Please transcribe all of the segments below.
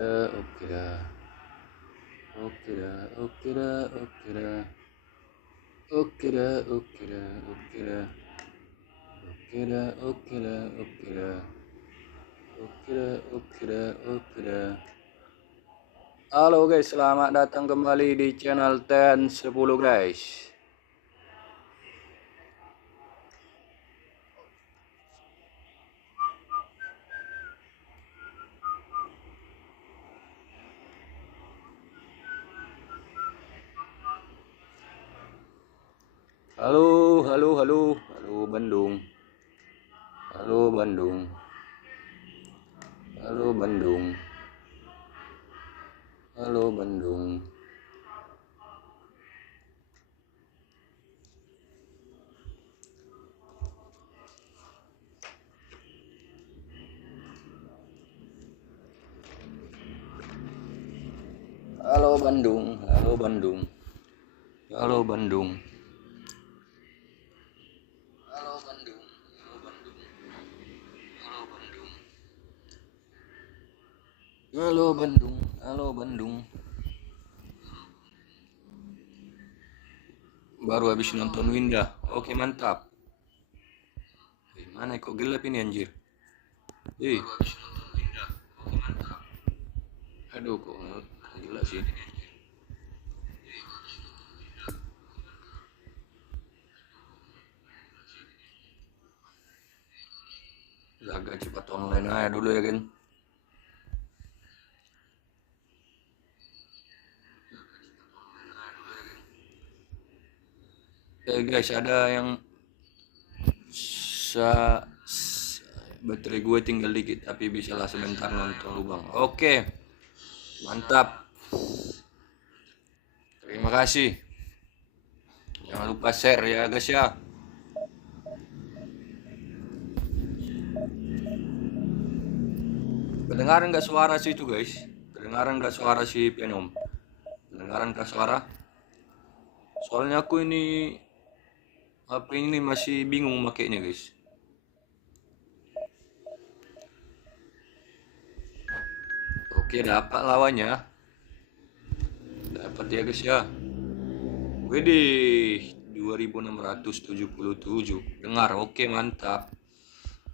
Oke dah. Oke dah. Oke dah. Oke dah. Oke dah. Oke dah. Oke dah. Oke dah. Oke dah. Oke dah. Oke dah. Oke dah. Oke dah. Halo guys, selamat datang kembali di channel TENNN 10 guys. Halo, halo, halo, halo Bandung. Halo Bandung. Halo Bandung. Halo Bandung. Halo Bandung. Halo Bandung. Halo Bandung. Halo Bandung. Halo Bandung. Halo Bandung. Halo Bandung. Halo Bandung. Baru habis nonton Winda. Oke, mantap. Mana kok gelap ini anjir? Baru habis nonton Winda. Oke, mantap. Aduh, kok gila sih. Agak cepat online aja dulu ya kan. Guys, ada yang baterai gue tinggal dikit, tapi bisa lah sebentar nonton lubang. Oke, mantap. Terima kasih. Jangan lupa share ya guys ya. Kedengaran nggak suara sih itu guys? Kedengaran nggak suara si Venom? Kedengaran nggak suara? Soalnya aku ini HP ini masih bingung makainya guys. Oke, dapat lawannya. Dapat ya guys ya. Widih, 2677 dengar. Oke, mantap.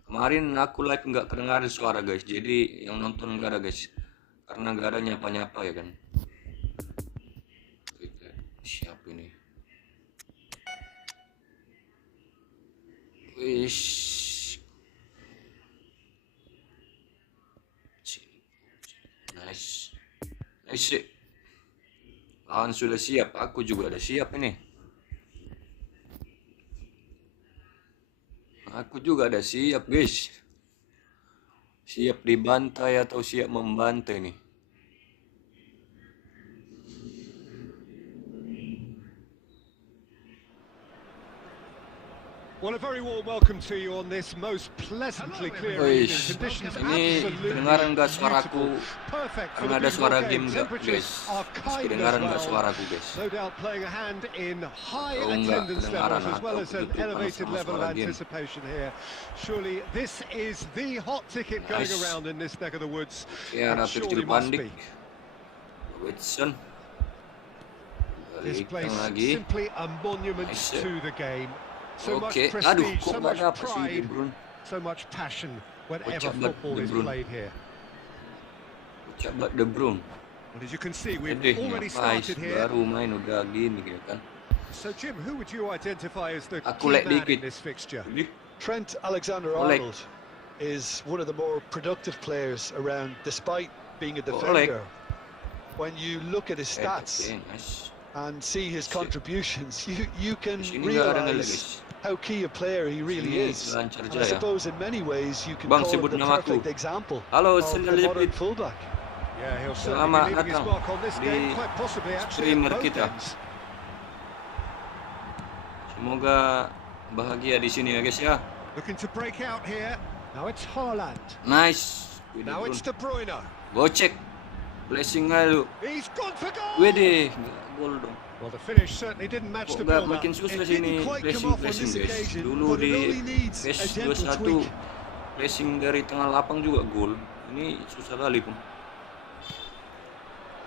Kemarin aku live nggak kedengaran suara guys, jadi yang nonton nggak ada guys, karena nggak ada nyapa-nyapa ya kan. Siapa ini? Wish. Nice. Nice. Lawan sudah siap, aku juga ada siap ini. Aku juga ada siap guys. Siap dibantai atau siap membantai nih. Well, a very warm welcome to you on this most pleasantly clear evening. Conditions ini kedengaran nggak suaraku? Karena ada suara game nggak guys? Kedengaran nggak suaraku guys? No doubt playing a hand in high attendance levels as well as an elevated level of anticipation here. Surely this is the hot ticket going around in this neck of the woods. Ya, Rapid Pandik. Whitson. This place simply a monument to the game. So much prestige, so much pride, so much passion whenever football is played here. De Bruyne. Well, as you can see, we've already started here. Baru main udah gini kan. So Jim, who would you identify as the key man in this fixture? Trent Alexander-Arnold is one of the more productive players around, despite being a defender. When you look at his stats and see his contributions, you can realize how key a player he really is. And I suppose in many ways you can call him the perfect example of a modern fullback. Yeah, he'll certainly be leaving his mark on this game, quite possibly actually at both ends. Semoga bahagia di sini ya guys ya. Looking to break out here. Now it's Haaland. Nice. Now it's De Bruyne. Gocek. Blessing aja lu. He's gone for goal. Wede, gol dong. Well, the finish certainly didn't match the build-up. Makin susah sini pressing guys. Dulu di PES 21 pressing dari tengah lapang juga gol. Ini susah kali pun.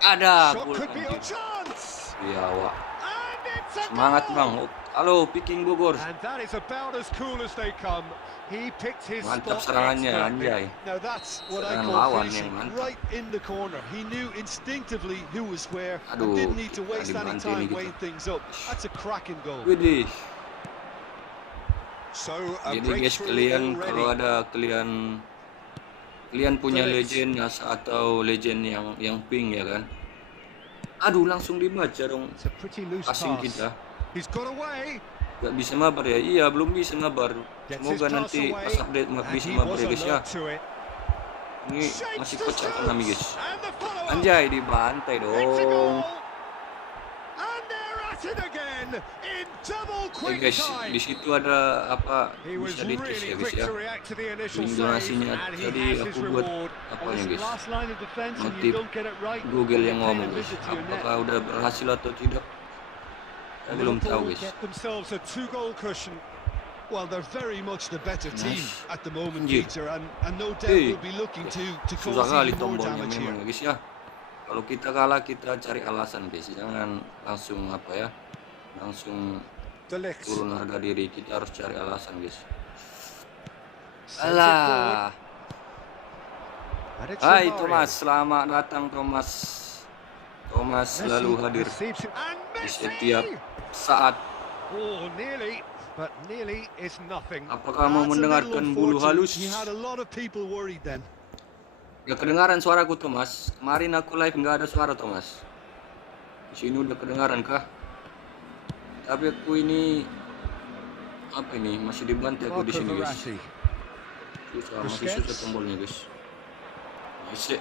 Ada gol anjir. Iya, Wak. Semangat Bang. Halo, picking Bogor. Mantap serangannya, anjay. Serangan lawan yang mantap. Aduh, dibantu ini gitu. Widih. Jadi guys, kalian kalau ada kalian punya legend atau legend yang pink ya kan. Aduh, langsung dibaca dong passing kita. Gak bisa mabar ya? Iya, belum bisa mabar. Semoga nanti pas update bisa mabar ya guys ya. Ini masih kocak kami guys. Anjay, dibantai dong. Guys, di situ ada apa bisa dites ya guys ya. Link donasinya tadi aku buat apa nih guys? Notif Google yang ngomong guys. Apakah udah berhasil atau tidak? Saya belum tahu guys. Well, they're very much the better team at the moment, Peter, and no doubt will be looking to cause even more damage here. Guys ya. Kalau kita kalah, kita cari alasan guys. Jangan langsung apa ya? Langsung turun harga diri. Kita harus cari alasan guys. Alah. Hai Thomas, selamat datang Thomas. Thomas selalu hadir di setiap saat. Apakah mau mendengarkan bulu halus? Udah kedengaran suaraku Thomas. Kemarin aku live nggak ada suara Thomas. Di sini udah kedengaran kah? Tapi aku ini apa ini masih dibantai aku di sini guys. Masih susah tombolnya guys. Nice.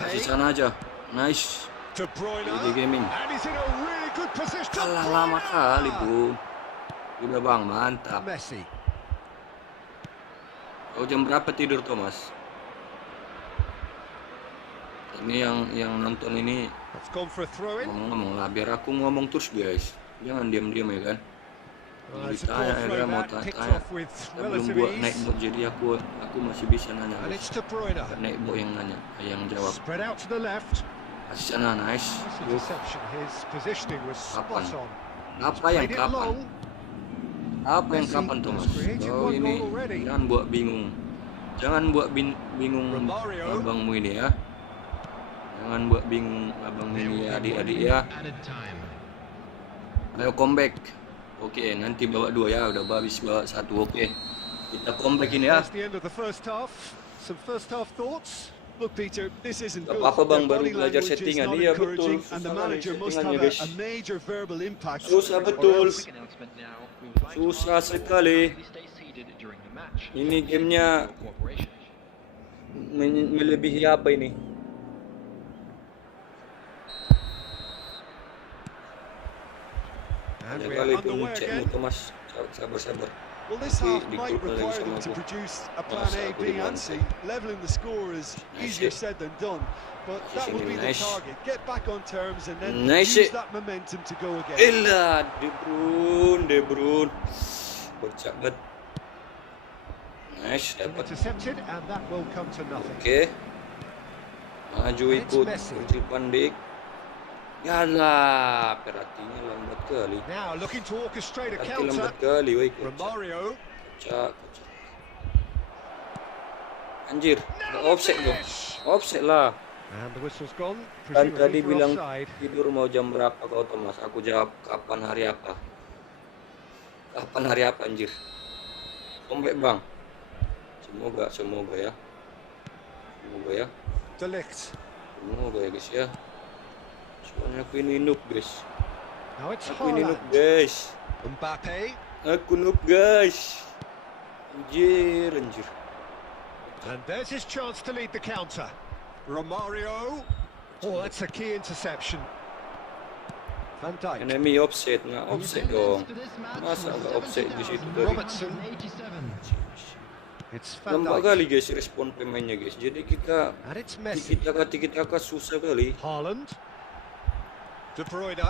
Kasih sana aja. Nice. Di gaming. Kalah lama kali bro. Udah bang, mantap. Oh, jam berapa tidur Thomas? Ini yang nonton ini ngomong lah, biar aku ngomong terus guys. Jangan diam-diam ya kan. Ditanya ya mau tanya. Belum buat naik bot jadi aku masih bisa nanya guys. Naik bot yang nanya, yang jawab. Kasih sana, nice. Kapan? Apa yang kapan? Apa yang kapan Thomas? Oh ini jangan buat bingung. Jangan buat bingung abangmu ini ya. Jangan buat bingung abangmu ini ya, adik-adik ya. Ayo comeback. Oke, nanti bawa 2 ya. Udah habis bawa 1. Oke. Kita comeback ini ya. Apa bang baru belajar settingan? Iya betul. Settingannya guys. Susah betul. Susah sekali. Ini gamenya melebihi apa ini? Ada kali pun cek Thomas. Sabar. Well, this half might require them to produce a plan A, B and C. Leveling the score is easier said than done, but that will be the target. Get back on terms and then use that momentum to go again. Elah, De Bruyne. Kocak banget. Nice, dapat. Oke. Maju ikut Bocil pandik. Yalah, perhatinya lambat kali. Lambat kali, woi. Kocak. Anjir, offset dong. Offset lah. Dan tadi bilang tidur mau jam berapa kau Thomas? Aku jawab kapan hari apa? Kapan hari apa anjir? Comeback bang. Semoga ya. Semoga ya guys ya. Soalnya aku ini noob guys. Aku noob guys. Anjir. And there's his chance to lead the counter. Romario. Oh, that's a key interception. Van Dijk. Enemy offset, nggak offset dong. Masa nggak offset di situ tadi? Lambat kali guys respon pemainnya guys. Jadi kita susah kali. Haaland. De Bruyne.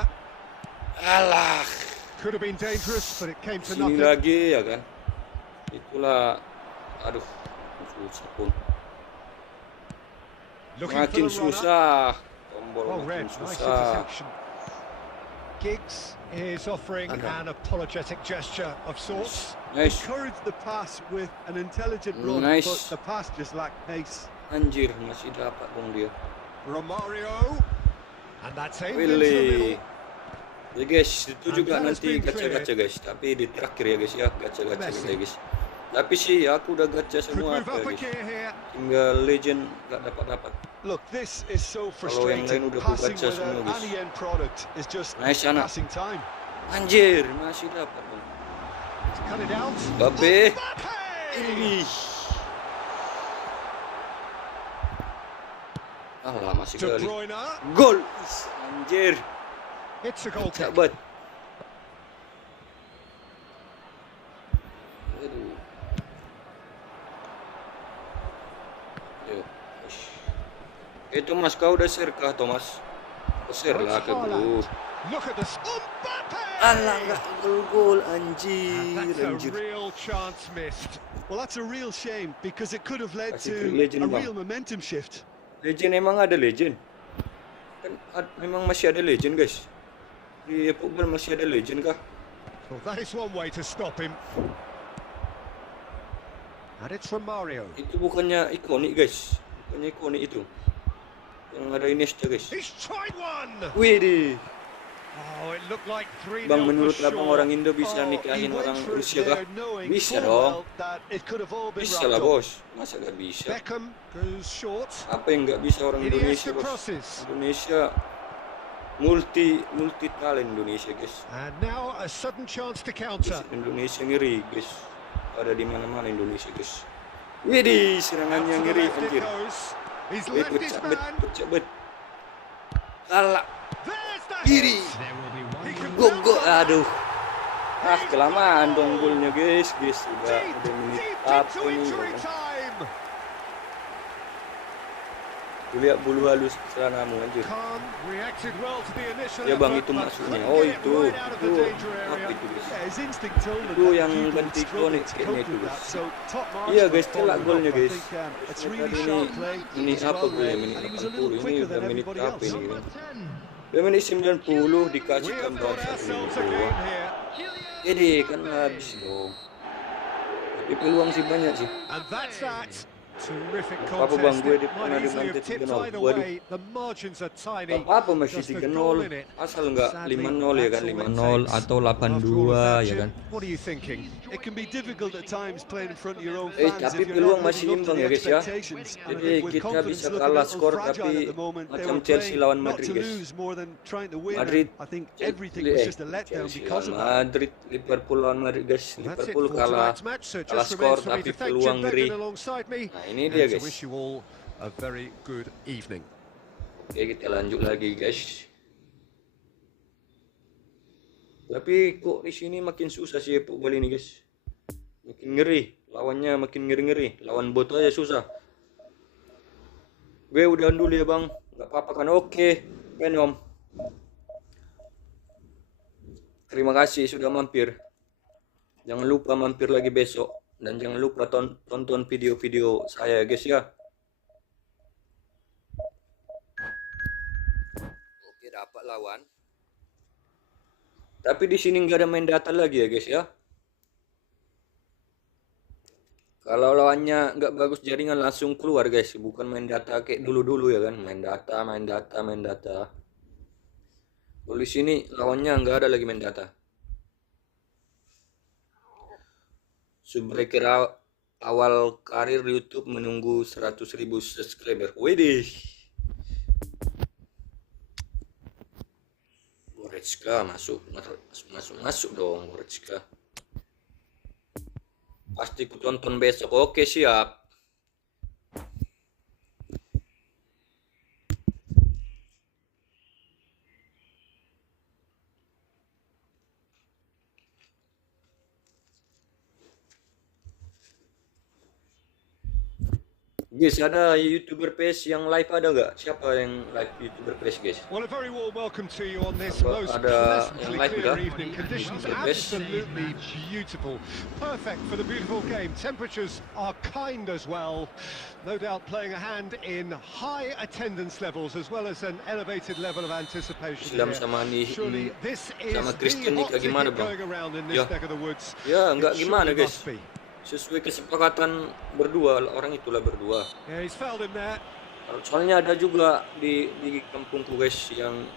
Alah. Could have been dangerous, but it came to nothing. Sini lagi ya kan. Itulah. Aduh. Susah pun. Makin susah. Tombol makin Nice susah. interception. Giggs is offering an apologetic gesture of sorts. Nice. Encouraged the pass with an intelligent run, Nice. but the pass just lacked pace. Anjir, masih dapat dong dia. Romario. And that's aimed into the Willy. middle. Ya guys, itu juga nanti gacha-gacha guys. Tapi di terakhir ya guys ya, gacha-gacha kita guys. Tapi sih aku udah gacha semua apa guys. Tinggal legend gak dapat. Look, this is so frustrating. Passing without any end product is just passing time. Anjir, masih dapat dong. Cut it out. Babe. Alah, masih kali. Gol. Anjir. It's a goal kick. Sahabat. Thomas, kau udah share kah, Thomas? Share lah ke grup. Alah, nggak gol anjir. That's a real chance missed. Well, that's a real shame because it could have led to a real momentum shift. Legend emang ada legend. Kan memang masih ada legend, guys. Di Efootball masih ada legend kah? Well, that is one way to stop him. And it's Romario. Itu bukannya ikonik, guys. Bukannya ikonik itu. Yang ada Iniesta, guys. He's tried one. Widih. Oh, it looked like 3-0. Bang, menurut abang orang Indo bisa nikahin orang Rusia kah? Bisa dong. Bisa lah, bos. Masa gak bisa? Apa yang gak bisa orang Indonesia, bos? Indonesia multi talent Indonesia, guys. And now a sudden chance to counter. Indonesia ngeri, guys. Ada di mana-mana Indonesia, guys. Widih, serangannya ngeri, anjir. Pecah. Alah. Kiri. Go. Aduh. Kelamaan dong golnya, guys. Udah menit apa ini? Lihat bulu halus celanamu anjir. Ya bang, itu maksudnya. Oh itu apa itu, guys? Itu yang ganti ikonik kayaknya itu, guys. Iya guys, telak golnya, guys. Ini apa golnya? Menit 80. Ini udah menit apa ini, guys? Udah menit 90 dikasih tambah 1 menit doang. Jadi kan habis dong. Tapi peluang sih banyak sih. Apa bang, gue pernah dimantai 3-0. Waduh. Apa masih 3-0? Asal nggak 5-0 ya kan, 5-0 atau 8-2 ya kan. Tapi peluang masih imbang ya guys ya. Jadi kita bisa kalah skor tapi macam Chelsea lawan Madrid, guys. Madrid, Liverpool lawan Madrid, guys. Liverpool kalah skor tapi peluang ngeri. Nah, ini dia, guys. Oke, kita lanjut lagi, guys. Tapi kok di sini makin susah sih Efootball ini, guys. Makin ngeri, lawannya makin ngeri-ngeri. Lawan bot aja susah. Gue udahan dulu ya, bang. Gak apa-apa kan? Oke, Venom. Terima kasih sudah mampir. Jangan lupa mampir lagi besok. Dan jangan lupa tonton video-video saya, guys ya. Oke, dapat lawan. Tapi di sini nggak ada main data lagi ya, guys ya. Kalau lawannya nggak bagus jaringan langsung keluar, guys. Bukan main data kayak dulu-dulu ya kan. Main data. Kalau di sini lawannya nggak ada lagi main data. Subbreaker awal karir YouTube menunggu 100.000 subscriber. Widih. Goretzka masuk dong, Goretzka. Pasti ku tonton besok. Oke, siap. Guys, ada YouTuber PES yang live ada nggak? Siapa yang live YouTuber PES, guys? Well, a very warm welcome to you on this most ada yang pleasantly live clear nggak? evening. Conditions absolutely beautiful, perfect for the beautiful game. Temperatures are kind as well. No doubt playing a hand in high attendance levels as well as an elevated level of anticipation. Islam sama Surely this is sama Kristen the nih hot gimana, ticket Bang? going around in this neck of the woods. Ya, enggak It gimana, surely guys. must be. Sesuai kesepakatan berdua, orang itulah berdua. Yeah, he's fouled him there. Soalnya ada juga di kampungku, guys, yang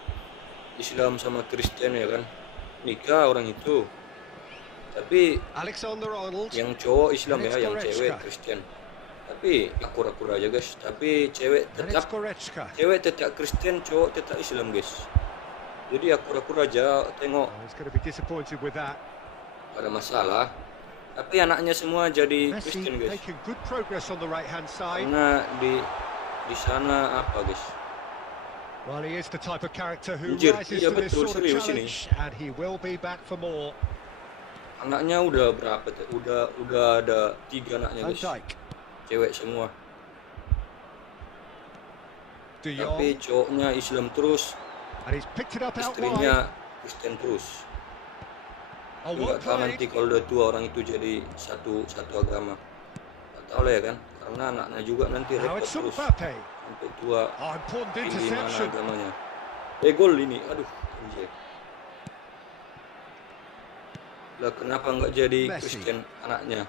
Islam sama Kristen ya kan, nikah orang itu. Tapi yang cowok Islam ya, yang cewek Kristen. Tapi akur-akur aja, guys. Tapi cewek tetap Kristen, cowok tetap Islam, guys. Jadi akur-akur aja, tengok. Ada masalah. Tapi anaknya semua jadi Kristen, guys. Karena di sana apa, guys? Well, he is the type of character who Anjir, rises iya to this betul, sort of serius challenge, ini. and he will be back for more. Anaknya udah berapa? Udah ada 3 anaknya, guys. Cewek semua. Tapi cowoknya Islam terus, istrinya Kristen terus. Nggak tahu nanti kalau udah tua orang itu jadi satu agama. Nggak tahu lah ya kan, karena anaknya juga nanti repot terus sampai tua. Pilih mana agamanya. Gol ini, aduh, anjir. Lah kenapa nggak jadi Kristen anaknya?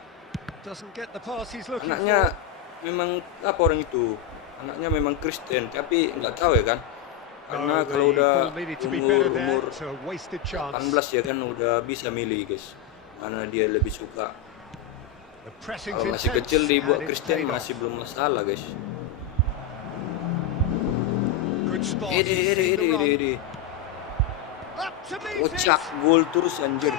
Anaknya memang apa orang itu? Anaknya memang Kristen, tapi nggak tahu ya kan. Karena kalau udah umur 18 ya kan udah bisa milih, guys, mana dia lebih suka. Kalau masih kecil dibuat Kristen masih belum masalah, guys. Ini kocak, gol terus, anjir.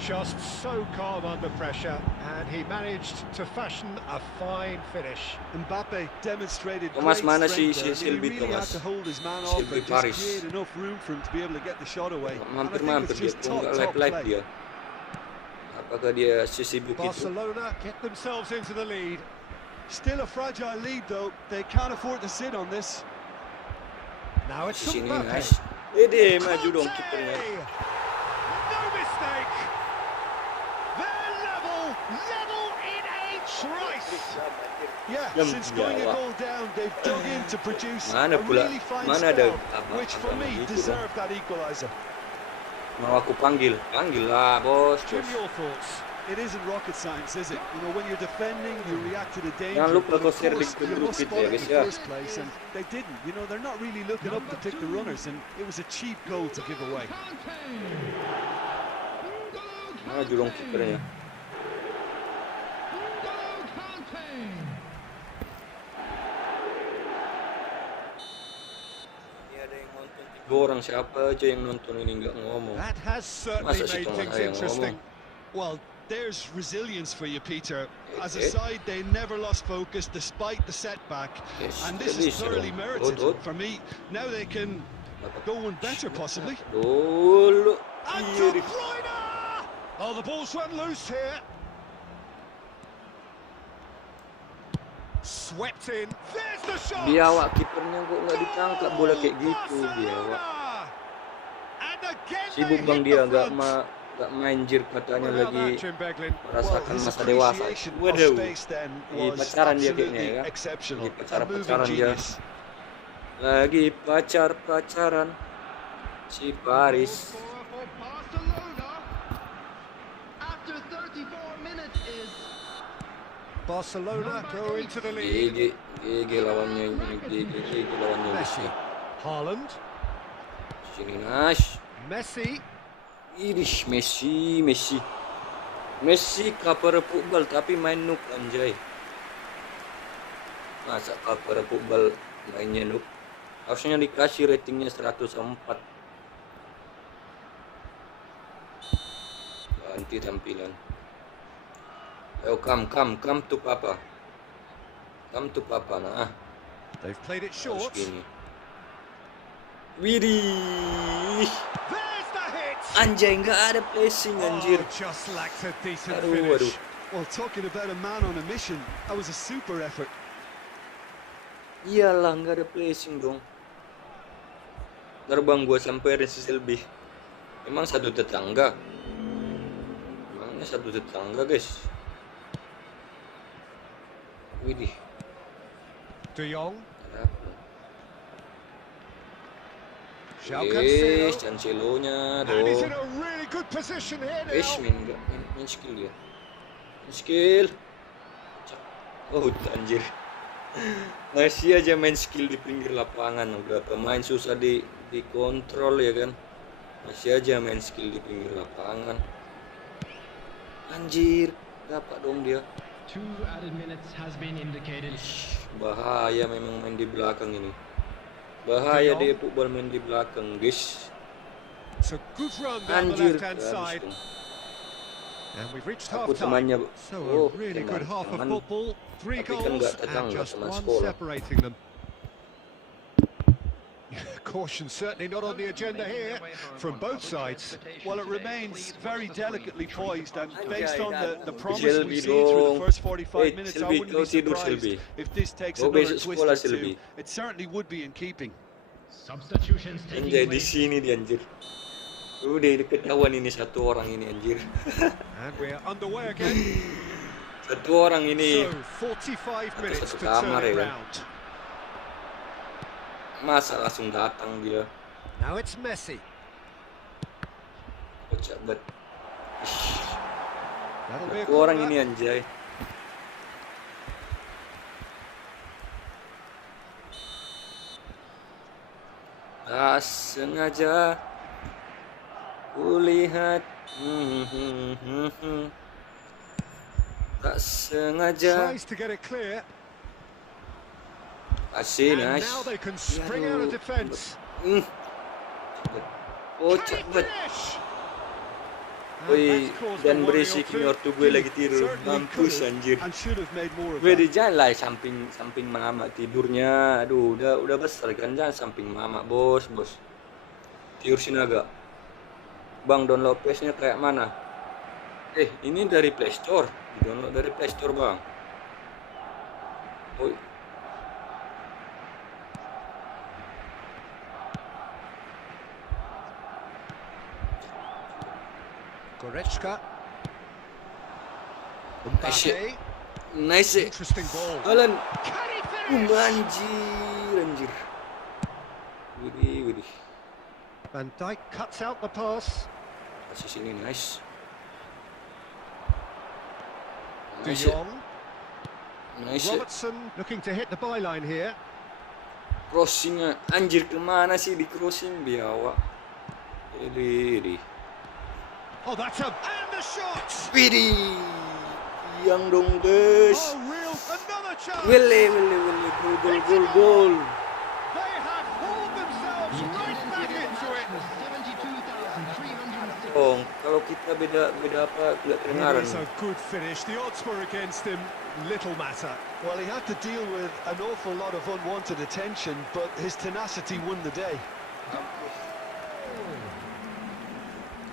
Just so calm under pressure, and he managed to fashion a fine finish. Mbappe demonstrated Thomas mana si Silby Thomas? Silby Paris. Mampir dia, nggak live dia. Apakah dia sibuk itu? Barcelona get themselves into the lead. Still a fragile lead though. They can't afford to sit on this. Now it's Sini, Mbappe. nice. Maju dong kipernya. No mistake. They're level in a trice. Yeah, since going a goal down, they've dug in to produce Mana a pula? really fine Mana ada spell, which for me deserved that equalizer. Mau aku panggil lah, bos. Jim, your thoughts? It isn't rocket science, is it? You know, when you're defending, you react to the danger. Jangan lupa kau share di You grup must kita spot ya, it in guys the ya. first place, and they didn't. You know, they're not really looking up to pick the runners, and it was a cheap goal to give away. Maju dong kipernya. Orang siapa aja yang nonton ini nggak ngomong. That has certainly made things interesting. Well, there's resilience for you, Peter. As a side, they never lost focus despite the setback, and this is thoroughly merited. For me, now they can go one better, possibly. Dulu. Oh, the ball's run loose here. Swept in. There's the shot. Biawak kipernya kok nggak ditangkap bola kayak gitu, biawak. Sibuk bang dia nggak main jir, katanya lagi merasakan masa dewasa. Waduh, lagi pacaran dia kayaknya ya. Lagi pacaran dia. Lagi pacaran si Paris. Barcelona go into the lead. GG lawannya Messi. Haaland. Sini Nash. Messi. Irish Messi cover football tapi main noob, anjay. Masa cover football mainnya noob? Harusnya dikasih ratingnya 104. Ganti tampilan. Ayo come to papa. Come to papa nah. They've played it short. Widih. Anjay, nggak ada placing, anjir. Just lacked a decent Aduh. Well, talking about a man on a mission, that was a super effort. Iyalah, nggak ada placing dong. Ntar bang, gua samperin si Selby. Emang satu tetangga. Emangnya satu tetangga, guys. Widih. De Jong. Wih, Cancelo-nya And he's dong. in a really good position here Wih, now. main skill dia. Main skill. Oh, anjir. Masih aja main skill di pinggir lapangan. Udah pemain susah dikontrol ya kan. Masih aja main skill di pinggir lapangan. Anjir, dapat dong dia. 2 added minutes has been indicated. Bahaya memang main di belakang ini. Bahaya di Efootball main di belakang, guys. It's a good run down the Anjir, left-hand side. And we've reached Aku half-time. temannya. So a really good half of teman. football. 3 Tapi kan goals nggak and tetangga, just teman one sekolah. separating them. Caution certainly not on the agenda here from both sides. Well, it remains very delicately poised, and based on the promise Selby we've seen through the dong. first 45 minutes, I Selby, wouldn't kau be tidur, surprised Selby. if this takes Kau another besok twist sekolah, or two. Selby. It certainly would be in keeping. Substitutions taking Anjay, di place. sini dia anjir. Udah ketahuan ini satu orang ini anjir. And we're underway again. Satu orang ini. So 45 minutes to satu kamar turn it ya kan. round. Masa langsung datang dia. Now it's Messi. Kocak banget. That'll be a Satu orang corner. ini anjay. Tak sengaja kulihat. Tak sengaja. Tries to get it clear. Asih, And nice. now they can spring out of defence. Kocak banget. Woi, dan berisik ortu gue lagi tidur. Mampus anjir. And should have made more of Gue that. di jalan samping mama tidurnya. Aduh, udah besar kan, jangan samping mama, bos. Tidur sini agak. Bang, download PS-nya kayak mana? Ini dari Play Store. Download dari Play Store, Bang. Oh. Goretzka. Mbappe. Mbappe. Nice. Interesting ball. Alan. Can he finish? Anjir. Widih. Van Dijk cuts out the pass. Kasih sini, nice. De Jong. Nice. Robertson looking to hit the byline here. Crossingnya, anjir kemana sih di crossing biawak? Widih. Oh, that's and the shot. Widih. Yang dong, guys. Oh, real another chance. Wele, gol. They have hauled themselves right back into it. 72,306. Oh, kalau kita beda apa? Tidak kedengaran. It is a good finish. The odds were against him. Little matter. Well, he had to deal with an awful lot of unwanted attention, but his tenacity won the day.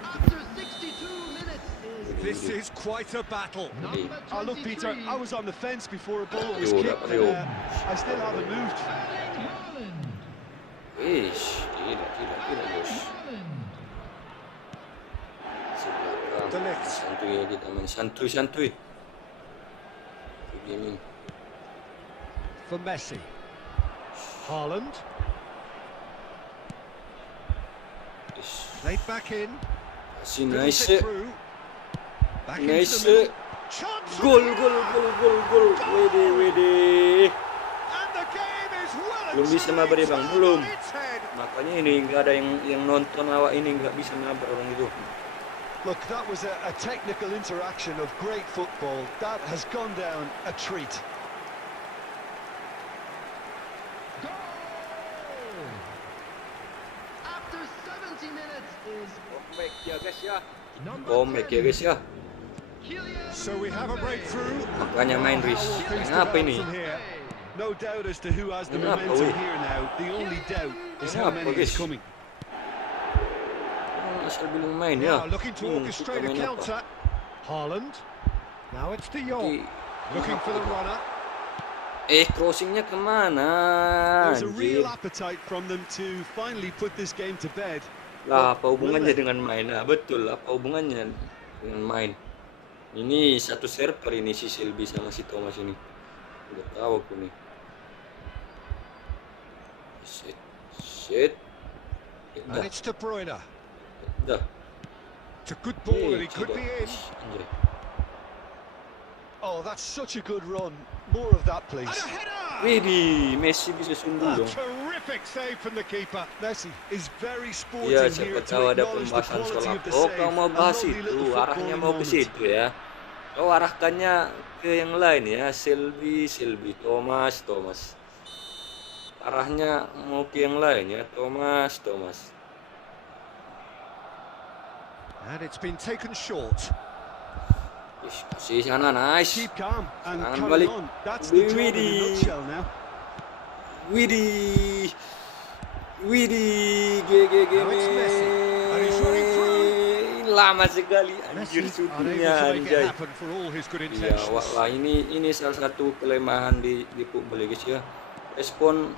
After 62 minutes is This is quite a battle. number 23. Look, Peter, I was on the fence before a ball was Ayo, kicked, ayo. and I still haven't moved. Erling Haaland. Wish, tidak, bos. Sebelakang. The lift. Santuy ya kita main santuy. Begini. For Messi. Haaland. Played back in. Si Dribbles nice. it through. Back into Nice. the middle. Chance. Gol. Wede. And the game is well and Belum bisa truly mabar ya, Bang? turned Belum. on its head. Makanya ini nggak ada yang nonton awak ini nggak bisa nabar orang itu. Look, that was a technical interaction of great football. That has gone down a treat. Goal! After 70 minutes is Comeback ya guys ya. number Comeback ya 10, guys ya. Kylian So we have a breakthrough. Makanya main Riz. How will things Kenapa develop ini? from here? No doubt as to who has the Kenapa, momentum weh? here now. The only doubt is how Kenapa, many is guys? coming. Asal bilang main ya. Now looking to Kita orchestrate a main apa? counter. Haaland. Now it's De Jong looking for the runner. Crossingnya kemana? There's a real appetite from them to finally put this game to bed. Lah, apa hubungannya dengan main? Nah, betul, apa hubungannya dengan main? Ini satu server ini si Selby sama si Thomas ini. Udah tahu aku nih. Shit. And it's De Bruyne. Dah. It's a good ball and he could be in. Oh, that's such a good run. More of that, please. And a header! Widih, Messi bisa sundul A dong. terrific save from the keeper. Messi is very sporting Iya, here siapa to tahu ada acknowledge the pembahasan quality soal of the oh save. kau mau A bahas lovely itu, little arahnya footballing mau ke moment. situ ya. Kau arahkannya ke yang lain ya, Selby, Thomas. Arahnya mau ke yang lain ya, Thomas. And it's been taken short. Kasih sana, nice. Keep calm and Serangan carry balik. on. That's the job in a Widih. nutshell now. Widih, GG Now it's Messi, and he's running through. lama sekali anjir Messi unable sudutnya to make it anjay. happen for all his good Iya, intentions. wah ini salah satu kelemahan di football guys ya. Respon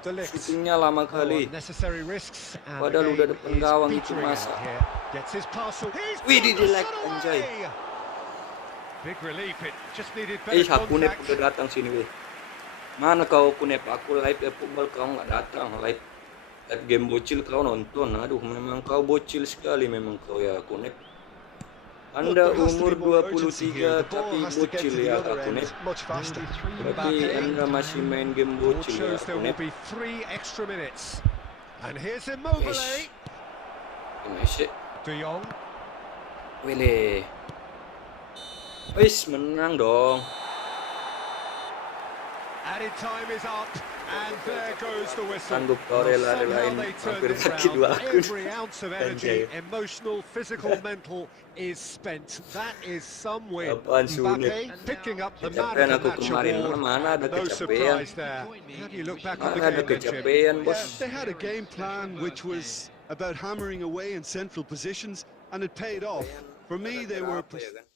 De Ligt. syutingnya lama kali. Unnecessary risks, and Padahal the udah game depan gawang is itu petering masa. out here. Gets his parcel. He's Widih, put the jelek, shot anjay. away. Big relief, it just needed better Hakunep contact. udah datang sini weh. Mana kau Kunep? Aku live football kau nggak datang. Live game Bocil kau nonton. Aduh, memang kau bocil sekali memang kau ya Kunep. Anda umur 23 tapi bocil ya Kunep. Berarti Anda masih main game Ball bocil ya shows there will Kunep. be 3 extra minutes. And here's Immobile. Messi. De Jong. Wele. Wis menang dong. Added time is up, and there goes the whistle. Sanggup kau Well, rela-relain somehow they turned hampir it kaki round. dua akun. Every ounce of energy, emotional, physical, mental, is spent. That is some win. Apaan sulit? Mbappe picking up the man Kecapean of the aku match kemarin. award. Mana ada No kecapean? surprise there. How do you look back on the Mana ada game, then, Jim? kecapean, Yeah, bos. they had a game plan which was about hammering away in central positions, and it paid off. For me, they were. Apa ya kan?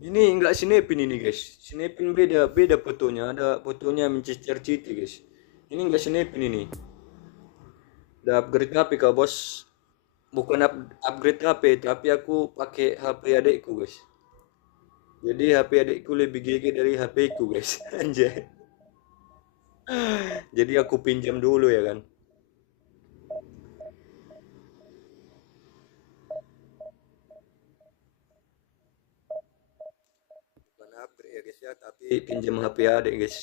Ini enggak sinepin ini guys. Sinepin beda fotonya. Ada fotonya Manchester City guys. Ini enggak sinepin ini. Udah upgrade HP kau bos. Bukan upgrade HP, tapi aku pakai HP adikku guys. Jadi HP adikku lebih GG dari HP ku guys. Anjay. Jadi aku pinjam dulu ya kan. Bukan upgrade ya guys ya, tapi pinjam HP adik guys.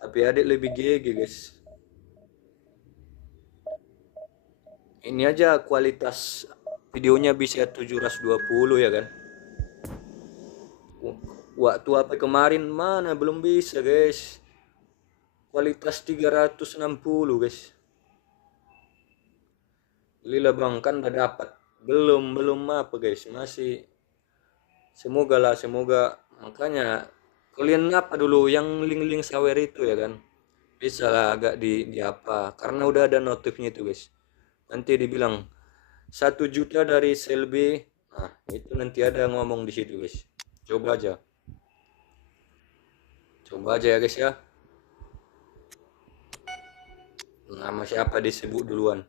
HP adik lebih GG guys. Ini aja kualitas videonya bisa 720 ya kan. Waktu HP kemarin mana belum bisa guys. Kualitas 360 guys. Lila bang kan udah dapat. Belum apa guys, masih. Semoga makanya kalian apa dulu yang link sawer itu ya kan. Bisa lah agak di apa, karena udah ada notifnya itu guys. Nanti dibilang 1 juta dari Selby. Nah, itu nanti ada ngomong di situ guys. Coba aja ya guys ya. Nama siapa disebut duluan.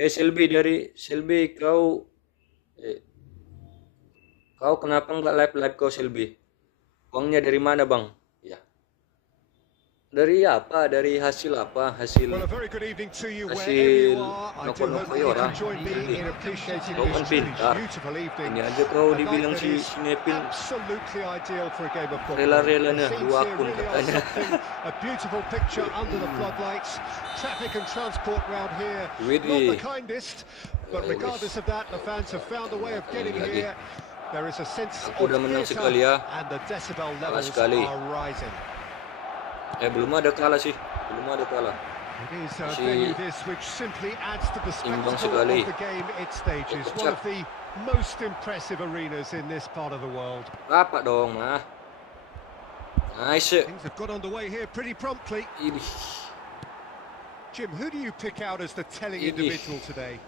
Selby kau kenapa nggak live kau Selby? Uangnya dari mana bang? Ya. Dari apa? Dari hasil apa? Hasil Well, a very good evening to you wherever you hasil are. I do hope noko-noko that you orang. can join me in appreciating Kau kan this pintar. beautiful evening. Ini aja kau A night dibilang that si is Sinepin absolutely ideal for a game of football. rela-relanya The scenes 2 here akun really are katanya. something. A beautiful picture under the floodlights. Traffic and transport round here not Widih. the kindest, but regardless of that, the fans have found a way of getting Lagi. here. There is a sense Aku of udah menang theatre sekali ya. and the decibel Kalah levels sekali. are rising. Belum ada kalah sih. Belum ada kalah. It is a venue this which simply adds to the spectacle sekali. of the game it stages. One of the most impressive arenas in this part of the world. Rapat dong, mah. Nice. Things have got underway here pretty promptly. Jim, who do you pick out as the telling individual today?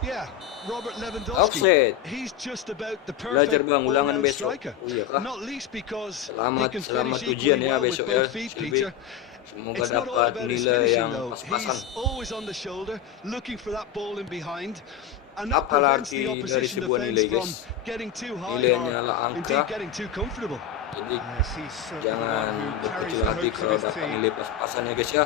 Yeah, Robert Lewandowski. Offset. He's just about the Belajar perfect bang, ulangan all-round besok. striker. Oh iya kah? Not least because he Selamat can finish ujian equally ya well with besok ya, both feet, Silvi. Peter. Semoga It's not all dapat about his nilai finishing yang though. pas-pasan. He's always on the shoulder, looking for that ball in behind. And that Apalah prevents arti the dari opposition sebuah defence nilai, from guys? getting too high Nilainya or adalah indeed angka. getting too comfortable. Jadi Yes, he's certainly jangan one who carries berkecil the hati hopes kalau of his dapat team. nilai pas-pasan ya guys ya.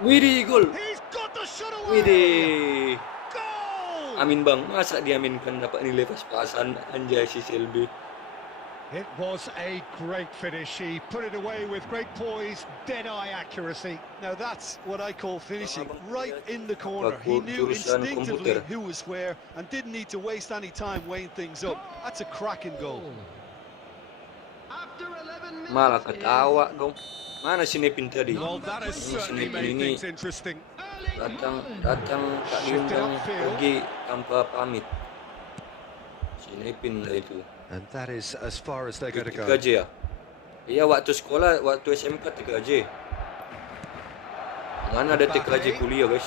Widih, gol. He's got the shot away. Widih. Goal! Amin bang, masa diaminkan dapat nilai pas-pasan, anjay si Selby. It was a great finish. He put it away with great poise, dead-eye accuracy. Now that's what I call finishing, right in the corner. Aku He knew jurusan instinctively komputer. who was where and didn't need to waste any time weighing things up. That's a cracking goal. After 11 minutes Malah is ketawa dong. Mana si Nepin tadi? Well, that has certainly made ini things interesting. datang tak diundang pergi tanpa pamit. Si Nepin lah itu. And that is as far as they're going to go. 3J ya? Iya, waktu sekolah, waktu SMK 3J. Mana ada TKJ kuliah guys?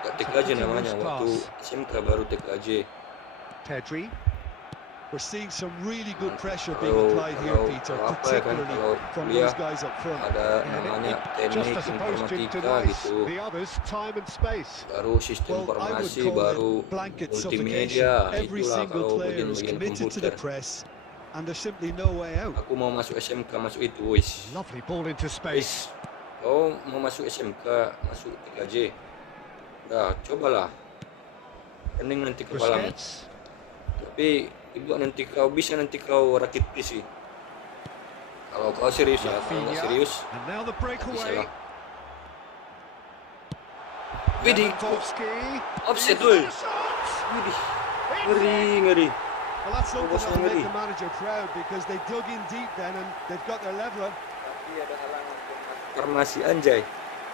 Gak TKJ namanya, waktu SMK baru TKJ. Pedri. We're seeing some really good pressure being applied here, Peter, particularly from those guys up front. Ada namanya teknik Just as opposed to informatika gitu. the others, time and space. Baru sistem Well, I would informasi, call baru it blanket multimedia. suffocation. Every Itulah single kalau player is bagian-bagian committed to the komputer. press, and there's simply no way out. Aku mau masuk SMK, masuk itu wis. Lovely ball into space. Kau mau masuk SMK, masuk 3J. Udah, cobalah. Pening nanti kepalamu. Busquets. Tapi ibu nanti kau bisa rakit PC. Kalau kau serius ya, kalau nggak serius, And now the bisa breakaway. lah. Widih, Lewandowski. offset He's tuh. got a shot. Widih, ngeri. Well, that's something Bos that'll make ngeri. the manager proud because they dug in deep then and they've got their leveler. Tapi ada halangan formasi anjay.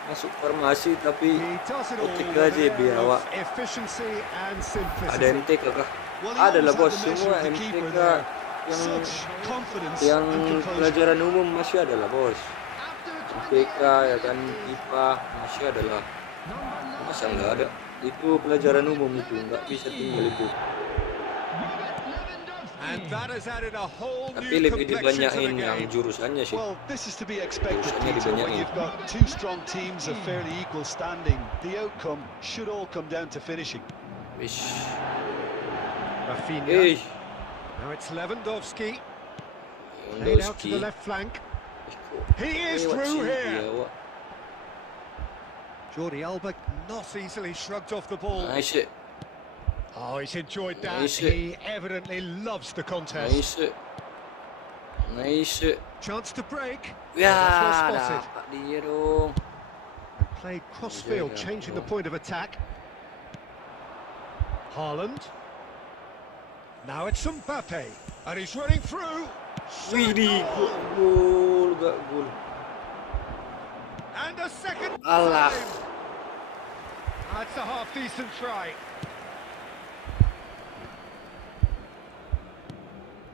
Masuk formasi tapi He does it all with ketika aja an air biawak. of efficiency and simplicity. Ada MTK kah? Well, he Ada lah always bos, had the measure semua of the keeper MTK there. yang Such confidence yang and composure. pelajaran umum masih ada lah bos. after MTK ya kan, IPA masih ada lah. Masa nggak ada? Itu pelajaran umum itu, nggak bisa tinggal itu. And that has added a whole Tapi new lebih complexion to the dibanyain yang game. jurusannya sih. Well, this is to be expected, Jurusannya Peter. When dibanyain. you've got two strong teams of fairly equal standing, the outcome should all come down to finishing. Wish. Rafinha. Eh, Now it's Lewandowski. Played out to the left flank. He is through here. Jordi Alba not easily shrugged off the ball. Nice. Oh, he's enjoyed that. Nice. He evidently loves the contest. Nice. Chance to break. Ya, That's well spotted. dapat dia dong. And played cross-field, changing the point of attack. Haaland. Now it's Mbappe. And he's running through. Widih, gak gol. And a second Alah. time. That's a half-decent try.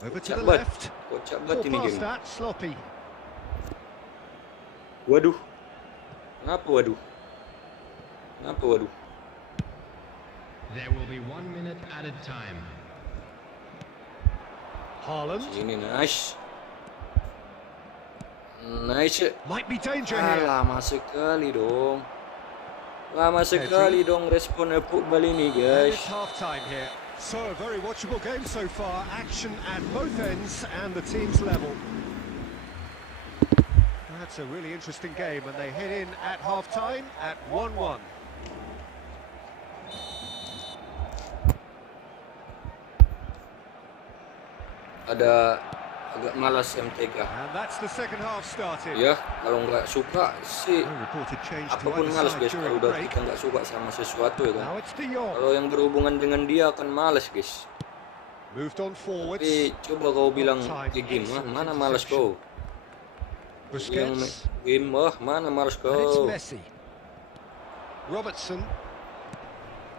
Over to the Kocak banget. left. Kocak Poor banget ini pass game. that, sloppy. Waduh. Kenapa waduh? Kenapa waduh? There will be 1 minute added time. Haaland. Sini nice. Nice. Might be danger here. Lama sekali dong. Lama sekali dong respon Efootball ini And guys. it's half-time here. So, a very watchable game so far. Action at both ends and the teams level. That's a really interesting game, and they head in at half-time at 1-1. Ada agak malas MTK. And that's the second half started. Ya, kalau nggak suka sih No reported change to apapun either malas side guys. Kalau during udah break. kita nggak suka sama sesuatu ya kan. Now it's De Jong. Kalau yang berhubungan dengan dia akan malas guys. Moved on forwards. Tapi coba kau bilang game, mana malas kau? Yang game, mana malas kau? Messi. Robertson.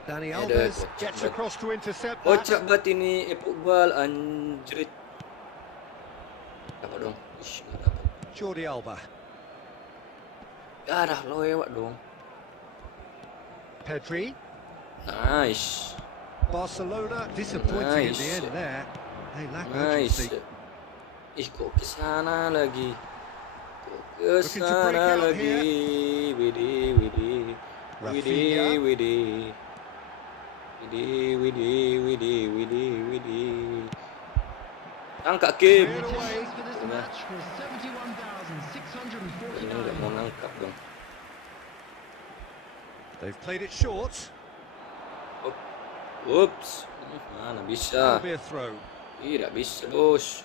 Dani Alves gets across to intercept that. Kocak banget ini Efootball, anjrit. Dapat dong. Ish, nggak dapat. Jordi Alba. Ya dah lo lewat dong. Pedri. Nice. Barcelona disappointing in the end there. They lack urgency. Ih, kok kesana lagi? Kesana lagi. Widih. Angkat Kim. Ini nggak mau nangkap dong. They've played it short. Ups, mana bisa? Tidak bisa, bos.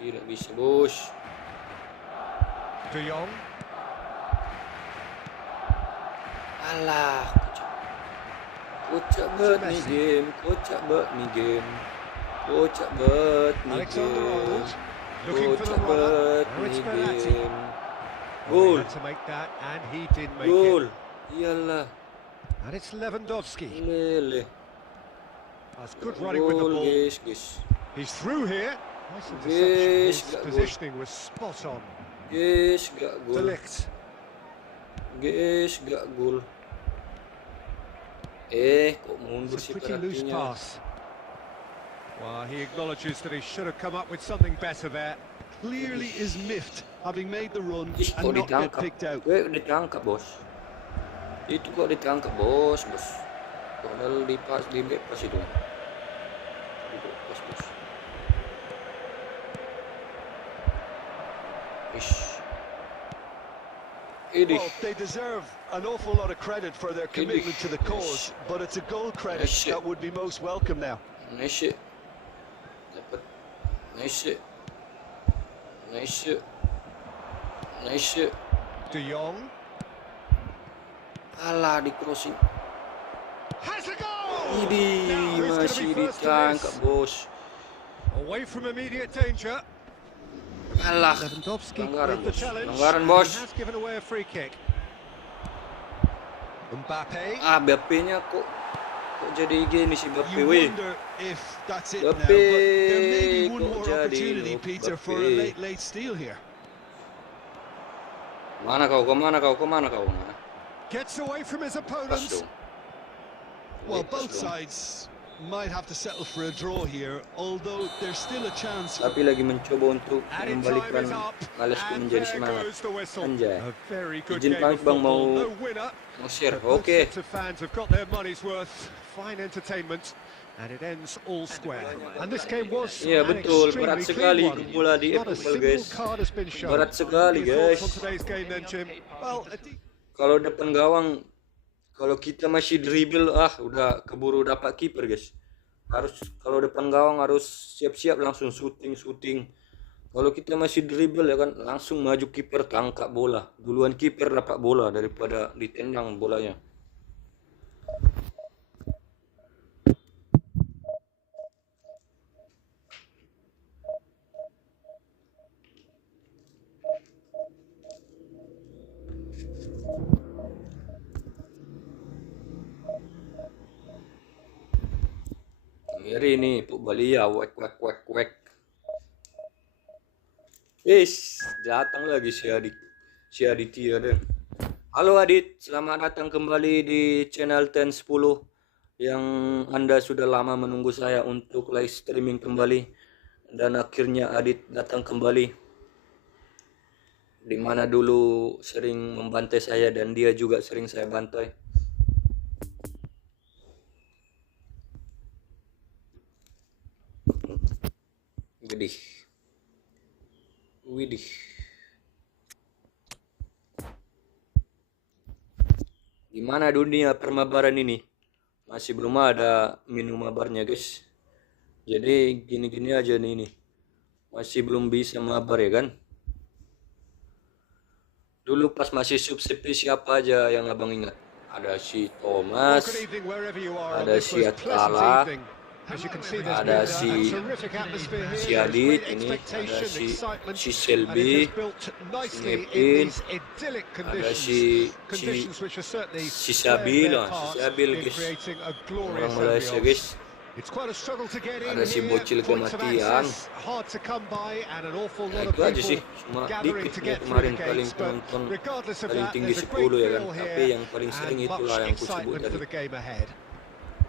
Tidak bisa, bos. De Jong. Alah, kocak banget nih game, kocak banget nih game. Kocak banget nih game. Kocak banget nih game. Goal. Goal. Iyalah. And it's Lewandowski. Lele. That's good running with the ball. Guys. He's through here. Guys, his positioning was spot on. Guys, gak gol. Delict. Guys, gak gol. Kok mundur sih perhatinya. Well, he acknowledges that he should have come up with something better there. Clearly is miffed, having made the run Ih, and not get picked out. Ditangkap, bos. Itu kok ditangkap, bos. Padahal di back pas itu. Bos. Well, they deserve an awful lot of credit for their commitment to the cause, but it's a goal credit that would be most welcome now. Nice. Dapat. Nice. De Jong. Alah, di crossing. Has a goal! Ini masih ditangkap, bos. Away from immediate danger. Alah, pelanggaran, bos. Has given away a free kick. Mbappe. Mbappe-nya kok jadi gini sih Mbappe, weh. Mbappe kok jadi Peter for a late steal here. Kemana kau? Nah. Gets away from his opponent. Well, both sides might have to settle for a draw here, although there's still a chance. Tapi lagi mencoba untuk membalikkan malasku menjadi semangat. Anjay. Izin pamit bang, mau share. Oke. Fans have got their money's worth. Fine entertainment. And it ends all square. And this game was iya betul, berat sekali bola di Efootball, guys. Berat sekali, guys. Kalau depan gawang, kalau kita masih dribble, udah keburu dapat kiper, guys. Kalau depan gawang harus siap-siap langsung shooting. Kalau kita masih dribble ya kan, langsung maju kiper tangkap bola. Duluan kiper dapat bola daripada ditendang bolanya. Ngeri nih, Balia, wek. Datang lagi si Aditya deh. Halo Adit, selamat datang kembali di channel TENNN 10 yang Anda sudah lama menunggu saya untuk live streaming kembali, dan akhirnya Adit datang kembali. Dimana dulu sering membantai saya dan dia juga sering saya bantai. Widih. Gimana dunia permabaran ini? Masih belum ada minum mabarnya, guys. Jadi gini-gini aja nih ini. Masih belum bisa mabar ya kan? Dulu pas masih subsidi siapa aja yang abang ingat? Ada si Well, Thomas, good evening wherever you are on ada this si most pleasant Atala, evening. As you can see, there's ada been si a terrific atmosphere here. si There's Adit great ini, ada expectation, excitement, si and it has Selby, built si nicely in Mepin, these idyllic ada conditions which are certainly si playing Sabil, their si part Sabil in guys, creating a orang glorious Malaysia ambience. guys. It's quite a struggle to get in Ada si here. Bocil Points of kematian. access hard to come by, and an awful Nah, lot of itu aja sih, people cuma gathering dikit to nih get through kemarin the paling gates. But penonton regardless of paling that, tinggi there's a great 10 ya kan, feel tapi here yang paling sering and itulah much yang ku sebut excitement tadi. for the game ahead.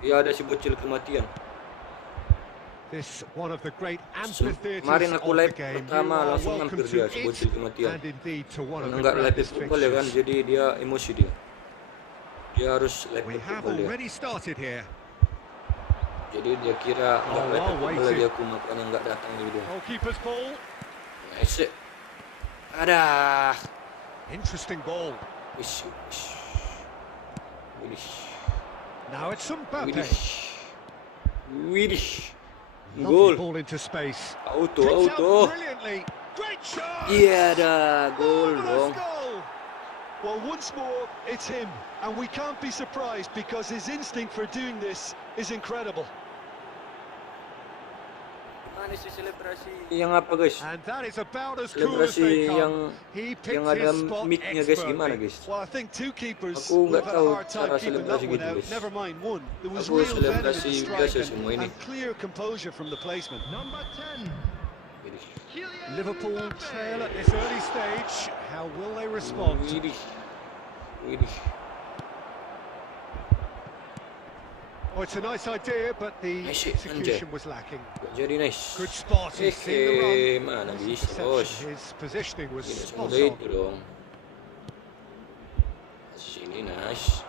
Iya, ada si Bocil kematian. This one of the great amphitheaters Kemarin aku of the live game. You pertama are langsung welcome hampir to dia si it, Bocil kematian. and indeed to one of Karena the nggak live grandest football ya kan, fixtures. jadi dia emosi dia. Dia harus live We have football dia. already started here. Jadi dia kira nggak live football waiting. lagi aku, makanya nggak datang lagi dia. Goalkeeper's ball. Nice. Ada. Interesting ball. Wish. Wish. Now it's Mbappe. Wish. Lovely Gol. ball into space. Auto. Takes out brilliantly. Great shot. Iya ada gol Marvelous dong. goal. Well, once more, it's him. And we can't be surprised because his instinct for doing this is incredible. Mana sih selebrasi yang apa guys? And that is about as cool as Selebrasi they yang come. He picked yang ada his spot mic-nya guys, gimana expertly. guys? Well, I think two keepers Aku would nggak have had a tahu hard time cara keeping that selebrasi one gitu out. guys. Never mind one. There was Aku real venom in selebrasi the strike biasa semua ini. and clear composure from the placement. Number 10. Liverpool trail at this early stage. How will they respond? Widih. Oh, it's a nice idea, but the Nice, execution Anjay. was lacking. Jadi nice. Good spot. He's seen the run. Mana His bisa perception, bos? his positioning was Tidak spot semudah on. itu dong. Sini nice.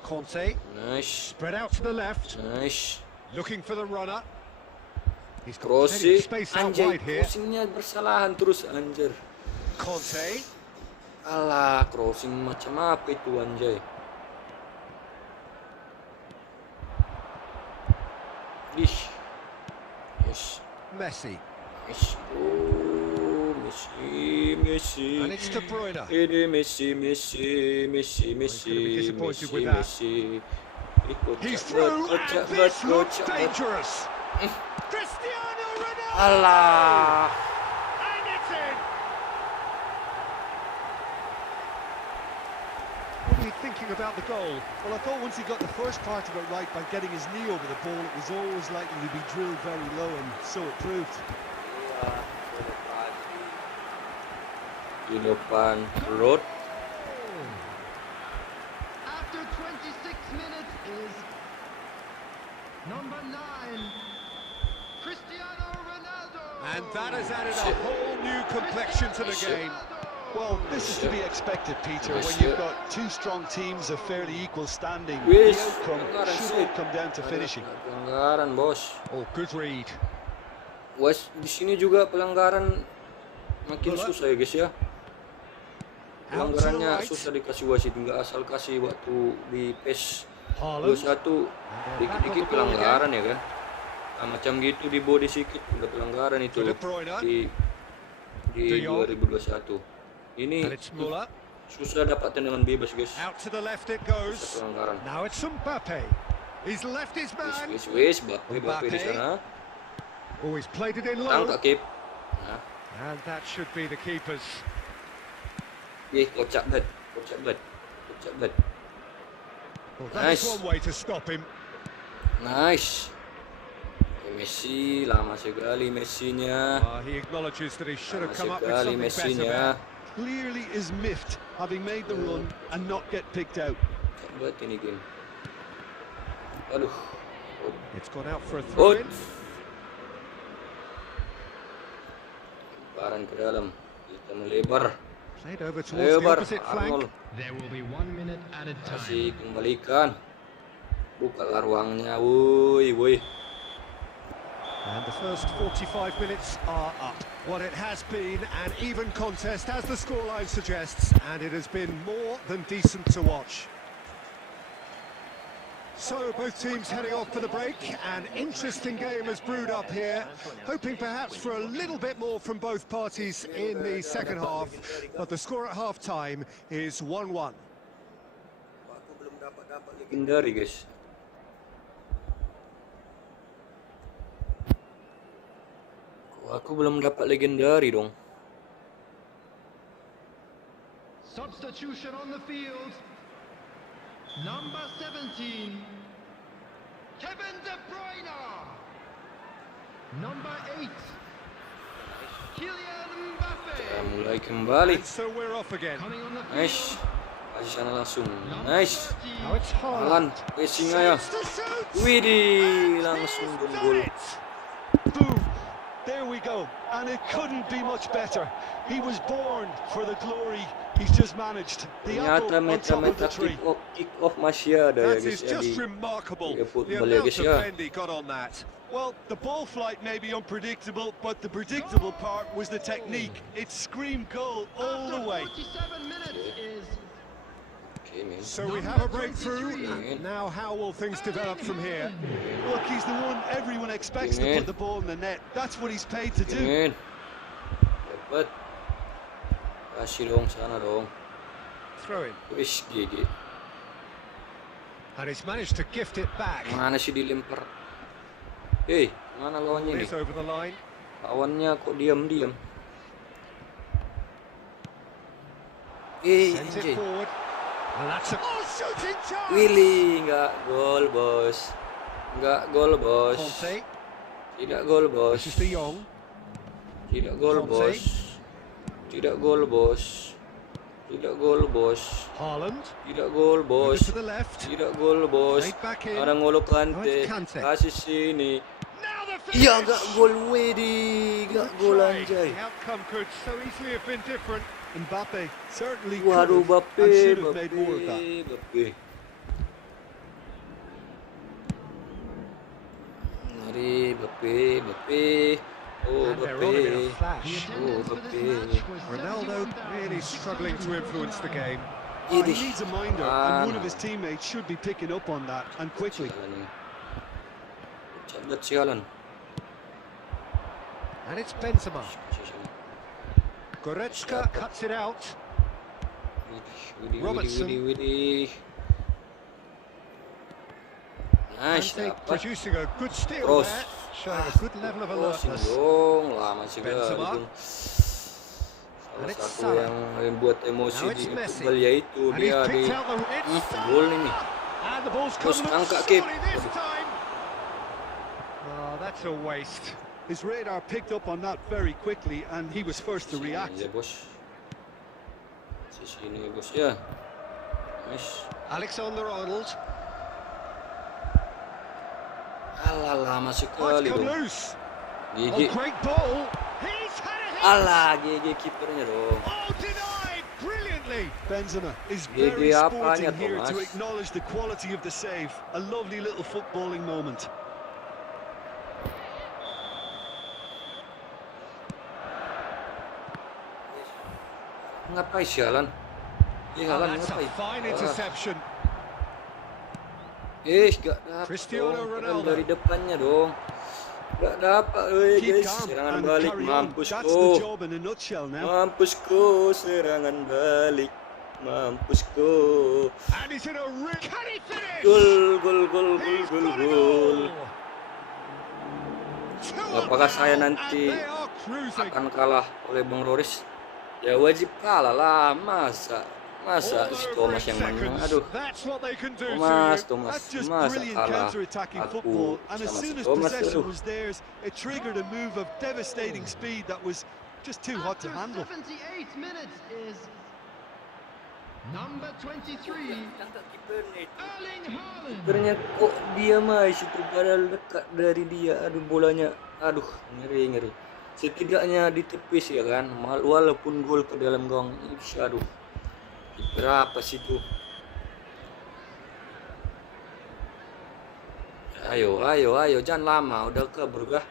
Conte Nice. spread out to the left, Nice. looking for the runner. He's got plenty Crossing. of space out Anjay, wide here. crossingnya bersalahan terus anjir. Conte. Alah, crossing macam apa itu anjay? Ih. Yes. Messi. Messi. Oh, Messi. And it's De Bruyne. Ini Messi. be disappointed with that. Messi. He's through, and this looks dangerous. Cristiano Ronaldo. Alah. And it's in. What are you thinking about the goal? Well, I thought once he got the first part of it right by getting his knee over the ball, it was always likely to be drilled very low, and so it proved. Di depan perut. After 26 minutes is number 9, Cristiano Ronaldo. And that has added a whole new complexion to the game. Well, this is to be expected, Peter, when you've got two strong teams of fairly equal standing. Wis, The outcome should all come down to finishing. Pelanggaran, bos. Oh, good read. Wes, di sini juga pelanggaran makin susah ya guys ya. Pelanggarannya susah dikasih wasit, nggak asal kasih waktu di PES 21 dikit-dikit pelanggaran ya kan. Nah, macam gitu di body sedikit udah pelanggaran itu di 2021. Ini susah dapat tendangan bebas guys. Out to the left it goes. Pelanggaran. Now it's Mbappe. He's left his man. Wes, Mbappe di sana. Oh, he's played it in low. Tangkap keep. Nah, And that should be the keeper's. kocak banget. Well, that's Nice. one way to stop him. Nice. Messi, lama sekali Messinya. He acknowledges that he should have Lama come up with sekali something better Messinya. there. Clearly is miffed, having made the run and not get picked out. Buat ini game. Aduh. It's gone out for a Out. throw-in. Lebaran ke dalam. Kita melebar. Played over towards the Lebar. opposite Arnold. flank. There will be 1 minute added Kasih time. kembalikan. Bukalah ruangnya, woi. And the first 45 minutes are up. What it has been an even contest, as the scoreline suggests, and it has been more than decent to watch. So both teams heading off for the break. An interesting game has brewed up here, hoping perhaps for a little bit more from both parties in the second half, but the score at half-time is 1-1. dapat legendary guys. Kok aku belum dapat legendary dong? Substitution on the field. Number 17, Kevin De Bruyne. Number 8, Kylian Mbappe. Kita mulai kembali. And so we're off again. Coming on the field. Nice. Kasih sana langsung. Nice. Now it's Alan, racing aja. Widih, langsung gol. Boom! There we go. And it couldn't be much better. He was born for the glory he's just managed. The apple Ternyata on top of meta-meta the tree. kick off masih ada ya That guys is ya just di remarkable. Efootball The ya amount guys of ya. bend he got on that. Well, the ball flight may be unpredictable, but the predictable part was the technique. It screamed goal all the way. 47 minutes is Oke, men. So we have a breakthrough. Now how will things develop from here? Look, he's the one everyone expects to Amen. put the ball in the net. That's what he's paid to do. Men. Dapat. Kasih dong sana dong. Throw in. Wis GG. And he's managed to gift it back. Mana sih dilempar? Hei, mana lawannya ini? This over the line. Lawannya kok diam-diam? Sends it anjay. forward. And that's a shooting chance. Willy, nggak gol bos. Nggak gol bos. Conte. Tidak gol bos. This is De Jong. Tidak gol Conte. bos. Tidak gol bos. Tidak gol bos. Haaland. Tidak gol bos. To the left. Tidak gol bos. Played back in. Ada Ngolo Now Kante. it's Kante. Kasih sini. Now the Iya finish. nggak gol Wedi. Nggak gol Try. anjay. The outcome could so easily have been different. Mbappe certainly Waduh could have Bape. and should have made more of that. Bape. Mari Bape. Oh And they're on him in a Bape. flash. the attendance for this match was Ronaldo 77,000. really struggling to influence the game. He Idih. needs a minder, and one of his teammates should be picking up on that, and quickly. Cadat sialan. And it's Benzema. Kasih sana. Goretzka cuts it out. Robertson. Widih. Nice, Kante dapat. producing a good steal Cross. there, showing a good level of Crossing alertness. dong, lama sih Benzema. dong. And Salah it's satu Salah. yang buat emosi Now di it's Messi. Efootball yaitu And he's dia di picked out the it's gol ini. And the ball's Terus come angkat, surely Kip. this time. Oh, that's a waste. His radar picked up on that very quickly, and he was first to Sini react. aja bos. Sini bos ya. Nice. Alexander-Arnold. Alah lama Oh, it's sekali come dong. loose. Oh, GG. great ball. He's had a hit. Alah GG kipernya dong. Oh, denied brilliantly. Benzema is GG very apanya, sporting here to Thomas? acknowledge the quality of the save. A lovely little footballing moment. Ngapain sialan? Oh, Alan that's a ngapain? fine interception. Gak dapat Cristiano dong. Padahal Ronaldo. dari depannya dong. Gak dapat Keep guys. calm Serangan and balik carry on. mampus That's ko. the job in a nutshell now. Mampus ko serangan balik. Mampus ko. And he's in a can he finish? Gol. He's got it all. Apakah saya And nanti they are cruising. akan kalah oleh Bang Roris? Ya wajib kalah lah. Masa si Thomas yang menang. Aduh. That's what they can do Thomas, to you. That's just masa brilliant kalah counter-attacking aku football, and as sama soon si as Thomas. possession Aduh. was theirs, it triggered a move of devastating speed that was just too hot to handle. After 78 minutes is number 23, Erling Haaland. Kipernya kok dia mas itu padahal dekat dari dia. Aduh bolanya. Aduh ngeri. Setidaknya ditepis ya kan. Walaupun gol ke dalam gawang. Aduh. Berapa sih tuh? Ayo, jangan lama, udah kabur kah?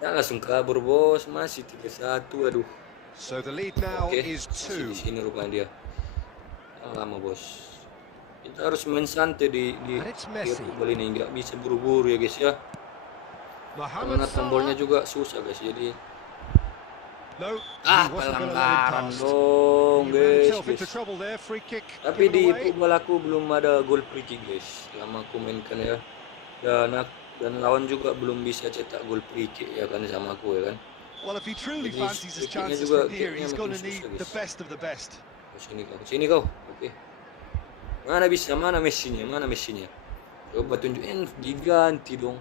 Jangan langsung kabur bos, masih 3-1, aduh. So the lead now Oke, is masih 2. di sini rupanya dia. Jangan lama bos. Kita harus main santai di And it's Messi. Efootball ini, nggak bisa buru-buru ya guys ya. Mohamed Karena tombolnya Salah. juga susah guys, jadi No, pelanggaran dong guys. Tapi di football aku belum ada gol free kick guys, selama aku mainkan ya. Dan lawan juga belum bisa cetak gol free kick ya kan sama aku ya kan. Well, if he truly Jadi fancies his free kicknya chances juga from here, kayaknya he's makin going to need susah the guys. best of the best. Sini kau, oke. Mana Messinya? Coba tunjukin, diganti dong.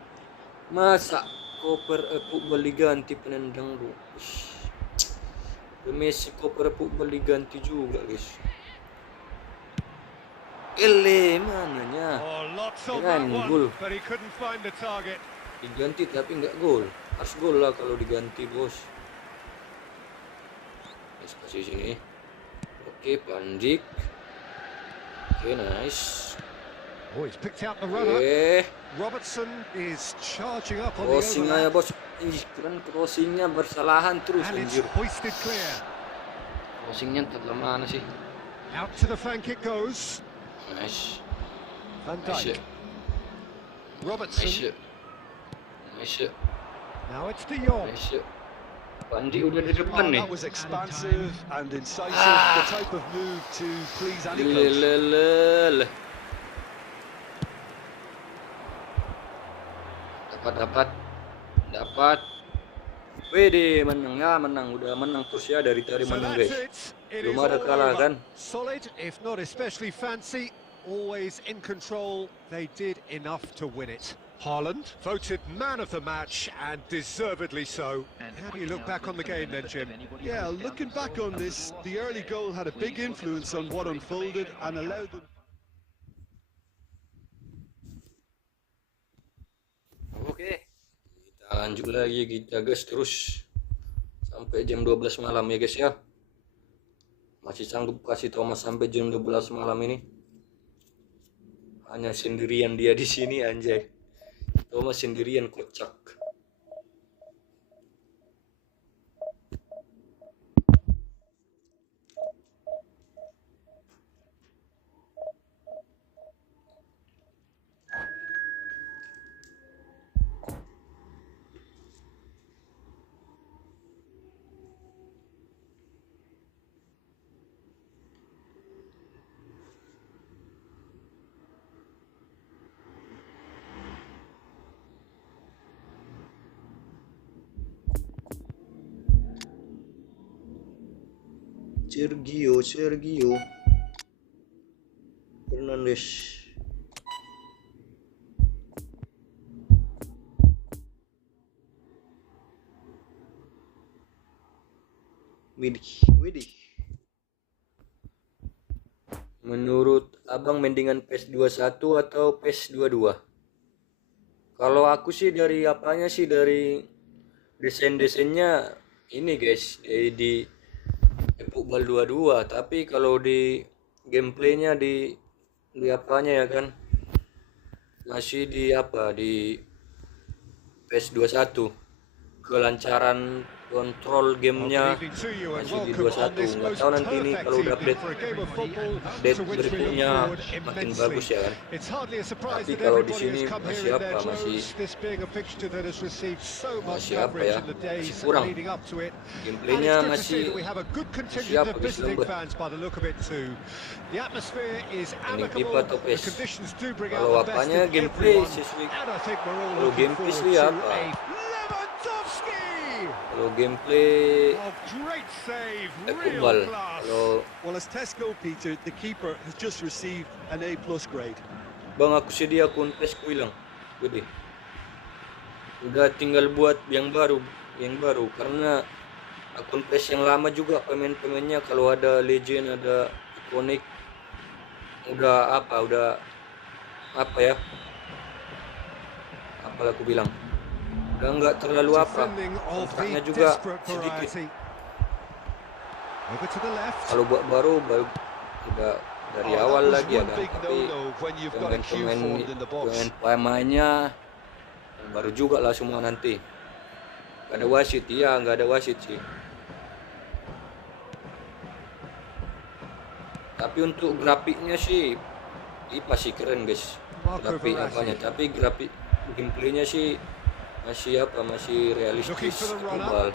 Masa football diganti penendang dong. Messi football diganti juga guys. Mananya? Kan gol. Diganti tapi nggak gol. Harus gol lah kalau diganti bos. Kasih sini. Oke, Pandik. Oke, nice. Oh, he's picked out the runner. Robertson is charging up on the Crossing-nya overlap. bos. Keren crossing-nya bersalahan terus And it's anjir. hoisted clear. Crossing-nya entah mana sih. Out to the flank it goes. Nice. Van Nice. Dijk. Robertson. Nice. Now it's De Jong. Nice. Pandik udah di depan nih. That was expansive and incisive, the type of move to please any coach. Lelelel. Dapat. Wede, menang. Udah menang terus ya dari tadi So menang that's guys. it. It Belum is ada all kalah over. kan? Solid, if not especially fancy. Always in control. They did enough to win it. Haaland voted man of the match and deservedly so. How do you look back on the game then, Jim? Yeah, looking back on this, the early goal had a big influence on what unfolded and allowed them. Oke. Kita lanjut lagi kita guys terus sampai jam 12 malam ya guys ya. Masih sanggup kasih Thomas sampai jam 12 malam ini. Hanya sendirian dia di sini anjay. Thomas sendirian kocak. Sergio Fernandes. Widih. Menurut abang mendingan PES 21 atau PES 22? Kalau aku sih dari apanya sih, dari desain-desainnya ini guys, di Efootball 22, tapi kalau di gameplaynya di apanya ya kan, masih di PES 21. Kelancaran kontrol gamenya masih di 21. Nggak tahu nanti ini kalau udah update berikutnya makin bagus ya kan. Tapi kalau di sini masih kurang. Gameplaynya masih guys, lambat. Ini FIFA atau PES? Kalau apanya gameplay sesuai. Kalau gameplay sih apa? Kalau gameplay Efootball. Well, as Tesco, Peter, the keeper has just received an A+ grade. Bang, aku sedia akun PES ku hilang. Gede. Udah tinggal buat yang baru karena akun PES yang lama juga pemain-pemainnya kalau ada legend, ada ikonik, udah apa ya? Apalah aku bilang. Udah nggak terlalu kontraknya juga sedikit. Kalau buat baru udah dari awal lagi ya kan, tapi pemainnya baru juga lah semua nanti. Gak ada wasit, nggak ada wasit sih. Tapi untuk grafiknya sih pasti keren guys, grafik apanya, tapi grafik gameplaynya sih masih realistis. Efootball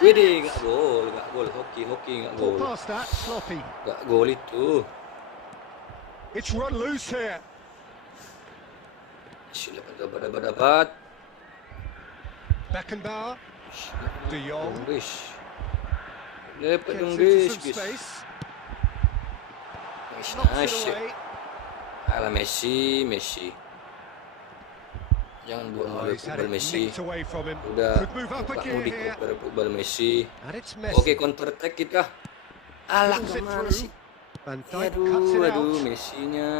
Widih, nggak gol. Hoki nggak Pull gol. past that, sloppy. Nggak gol itu. It's run loose here. Sudah dapat. Beckenbauer. De Jong. Dapat dong, Gets into guys. some space. Nice. Knocks it away. Alah Messi. Jangan buang Oh, oleh he's had football it Messi. nicked away from him. Udah Could move up a Pak gear Mudik here. kepada football Messi. And it's Messi. Oke, counter attack kita. Alah, Pulls it kemana through. sih? Van Dijk cuts it out. Messinya.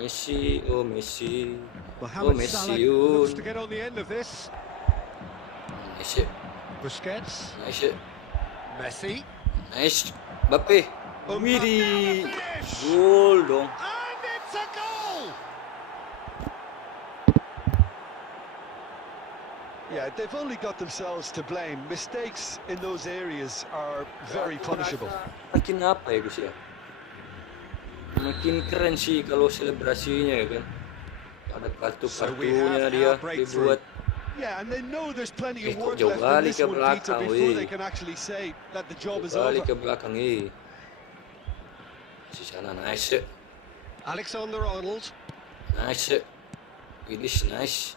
Messi. Mohamed Salah looks to get on the end of this. Nice. Busquets. Messi. Nice. Mbappe. Widih. Finish. Gol dong. And it's a goal! Yeah, they've only got themselves to blame. Mistakes in those areas are very punishable. Makin apa ya guys ya? Makin keren sih kalau selebrasinya ya kan. Ada kartu-kartunya dia dibuat. Yeah, and they know there's plenty of work jauh left kali in this ke one, Peter, belakang, before weh. they can actually say that the job is Balik over. ke belakang Si sana nice. Alexander-Arnold. Nice. Widih nice.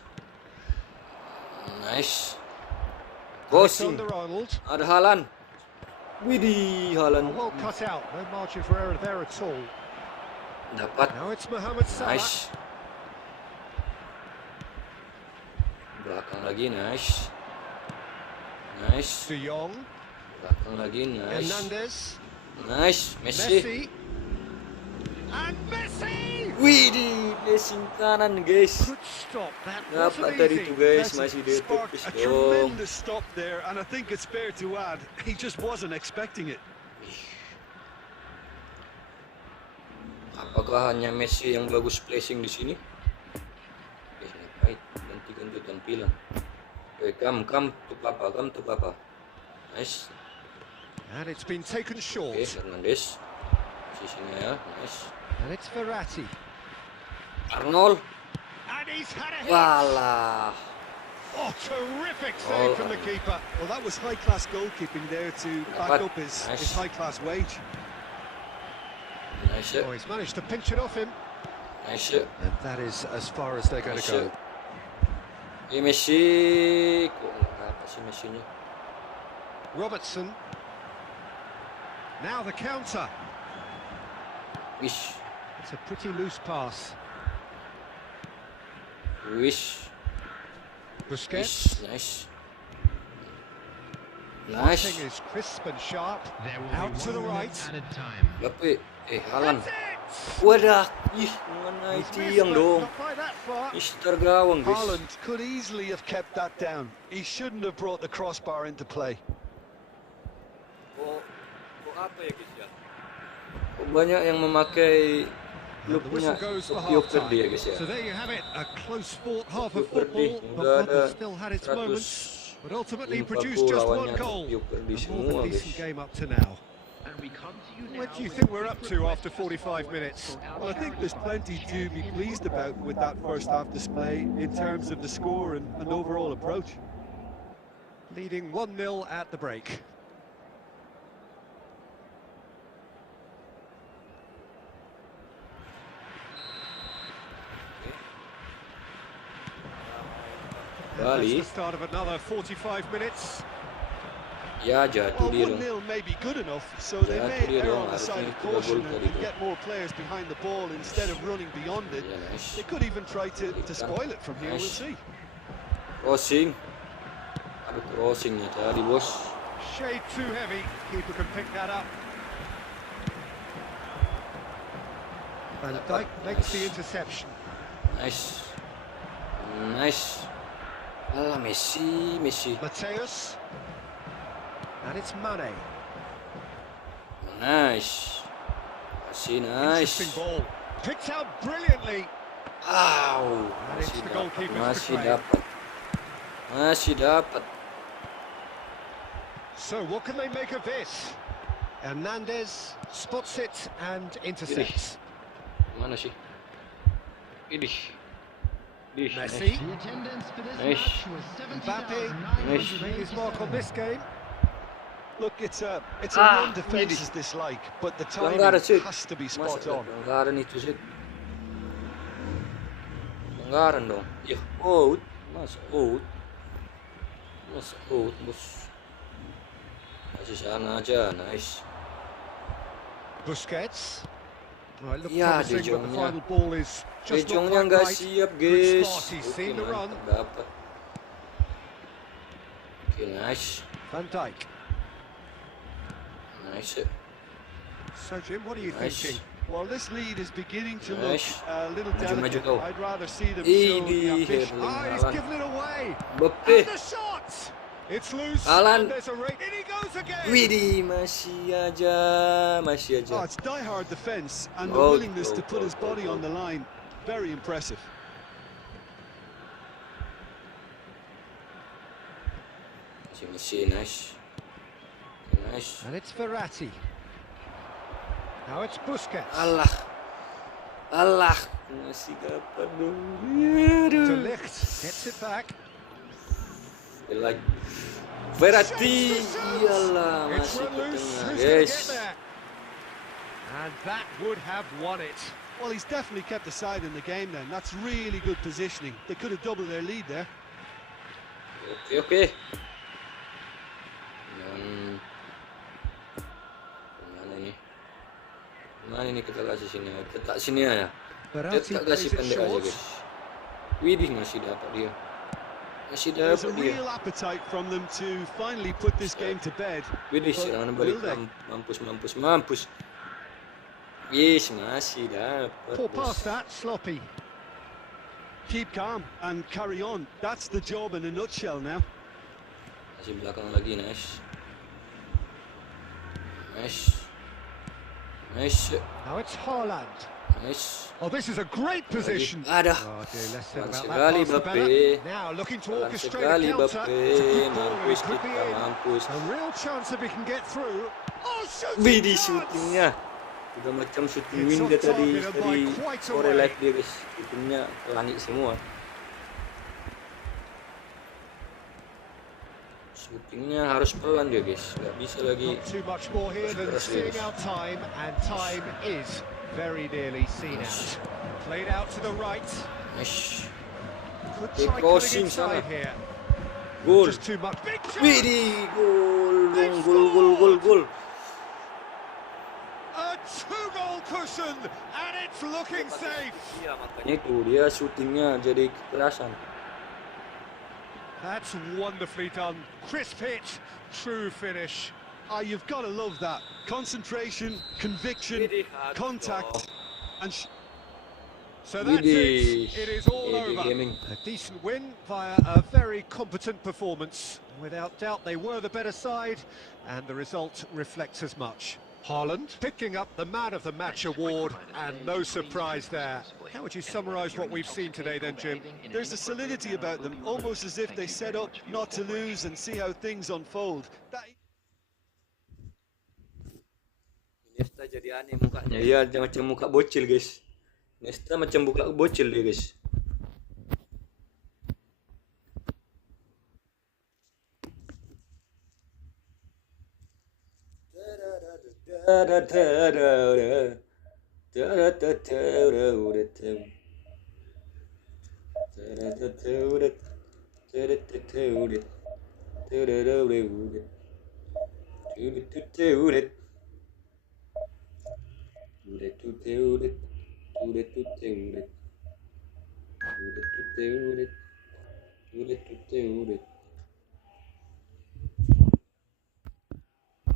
Bocil. Alexander-Arnold. Ada Haaland. Widih, Haaland. Well cut out. No margin for error there at all. Dapat. Now it's Mohamed Salah. Nice. Belakang lagi nice. De Jong. Belakang lagi nice. Hernandez. Nice. Messi. And Messi! Widih, passing kanan guys. Could stop that. Dapat Wasn't tadi easy. itu guys, That's masih sparked ditepis a dong. tremendous stop there, and I think it's fair to add, he just wasn't expecting it. Apakah hanya Messi yang bagus placing di sini? Baik, ganti tampilan. Come to papa. Nice. And it's been taken short. Hernandez. Sisinya ya, nice. And it's Verratti. Arnold. And he's had a hit. Walah. Oh, terrific save from the keeper. Well, that was high-class goalkeeping there to back up his high-class wage. Nice. Oh, he's managed to pinch it off him. Nice. And that is as far as they're going to go. Messi. Kok nggak apa sih Messinya? Robertson. Now the counter. Wish. It's a pretty loose pass. Busquets. Nice. Passing is crisp and sharp. There will Out be to the 1 right. minute added time. Mbappe. Haaland. That's it! Wadah. Mana He's itu missed, yang but dong. not by that far. Mister gawang guys. Haaland could easily have kept that down. He shouldn't have brought the crossbar into play. Kok apa ya guys ya? Kok banyak yang memakai And the whistle goes for half-time. ya guys ya. So there you have it, a close-fought half of Verdi, football, udah but one ada that still had its moments, but ultimately 150 produced just one lawannya goal. Verdi A more semua than guys. decent game up to now. And we come to you now. What do you think we're up to after 45 minutes? Well, I think there's plenty to be pleased about with that first-half display in terms of the score and overall approach. Leading 1-0 at the break. That's Bali. the start of another 45 minutes. Ya jatuh Well, dia dong. 1-0 may be good enough, so they Yeah, may clear err dong, on the side harusnya of 3 caution gol and tadi tuh. get more players behind the ball instead of running beyond it. Ya nice. They could even try to spoil it from here, we'll Nice. see. Crossing. Aduh crossingnya tadi bos. Shade too heavy, keeper can pick that up. Van Dijk makes the interception. Nice. Alah Messi. Mateus. And it's Mane. Nice. Masih nice. Interesting ball. Picked out brilliantly. Wow. And it's the goalkeeper's Masih betrayal. dapat. So what can they make of this? Hernandez spots it and intercepts. Mana sih? Idih. Messi. The attendance for this Nice. match was Mbappe Nice. made his mark on this game. Look, it's a Ah, run defence is dislike, but the timing Pelanggaran sih. has to be spot on. Pelanggaran itu sih. Pelanggaran dong. Ya, out. Mas out. Mas out, bos. Kasih sana aja, nice. Busquets. Well, it looked Ya, promising, but the De Jongnya. final ball is De just not Jongnya quite nggak right. siap, Good guys. start, he's Oke, seen the run. mantap, dapat. Oke, nice. Van Dijk. Nice. So, Jim, what are you Nice. thinking? Well, this lead is beginning to look Nice. a little Maju, delicate. kau. I'd rather see them Ini show the ambition. Herling He's Haaland. given it away. Mbappe. And the shot! It's loose. Haaland. And there's a rate. In he goes again. Widih, masih aja. Oh, it's die-hard defence and the Oh, willingness to oh, put his oh, body oh. on the line. Very impressive. Masih nice. Nice. And it's Verratti. Now it's Busquets. Alah. Masih dapat dong. De Aduh. Ligt gets it back. Like Verratti. Iyalah, It's masih run ke loose. tengah, Who's going to guys. get there? And that would have won it. Well, he's definitely kept the side in the game then. That's really good positioning. They could have doubled their lead there. Oke. Mana ini kita kasih sini? Kita sini aja. Verratti Kita plays kasih it pendek aja, short. guys. Widih, masih dapat dia. Masih There's a dapat dia. real appetite from them to finally put this game to bed. Widih, But serangan balik. will they? Mampus. Yes, masih dapat. Poor bos. pass that, sloppy. Keep calm and carry on. That's the job in a nutshell now. Masih belakang lagi, nice. Now it's Haaland. Nice. Oh, this is a great position. Ada. Oh dear, less said Bagus about sekali, that pass, Mbappe. Bella. Now looking to Bagus orchestrate sekali, a counter. Mbappe. It's a good ball, Mampus it could be kita, in. mampus. A real chance if he can get through. Oh, shooting Widih, chance! syutingnya. Udah macam syuting It's win off dia tadi target and by quite a sore way. live dia, guys. Syutingnya ke langit semua. Syutingnya harus pelan dia, guys. Gak bisa lagi. Not too much more here than seeing out time, and time is very nearly seen out. Played out to the right. Nice. Could They try crossing cutting inside sana. here. Gol. Just too much. Big chance! Widih, gol. A two-goal cushion, and it's looking safe. Iya, makanya itu dia syutingnya jadi kekerasan. That's wonderfully done. Crisp hit, true finish. Ah, you've got to love that. Concentration, conviction, contact, and... So that's it. It is all over. Gaming. A decent win via a very competent performance. Without doubt, they were the better side, and the result reflects as much. Haaland picking up the Man of the Match award, and no surprise there. How would you summarise what we've seen today then, Jim? There's a solidity about them, almost as if they set up not to lose and see how things unfold. Nesta jadi aneh mukanya. Iya, macam muka bocil, guys. Nesta macam muka bocil dia, guys.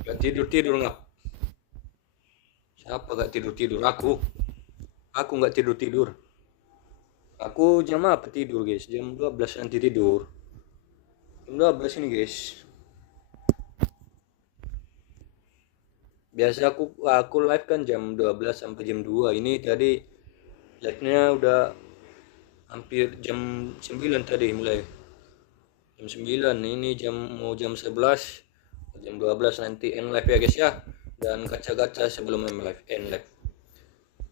Gak tidur nggak? Siapa gak tidur? Aku gak tidur. Aku jam apa tidur, guys? Jam 12 nanti tidur. Jam 12 ini, guys. Biasa aku live kan jam 12 sampai jam 2. Ini tadi live-nya udah hampir jam 9 tadi mulai. Jam 9, ini mau jam 11. Jam 12 nanti end live ya, guys ya. Dan gacha-gacha sebelum end live.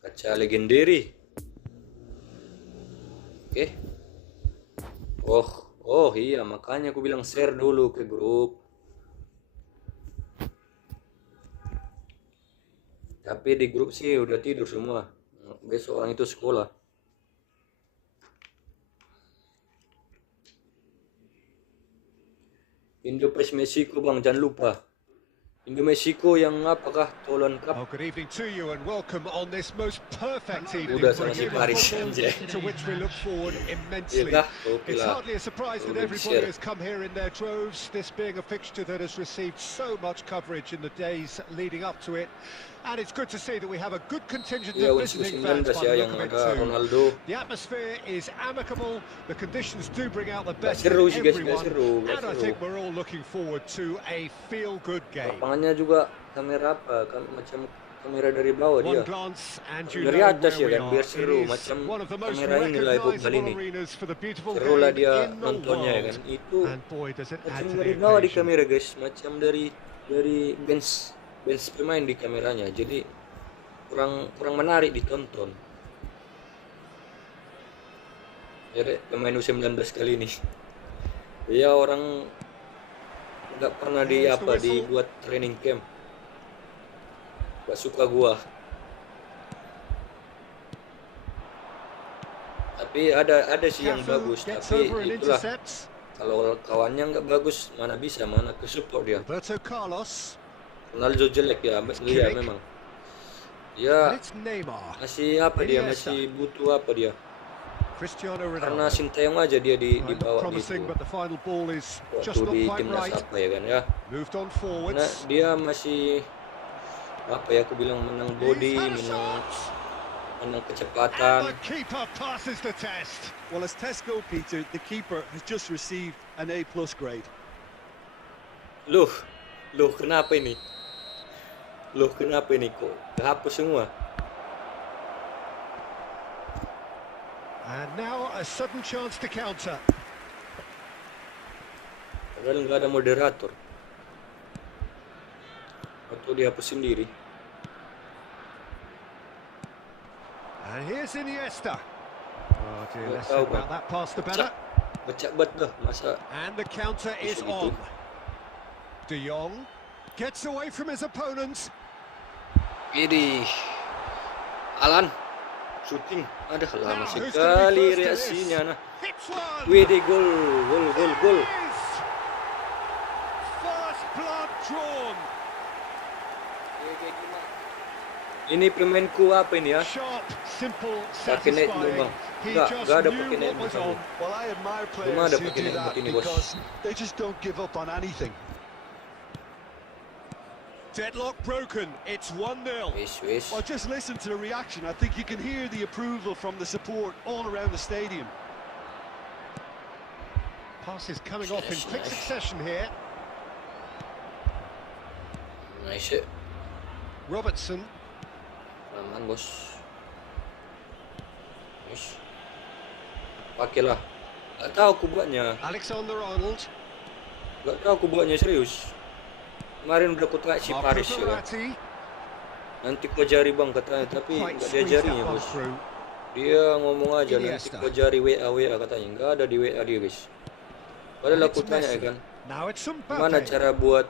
Gacha legendary. Oke. Oh iya, makanya aku bilang share dulu ke grup. Tapi di grup sih udah tidur semua. Besok orang itu sekolah. Indo Pes Meksiko bang, jangan lupa. Indo Meksiko yang apakah Tolan Cup? Oh, good evening to you and welcome on this most perfect evening Udah for sama a si game of Paris football aja. to which we look forward immensely. Iya kah? Oke It's lah. hardly a surprise that Udah everybody di-share. has come here in their droves, this being a fixture that has received so much coverage in the days leading up to it. And it's good to see that we have a good contingent Iya, of unsur visiting fans 19 by ya the yang look of it ada too. Ronaldo. The atmosphere is amicable, the conditions do bring out the Gak best in seru sih guys, everyone, gak seru. and I think we're all looking forward to a feel-good game. Lapangannya juga kamera apa? Macam kamera dari bawah One dia. glance and you Dari know atas where ya we kan, are. biar It seru. is Macam one of the most kamera inilah Efootball recognizable ini. arenas for the beautiful Seru lah game dia in the nontonnya ya kan. world. Itu And boy, does it add macam to dari the bawah di occasion. kamera guys, macam dari bench pemain di kameranya. Jadi kurang menarik ditonton. Jadi pemain U19 kali ini. Ya orang nggak pernah dibuat training camp. Gak suka gua. Tapi ada sih yang bagus, tapi itulah kalau kawannya nggak bagus mana ke support dia. Roberto Carlos. Ronaldo jelek ya, iya memang. Ya masih masih butuh dia. Karena Sintayong aja dia di bawah gitu. Waktu di timnas ya kan ya. Nah dia masih aku bilang menang body, menang kecepatan. Well, as test goalkeeper, the keeper has just received an A+ grade. Loh kenapa ini? Kok kehapus semua? And now a sudden chance to counter. Padahal nggak ada moderator. Atau dihapus sendiri. And here's Iniesta. Oh dear, Nggak let's tahu, think about that pass the better. Becak bet dah masa. And the counter is Itu. on. De Jong gets away from his opponents. Ini Alan shooting, ada lama Now, who's gonna be sekali first to reaksinya this? nah. Hits one. Wih, gol. First blood drawn. Ini pemainku apa ini ya? Sharp, simple, Pakai net dulu satisfying. bang. He Enggak just ada knew pakai net what was dulu. on. Well, I admire Cuma players ada who pakai do net that ini bos. because they just don't give up on anything. Deadlock broken. It's 1-0. Wis. Well, just listen to the reaction. I think you can hear the approval from the support all around the stadium. Passes coming off in quick succession here. Nice. Robertson. Aman bos. Nice. Pakailah. Gak tahu aku buatnya. Alexander-Arnold. Gak tahu aku buatnya serius. Kemarin udah kutuk si Paris ya kan. Nanti ku ajari bang katanya, tapi nggak diajarinya bos. Dia ngomong aja nanti ku ajari WA katanya, nggak ada di WA dia guys. Padahal aku tanya ya kan, gimana cara buat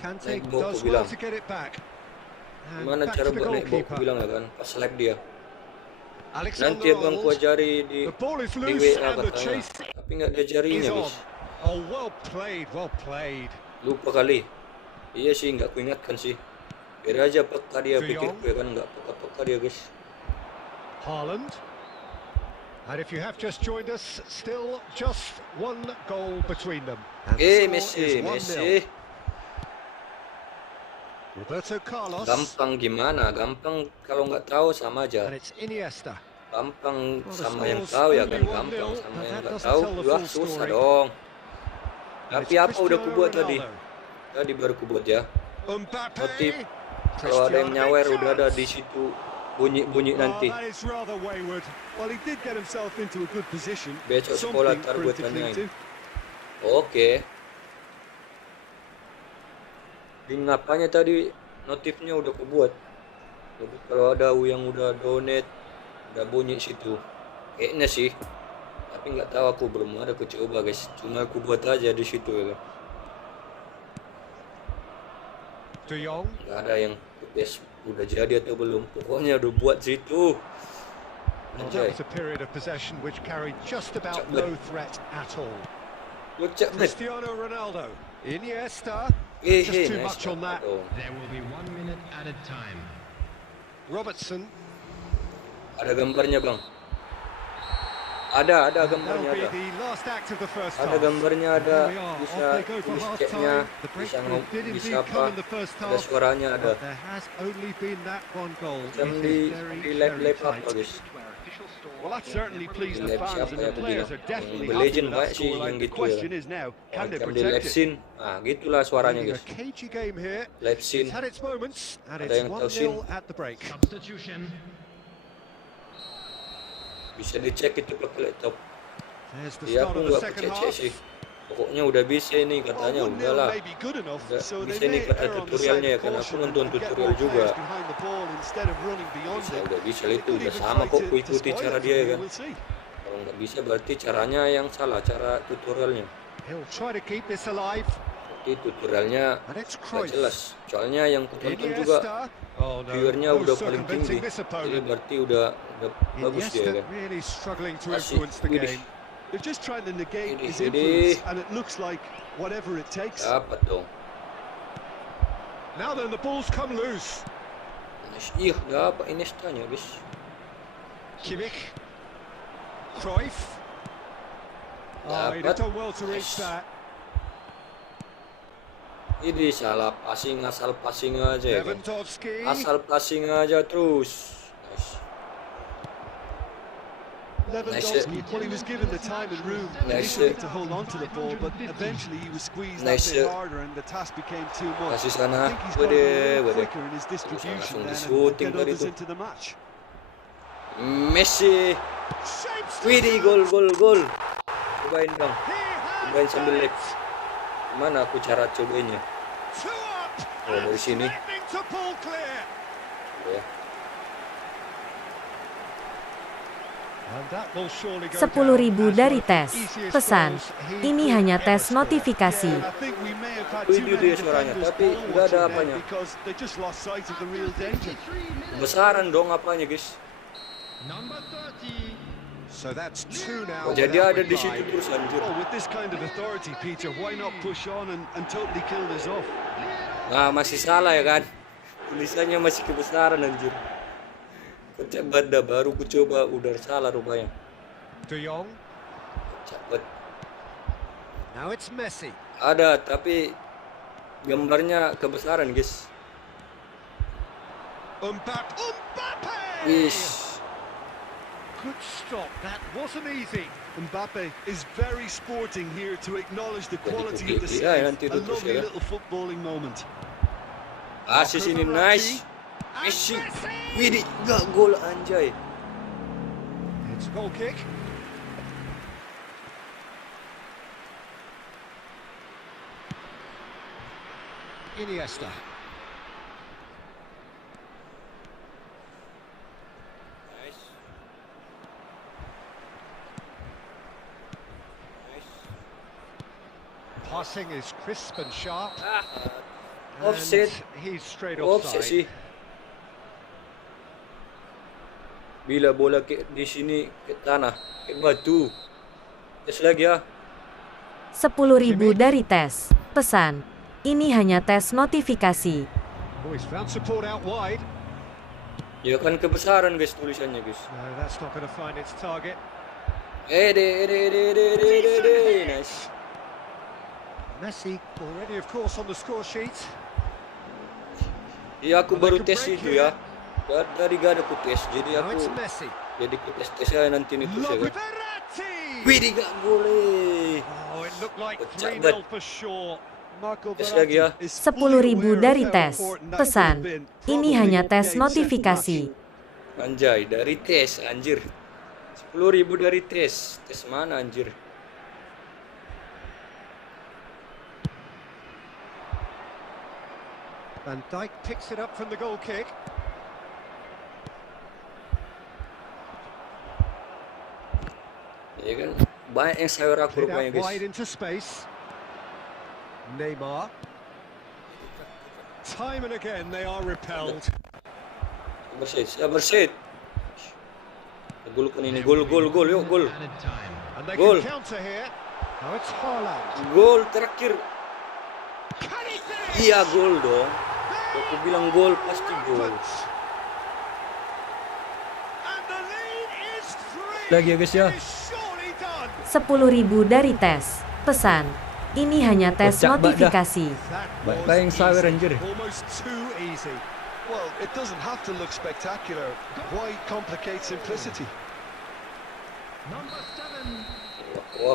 naik bawah, aku bilang. Gimana cara buat naik bawah, aku bilang ya kan, pas live dia. Nanti abang ku ajari di WA katanya, tapi nggak diajarinya guys. Well played. Lupa kali. Iya sih, nggak kuingatkan sih. Biar aja peka dia, pikirku ya kan, nggak peka dia guys. Haaland. And if you have just joined us, still just one goal between them. Messi. Roberto Carlos. Gampang gimana? Gampang kalau nggak tahu sama aja. And it's Iniesta. Gampang sama yang tahu ya kan, gampang sama yang nggak tahu. Wah susah dong. Tapi apa udah kubuat tadi? Tadi baru kubuat ya. Notif kalau ada yang nyawer udah ada di situ bunyi nanti. Besok sekolah ntar gue tanyain. Oke. Di ngapanya tadi notifnya udah kubuat. Jadi kalau ada yang udah donate udah bunyi situ. Kayaknya sih. tapi nggak tahu, aku belum ada aku coba guys, cuma aku buat aja di situ ya. De Jong. Nggak ada yang tes udah jadi atau belum, pokoknya udah buat situ. Well, that was a period of possession which carried just about no threat at all. Cristiano Ronaldo, Iniesta, just too much on that. There will be 1 minute at a time. Robertson. Ada gambarnya bang. Ada gambarnya ada. Ada gambarnya, ada bisa tulis-nya, bisa apa, ada suaranya ada. Macam di live apa guys. Well, that certainly pleased the Live fans, siapa and ya the aku players bilang. are definitely The happy Legend with that banyak sih yang scoreline. The gitu ya. question is now, can they Macam di protect live it? scene, gitulah suaranya A guys. cagey game here. Live scene. It's had its moments, and Ada it's yang tahu 1-0 scene? at the break. Substitution. Bisa dicek itu pakai laptop. There's the Ya start aku of the nggak second cek half. sih. Pokoknya udah bisa nih katanya, udahlah. Bisa nih kata tutorialnya ya, karena aku nonton tutorial juga. Bisa, udah bisa itu, udah sama kok ku ikuti cara dia ya kan. Kalau nggak bisa berarti caranya yang salah, cara tutorialnya. He'll try to keep this alive. Berarti tutorialnya And it's nggak Cruyff. jelas. Soalnya yang ku tonton juga Oh no, viewernya no udah paling tinggi. circumventing this Jadi opponent. berarti udah bagus dia Iniesta kan. really struggling to Masih, influence the widih. game. They're just trying to negate his Widih. influence, and it looks like whatever it takes. Dapat dong. Now then, the ball's come loose. Ih, dapat Iniesta-nya guys. Kimmich. Cruyff. Oh, he'd have done well to reach that. Ini salah passing, asal passing aja ya kan. Lewandowski. Asal passing aja terus. Lewandowski, well, he was given the time and room initially to hold on to the ball, but eventually he was squeezed that bit harder and the task became too much. Kasih I sana, think he's got to be a little wede. quicker in his distribution langsung then di-shooting and get tadi others tuh. into the match. Messi. Widih, gol. Cobain bang. Cobain sambil leg. Gimana aku cara cobainnya? Oh, dari sini. Ya. 10.000 dari tes. Pesan. Ini hanya tes notifikasi. Itu dia suaranya, tapi nggak ada apanya. Besaran dong apanya guys. Number 30. So that's 2 now. Oh, jadi ada di situ terus anjir. Oh, with this kind of authority, Peter, why not push on and totally kill this off? Nah, masih salah ya kan? Tulisannya masih kebesaran anjir. Kecebat dah, baru ku coba udah salah rupanya. De Jong. Cepet. Now it's Messi. Ada, tapi gambarnya kebesaran guys. Mbappe. Wish. Good stop. That wasn't easy. Mbappe is very sporting here to acknowledge the quality of the Ya, save. nanti A itu terus lovely ya. little footballing moment. Asis ini nice. Messi. Widih, gak gol anjay. It's a goal kick. Iniesta. Passing is crisp and sharp. Offset. And he's straight Offset offside. sih. Bila bola ke di sini ke tanah, ke batu. Tes lagi ya. 10.000 dari tes. Pesan. Ini hanya tes notifikasi. Oh, he's found support out wide. Ya kan kebesaran guys tulisannya guys. No, that's not going to find its target. Ede. Nice. Messi already, of course, on the score sheet. Iya aku baru tes itu ya. Dari gak ada ku tes, jadi Now aku it's Messi. jadi ku tes aja nanti nih terus ya kan. Verratti! Widih gak boleh. Oh, it looked like Pecah 3-0 for sure. Marco Tes lagi ya. Verratti is 10.000 dari fully tes. aware of how Pesan. important that would have Ini been. hanya Probably tes a game, set, notifikasi. Anjay, dari tes anjir. 10.000 dari tes. Tes mana anjir? Van Dijk picks it up from the goal kick. Ya kan? Banyak yang sayur aku Played out rupanya guys. wide into space. Neymar. Time and again they are repelled. Sabar Sid. Gol kan ini, gol, yuk gol. And they Goal. can counter here. Now it's Haaland. Gol terakhir. Can he finish? Iya gol dong. Aku bilang gol pasti gol. And the lead is 3. Lagi ya guys ya. It's surely done. 10.000 dari tes. Pesan. Ini hanya tes Kocak, Mbak, dah. notifikasi. That Baik, was yang sawer, easy. anjir. Almost too easy. Well, it doesn't have to look spectacular. Why complicate simplicity? Wah.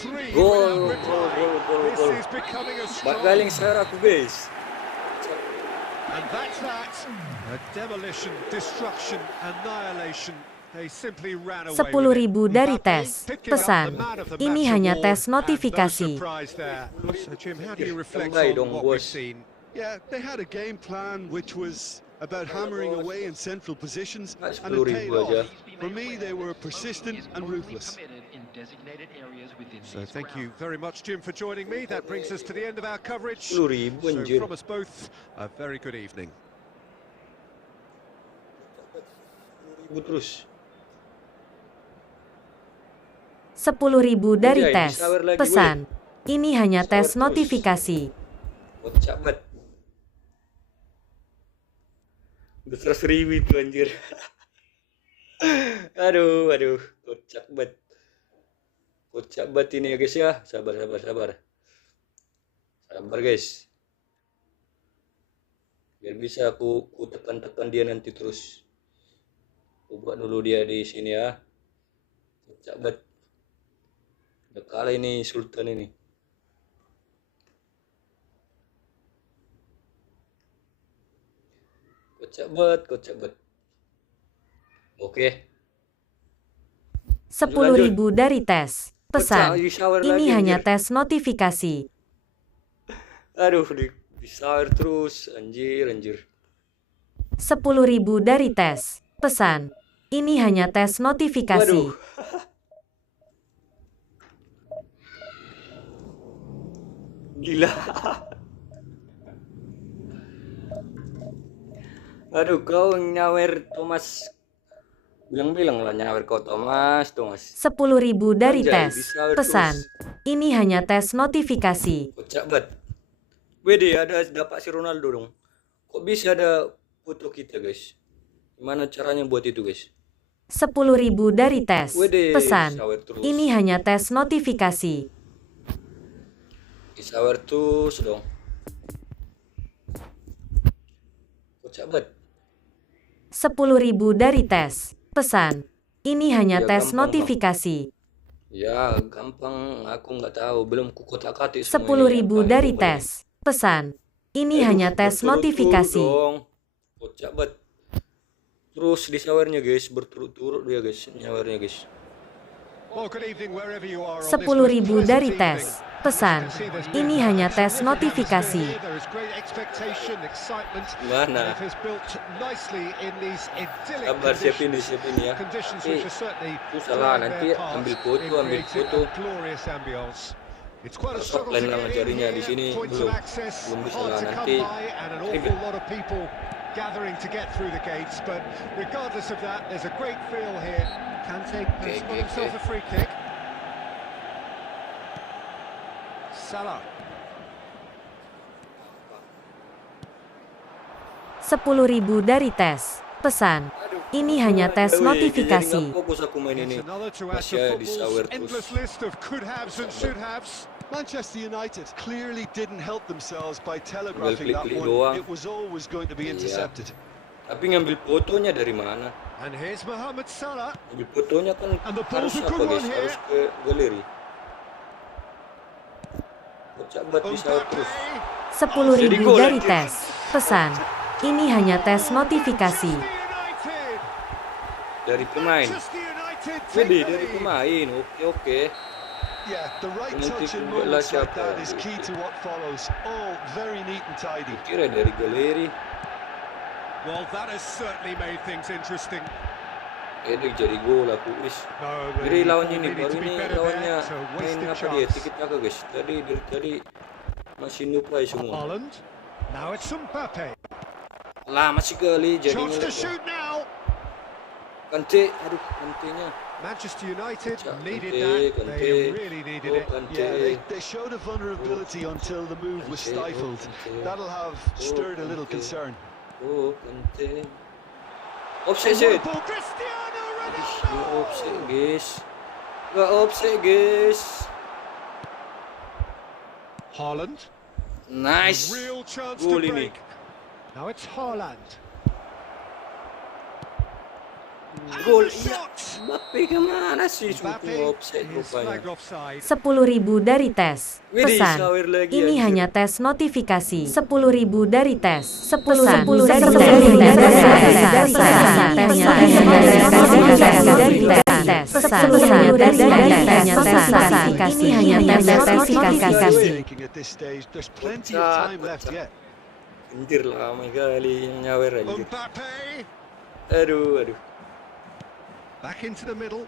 3 Gol, without reply. gol. This is becoming a Baik strong. yang sayur aku guys. And that's that. A demolition, destruction, annihilation. They simply ran away 10.000 with it. dari Mbappe tes. picking up Pesan. the man of the Ini match hanya award, tes and no notifikasi. surprise there. So Jim, how do you reflect Tambay on dong, what we've bos. seen? Yeah, they had a game plan which was about hammering away in central positions, That's and it paid 10.000 aja. off. For me, they were persistent and ruthless. So thank you very much, Jim, for joining me. That brings us to the end of our coverage. 10.000 So anjir. from us both, a very good evening. Terus. 10.000 dari Anjay, tes. disawer lagi, Pesan. Ini hanya Disawer tes terus. notifikasi. Kocak banget. Udah 100.000 itu anjir. Aduh, kocak banget. Kocak banget ini ya guys ya. Sabar. Sabar guys. Biar bisa aku tekan dia nanti terus. Coba dulu dia di sini ya. Kocak banget. Udah kalah ini Sultan ini. Kocak banget. Oke. 10.000 dari tes. Pesan. Kocak, disawer Ini lagi, hanya anjir. tes notifikasi. Aduh, disawer terus anjir. 10.000 dari tes. Pesan. Ini hanya tes notifikasi. Waduh. Gila. Aduh, kau nyawer Thomas. Bilang lah nyawer kau Thomas. 10.000 dari Anjay, tes. disawer Pesan. terus. Ini hanya tes notifikasi. Kocak banget. Wede ada dapat si Ronaldo dong. Kok bisa ada foto kita guys? Gimana caranya buat itu guys? 10.000 dari tes. Wede, Pesan. disawer terus. Ini hanya tes notifikasi. Disawer terus dong. Kocak banget. 10.000 dari tes. Pesan. Ini hanya Ya, tes gampang, notifikasi. Ya gampang, aku nggak tahu, belum kukotak-katik 10.000 dari tes. Pesan. Ini hanya tes notifikasi. Kocak banget. Terus disawernya guys, berturut-turut dia guys, nyawernya guys. Well, good evening wherever you are on this 10.000 dari pleasant tes. evening. Pesan. Ini hanya tes notifikasi. There is great expectation, excitement, Mana? and it has built nicely in these idyllic Sabar, siapin conditions. ini ya. Conditions which are certainly salah, playing nanti their part ambil foto, in ambil creating foto. a glorious ambience. It's quite a Sok struggle to lain get lah in ngecarinya here. di sini, Points belum. of access Belum bisa hard lah, to come nanti by, and an ribet. awful lot of people gathering to get through the gates. But regardless of that, there's a great feel here. Kante has got himself a free kick. Salah. 10.000 dari tes. Pesan. Ini hanya tes notifikasi. Fokus aku main ini. It's another to add Masih to disawer football's endless terus. list of could haves and should haves. Manchester United clearly didn't help themselves by telegraphing that klik-klik one. doang. It was always going to be intercepted. Tapi ngambil fotonya dari mana? And here's Mohamed Salah. Ambil fotonya kan And the harus ball's a apa good guys? one here. Harus ke galeri. Kocak banget disawer terus. 10.000 dari tes. Pesan. Ini hanya tes notifikasi. United. Dari pemain. Just United. Jadi dari pemain. Oke. Yeah, the right Nanti touch in tunggu moments lah like siapa that yang is key to what follows. All very neat and tidy. Kira dari galeri. Well, that has certainly made things interesting. jadi gol aku wis. Jadi lawannya ini baru ini lawannya main apa dia tikit taka guys. Tadi masih nuplai semua. Lah masih kali jadinya. Kante, aduh kantenya. Manchester United needed that. They really needed it. Yeah, they showed a vulnerability until the move was stifled. That'll have stirred a little concern. Oh, Kante. Offside. Offside, guys. Gak offside, guys. Haaland. Nice. Real chance Goal to ini. break. Now it's Haaland. Gol, iya. Mbappe kemana sih? Offside rupanya. 10.000 dari tes. Pesan. Ini hanya tes notifikasi. 10.000 dari tes. 10.000 dari tes. Pesan. Ini hanya tes notifikasi. Anjir lama kali nyawer anjir. Aduh. Back into the middle.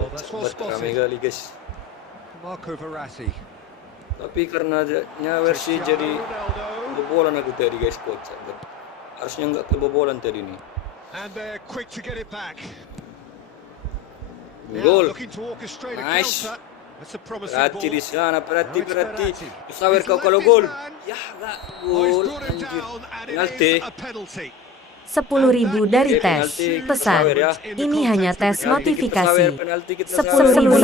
Oh, that's well spotted. Rame kali guys. Marco Verratti. Tapi karena nyawer sih jadi kebobolan aku tadi guys, coach. Harusnya nggak kebobolan tadi nih. And they're quick to get it back. Gol. Nice. Perhati di sana, perhati. Sawer kau kalau gol. Ya nggak gol anjir. Penalti. 10.000 dari tes. Pesan. Ini hanya tes notifikasi. 10.000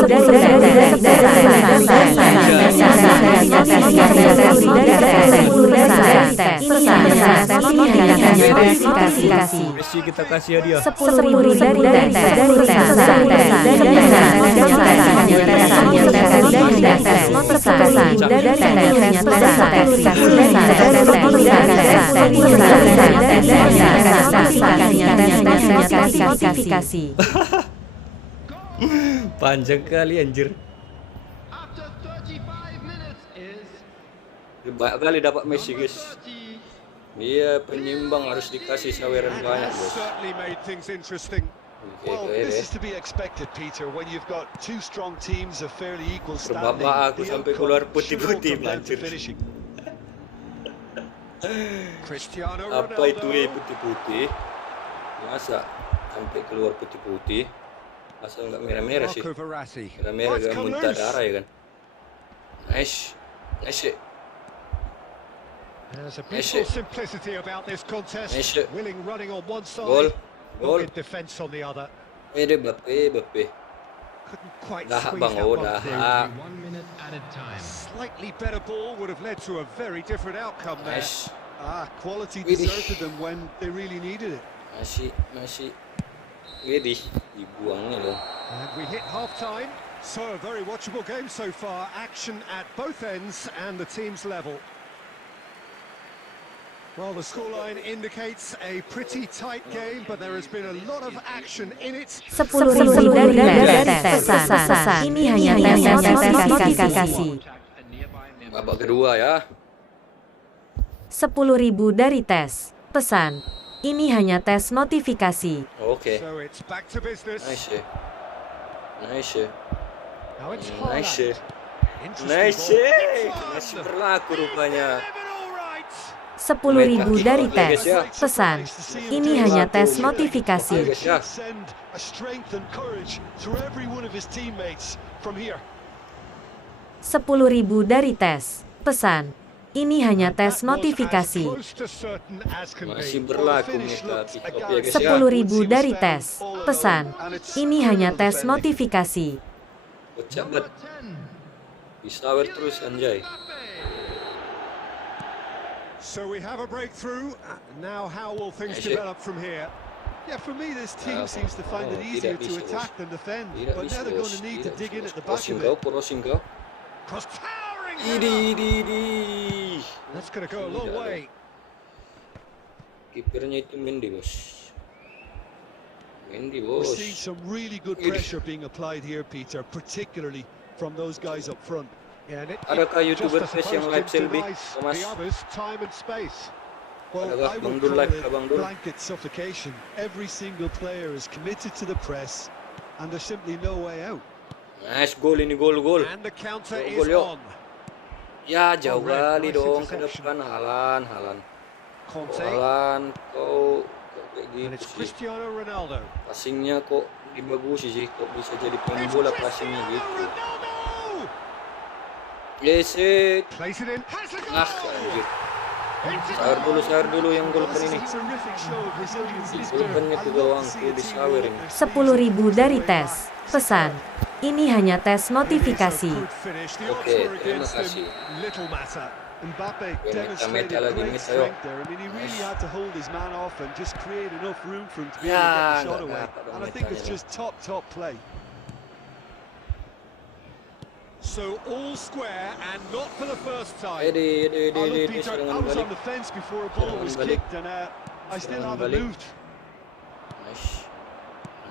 dari tes. Messi kita kasih hadiah. 10.000 dari notifikasi. Panjang kali anjir. Banyak kali dapat Messi guys. Iya, penyimbang harus dikasih saweran banyak guys. Well, this is to be expected, Peter, when you've got two strong teams of fairly equal standing. Bapak aku sampai keluar putih-putih anjir. Apa itu putih-putih? Masa sampai keluar putih-putih? Masa nggak merah-merah sih? Merah-merah gak muntah darah ya kan? Nice. There's a beautiful simplicity about this contest. Willing running on one side, good defense on the other. Bappe. Couldn't quite Dah squeeze bang, that oh one dah. through. 1 minute at a time. Slightly better ball would have led to a very different outcome there. Nice. Quality deserted them when they really needed it. Masih. Widih, dibuangnya loh. And we hit half-time. So a very watchable game so far. Action at both ends and the team's level. Well, the scoreline indicates a pretty tight game, but there has been a lot of action in it. 10.000 dari tes. Pesan. Ini hanya tes notifikasi. Babak kedua ya. 10.000 dari tes. Pesan. Ini hanya tes notifikasi. Oke. So it's back to business. Nice. Now it's Nice. Masih berlaku rupanya. 10.000 dari tes. Pesan. Ini hanya tes notifikasi. 10.000 dari tes. Pesan. Ini hanya tes notifikasi. Masih berlaku nih tapi 10.000 dari tes. Pesan. Ini hanya tes notifikasi. Cepat. Bisa terus anjay. So we have a breakthrough. Now how will things develop from here? Yeah, for me this team seems to find it easier to attack than defend, but now they're going to need to dig in at the back of it. Cross towering. That's going to go a long way. Kipernya itu Mendy bos. We're seeing some really good pressure being applied here, Peter, particularly from those guys up front. Yeah, adakah YouTuber face yang live selfie, Thomas? Well, I would call it blanket suffocation. Every single player is committed to the press, and there's simply no way out. Nice goal ini, gol. And the counter Gol, is on. Ya, jauh kali dong ke depan. Halan. Conte. Halan, kau kayak And it's gitu sih. Cristiano Ronaldo. Passingnya kok dibagusi sih, kok bisa jadi pemain bola passingnya gitu. Yes, it. Place it in. Has a goal. Anjir. Sawer dulu yang golkan ini. Golkannya ke gawang tuh disawer ini. 10.000 dari tes. Pesan. Ini hanya tes notifikasi. Oke, terima kasih. Mbappe demonstrated great strength there. I mean, he really had to hold his man off and just create enough room for him to be able to get the shot away. And I think it's just top play. So all square and not for the first time. Peter, I was on the fence before a ball was kicked and I still haven't moved.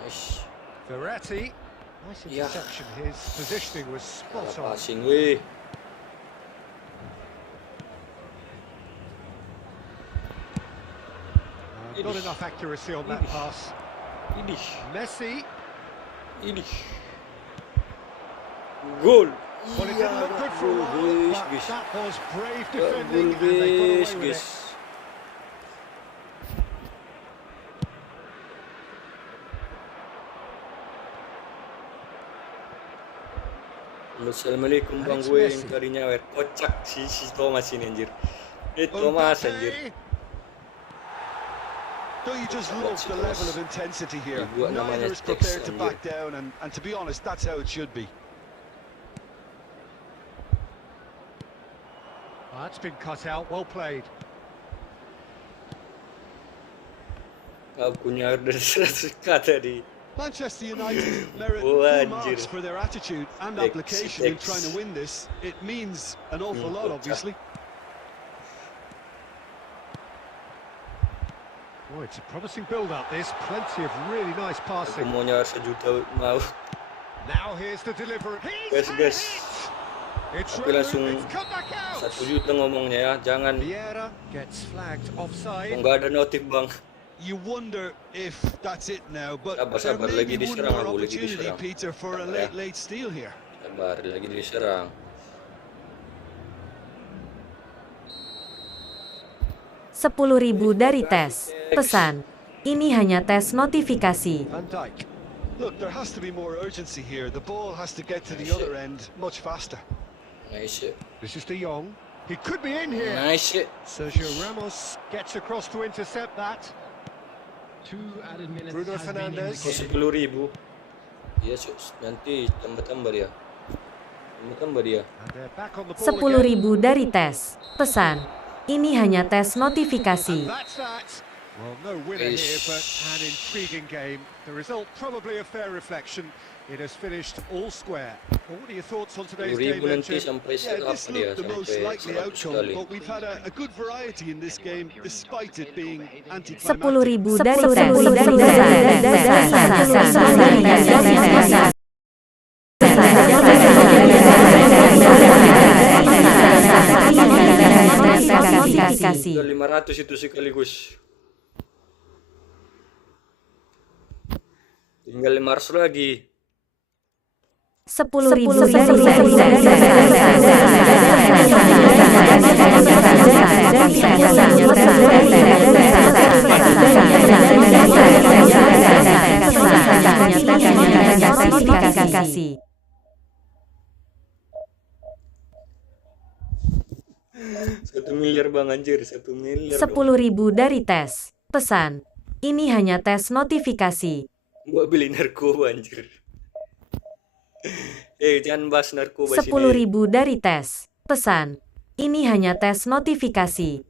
Nice. Verratti. Nice interception. His positioning was spot on. Passing weh. Not enough accuracy on that pass. Messi. Goal. Well, it didn't look good for a while, but that was brave defending, and they got away with it. Assalamualaikum bang gue yang tadi nyawer. Kocak si Thomas ini anjir. Thomas anjir. Don't you just love the level of intensity here? Neither is prepared to back down, and to be honest, that's how it should be. That's been cut out. Well played. Aku nyawer dari 100 kata di. Manchester United merit full marks for their attitude and application in trying to win this. It means an awful lot, obviously. Oh, it's a promising build-up. This plenty of really nice passing. Aku mau nyawer sejuta mau. Now here's the delivery. Guys. Tapi langsung 1 juta ngomongnya ya, jangan. Gets flagged offside. Nggak ada notif bang. You wonder if that's it now, but sabar there may lagi be one diserang, more lagi opportunity, diserang. Peter, for a late steal here. Sabar, lagi diserang. Rp10.000 dari tes. Pesan. Ini hanya tes notifikasi. Look, there has to be more urgency here. The ball has to get to the other end much faster. Nice. This is De Jong. He could be in here. Nice. Sergio Ramos gets across to intercept that. 2 added minutes. Bruno Fernandes. 10.000. Iya, nanti tambah dia. Tambah dia. 10.000 dari tes. Pesan. Ini hanya tes notifikasi. Well, no winner here, but an intriguing game. The result probably a fair reflection. It has finished all square. Well, what are your thoughts on today's game, nanti sampai this looked the most likely outcome, but we've had a good variety in this game, despite it being anticlimactic. 10.000 dari tes. Notifikasi. 500 itu sekaligus. Tinggal 500 lagi. 10.000 dari notifikasi. 1 miliar bang anjir, 1 miliar. 10.000 dari tes. Pesan. Ini hanya tes notifikasi. Gua beli narkoba anjir. Jangan bahas narkoba sini. 10.000 dari tes. Pesan. Ini hanya tes notifikasi.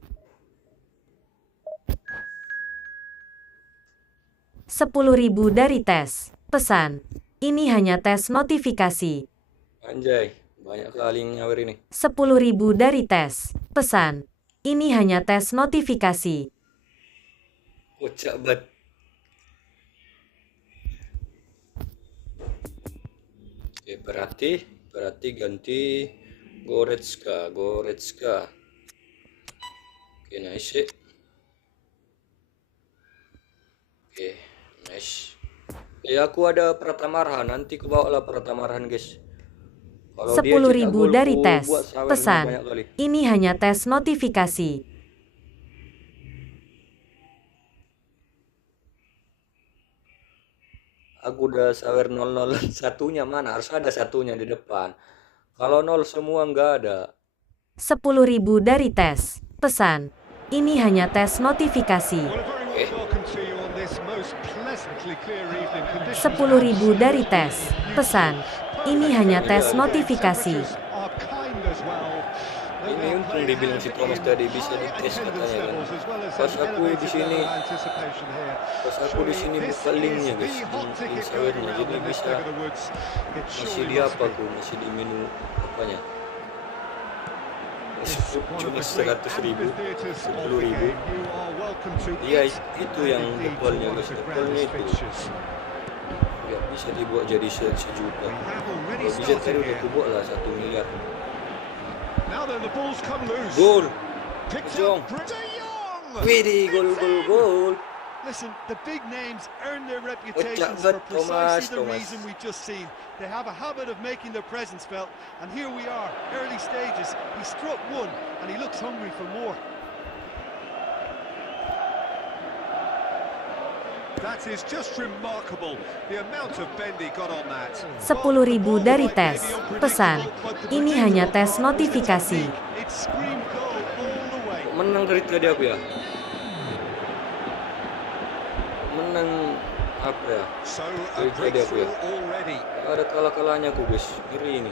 10.000 dari tes. Pesan. Ini hanya tes notifikasi. Anjay, banyak kali nyawer ini. 10.000 dari tes. Pesan. Ini hanya tes notifikasi. Kocak banget. Oke, berarti ganti Goretzka. Oke, nice. Ya aku ada Pratamaran, nanti ku bawa lah Pratamaran guys. 10.000 dari tes. Pesan. Ini hanya tes notifikasi. Aku udah sawer 0-0 satunya mana? Harus ada satunya di depan. Kalau 0 semua nggak ada. 10.000 dari tes. Pesan. Ini hanya tes notifikasi. 10.000 dari tes. Pesan. Ini hanya tes notifikasi. Ini untung dibilang si Thomas tadi bisa dites katanya kan. Pas aku di sini buka linknya guys, link sawernya, jadi bisa masih di apa aku masih di menu apanya. Cuma 100.000, 10.000. Iya itu yang depannya guys, depannya itu. Ya bisa dibuat jadi sejuta. Kalau bisa tadi udah aku buat lah 1 miliar. Gol. Jong. Widih, gol. Listen, the big names earn their reputations for precisely the reason we've just seen. They have a habit of making their presence felt, and here we are, early stages. He struck one, and he looks hungry for more. That is just remarkable. The amount of bend he got on that. 10.000 dari tes. Pesan. Ini hanya tes notifikasi. Menang dari tadi aku ya. Menang apa ya? Dari tadi aku ya. Ada kalah-kalahnya aku guys. Ngeri ini.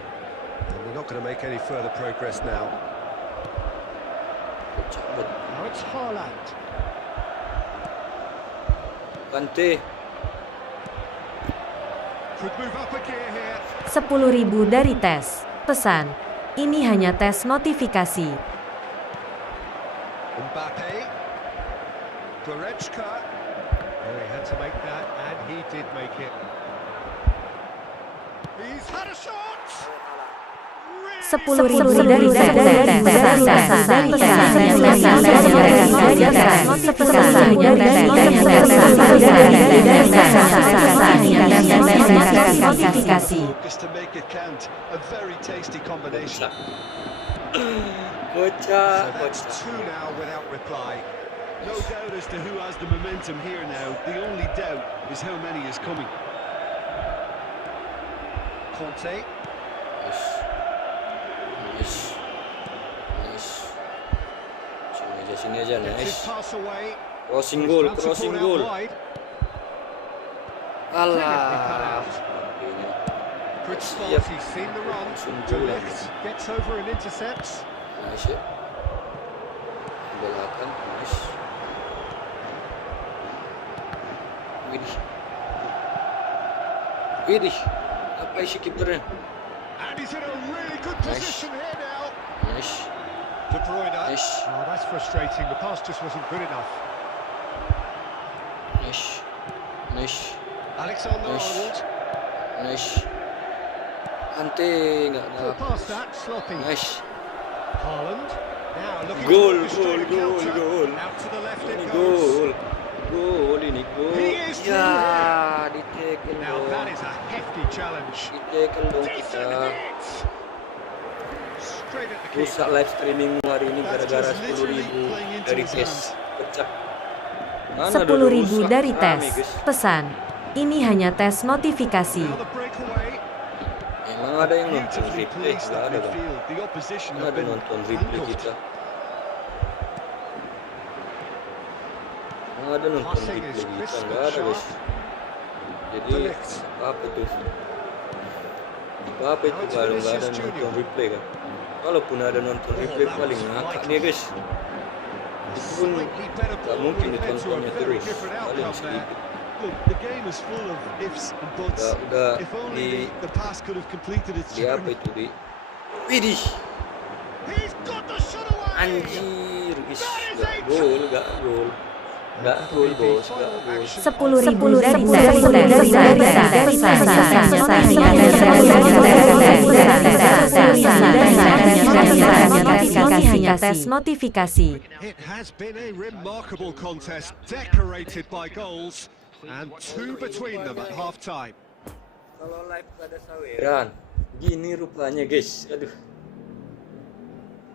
We're not going to make any further progress now. Cepet. Now it's Haaland. Kante. 10.000 dari tes. Pesan. Ini hanya tes notifikasi. Mbappe. Goretzka. Oh, he had to make that, and he did make it. He's had a shot. 10.000 dari tes. Notifikasi. That's two now without reply. No doubt as to who has the momentum here now. The only doubt is how many is coming. Conte. Sini aja nice. Pass away. Crossing goal. Alah. Good spot. He's seen the run. Gets over and intercepts. Nice ya. Belakang nice. Widih. Apa isi kipernya? And he's in a really good position here now. Nice. De Bruyne. Nice. Oh, that's frustrating. The pass just wasn't good enough. Nice. Alexander-Arnold. Nice. Kante nggak Good dapat. pass that, sloppy. Nice. Haaland. Now looking Goal. to orchestrate a counter. Out to the left it Ini goes. gol. He is through Ya, di-tackle Now dong. that is a hefty challenge. Di-tackle dong Decent kita. hit. Straight at the keeper. Rusak live streaming hari ini gara-gara 10.000 dari tes pecah. 10.000 dari tes. Pesan. Ini hanya tes notifikasi. Now the breakaway. Emang ada yang nonton Beautifully replay? placed Nggak at ada bang. midfield. The opposition Nggak have ada been nonton replay handcuffed. kita. Nggak ada nonton Passing replay is kita. crisp Nggak and ada guys. sharp. Jadi apa tuh? Apa itu kalau nggak ada nonton replay kan? Kalaupun ada nonton replay paling ngakak dia guys. Itu pun nggak mungkin ditontonnya terus. Paling sedikit. Look, the game is full of ifs and buts. Udah If only the pass could have completed its di apa journey. itu di? Widih. He's got the shot away. Anjir, gak gol. Nggak gol bos, nggak gol. 10.000 dari tes notifikasi. It has been a remarkable contest, decorated by goals. And 2 between them at half-time. Kalau live pada saweran, gini rupanya guys. Aduh.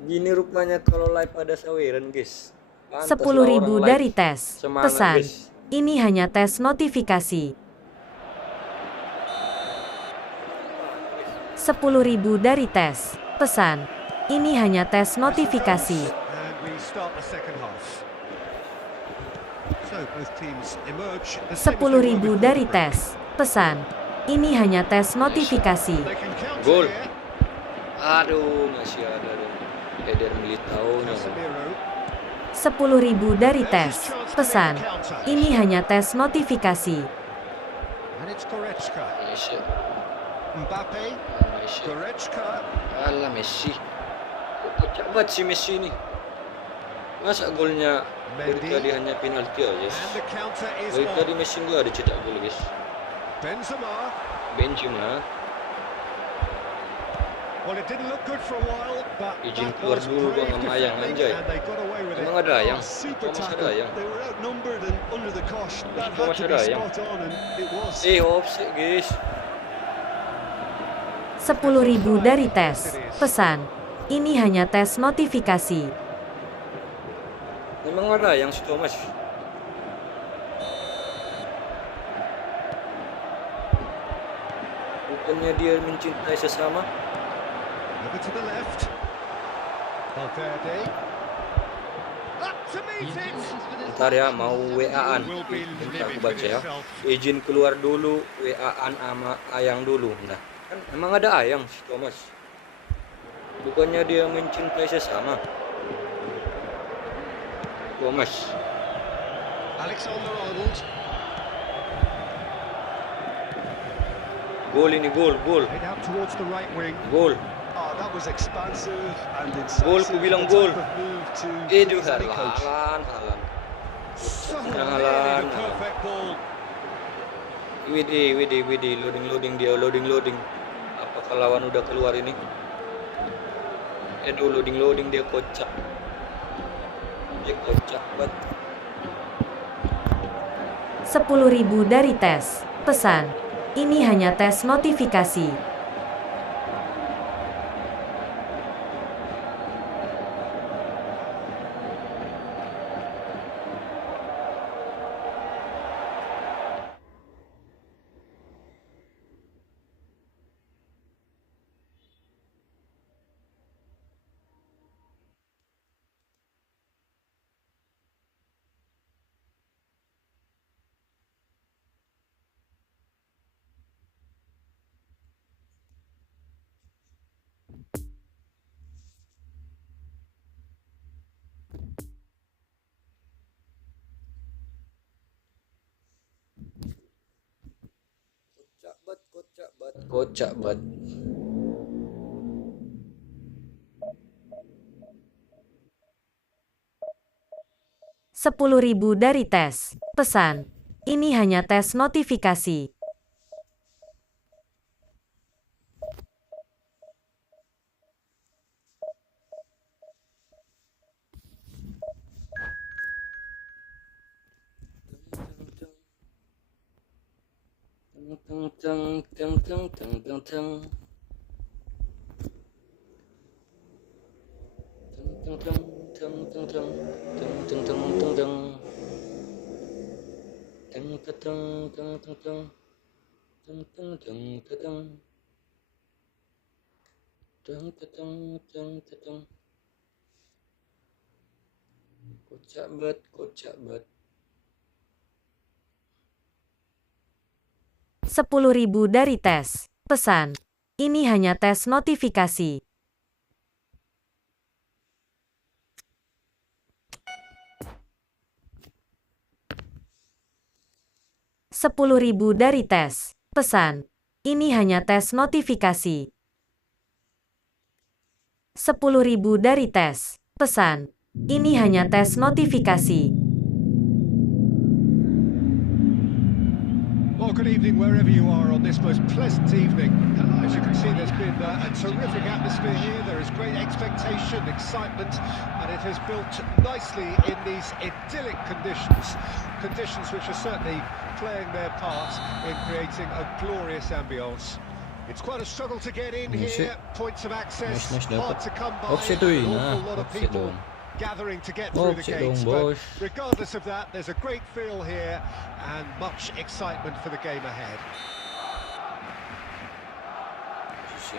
Gini rupanya kalau live pada saweran guys. 10.000 dari tes. Semangat, Pesan. guys. Ini hanya tes notifikasi. 10.000 dari tes. Pesan. Ini hanya tes notifikasi. And we start the second half. So both teams emerge the same as they were 10.000 before dari the break. tes. Pesan. Ini hanya tes notifikasi. They can counter Gol. here. Aduh, masih ada dong. Eder Militao-nya. Casemiro. 10.000 dari tes. Pesan. Ini hanya tes notifikasi. And it's Goretzka. Messi. Mbappe. Messi. Goretzka. Alah Messi. Kok kocak banget si Messi ini. Masa golnya dari Mendy. tadi hanya penalti aja. And the counter is Dari tadi on. Messi nggak ada cetak gol guys. Benzema. Benzema Well, it didn't look good for a while, but izin that keluar was dulu brave bang sama Ayang defending, anjay. and they got away with it. Emang ada Ayang? Super Masih ada tackle. Ayang? They were outnumbered and under the cosh. That Masih had to ada be Ayang? spot on, and it was. Offset guys. 10.000 dari tes. Pesan. Ini hanya tes notifikasi. Memang ada yang si Thomas. Bukannya dia mencintai sesama? Over to the left. Valverde. Up to meet it. Ntar ya mau WA-an. Will be Bentar aku livid baca with ya. himself. Izin keluar dulu, WA-an sama Ayang dulu. Nah, kan emang ada Ayang si Thomas. Bukannya dia mencintai sesama. Thomas. Alexander-Arnold. Gol ini gol. Head out towards the right wing. Gol. Oh, that was expansive and Gol, incisive. ku bilang The gol. type of move to Itu please any coach. halan. So Halan. nearly the perfect ball. Widih, loading. Apakah lawan udah keluar ini? Loading dia kocak. Dia kocak banget. 10.000 dari tes. Pesan. Ini hanya tes notifikasi. Kocak banget. Rp10.000 dari tes. Pesan. Ini hanya tes notifikasi. Kocak banget. 10.000 dari tes. Pesan. Ini hanya tes notifikasi. Rp10.000 dari tes. Pesan. Ini hanya tes notifikasi. 10.000 dari tes. Pesan. Ini hanya tes notifikasi. Well, good evening wherever you are on this most pleasant evening. As you can see, there's been a terrific atmosphere here. There is great expectation, excitement, and it has built nicely in these idyllic conditions. Conditions which are certainly playing their part in creating a glorious ambience. It's quite a struggle to get in here. Points of access hard to come by. An awful lot of people gathering to get through the gates, but regardless of that, there's a great feel here and much excitement for the game ahead.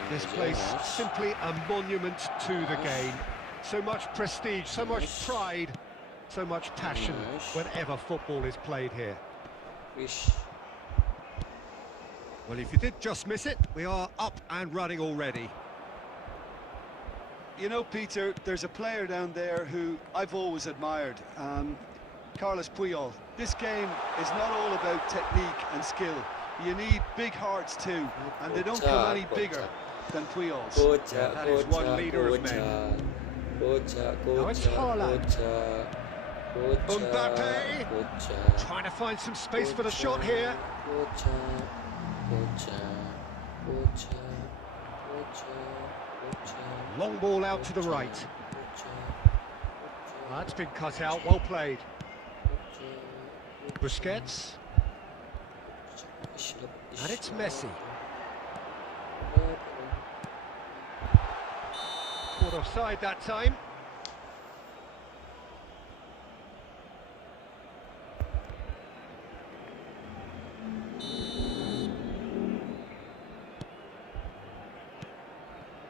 This place simply a monument to the game. So much prestige, so much pride, so much passion whenever football is played here. Well, if you did just miss it, we are up and running already. You know, Peter, there's a player down there who I've always admired, Carlos Puyol. This game is not all about technique and skill. You need big hearts too, and they don't come any bigger than Puyol's. That is one leader of men. Now it's Haaland. Mbappe trying to find some space for the shot here. Long ball out to the right. That's been cut out, well played. Busquets. And it's Messi. Caught offside that time.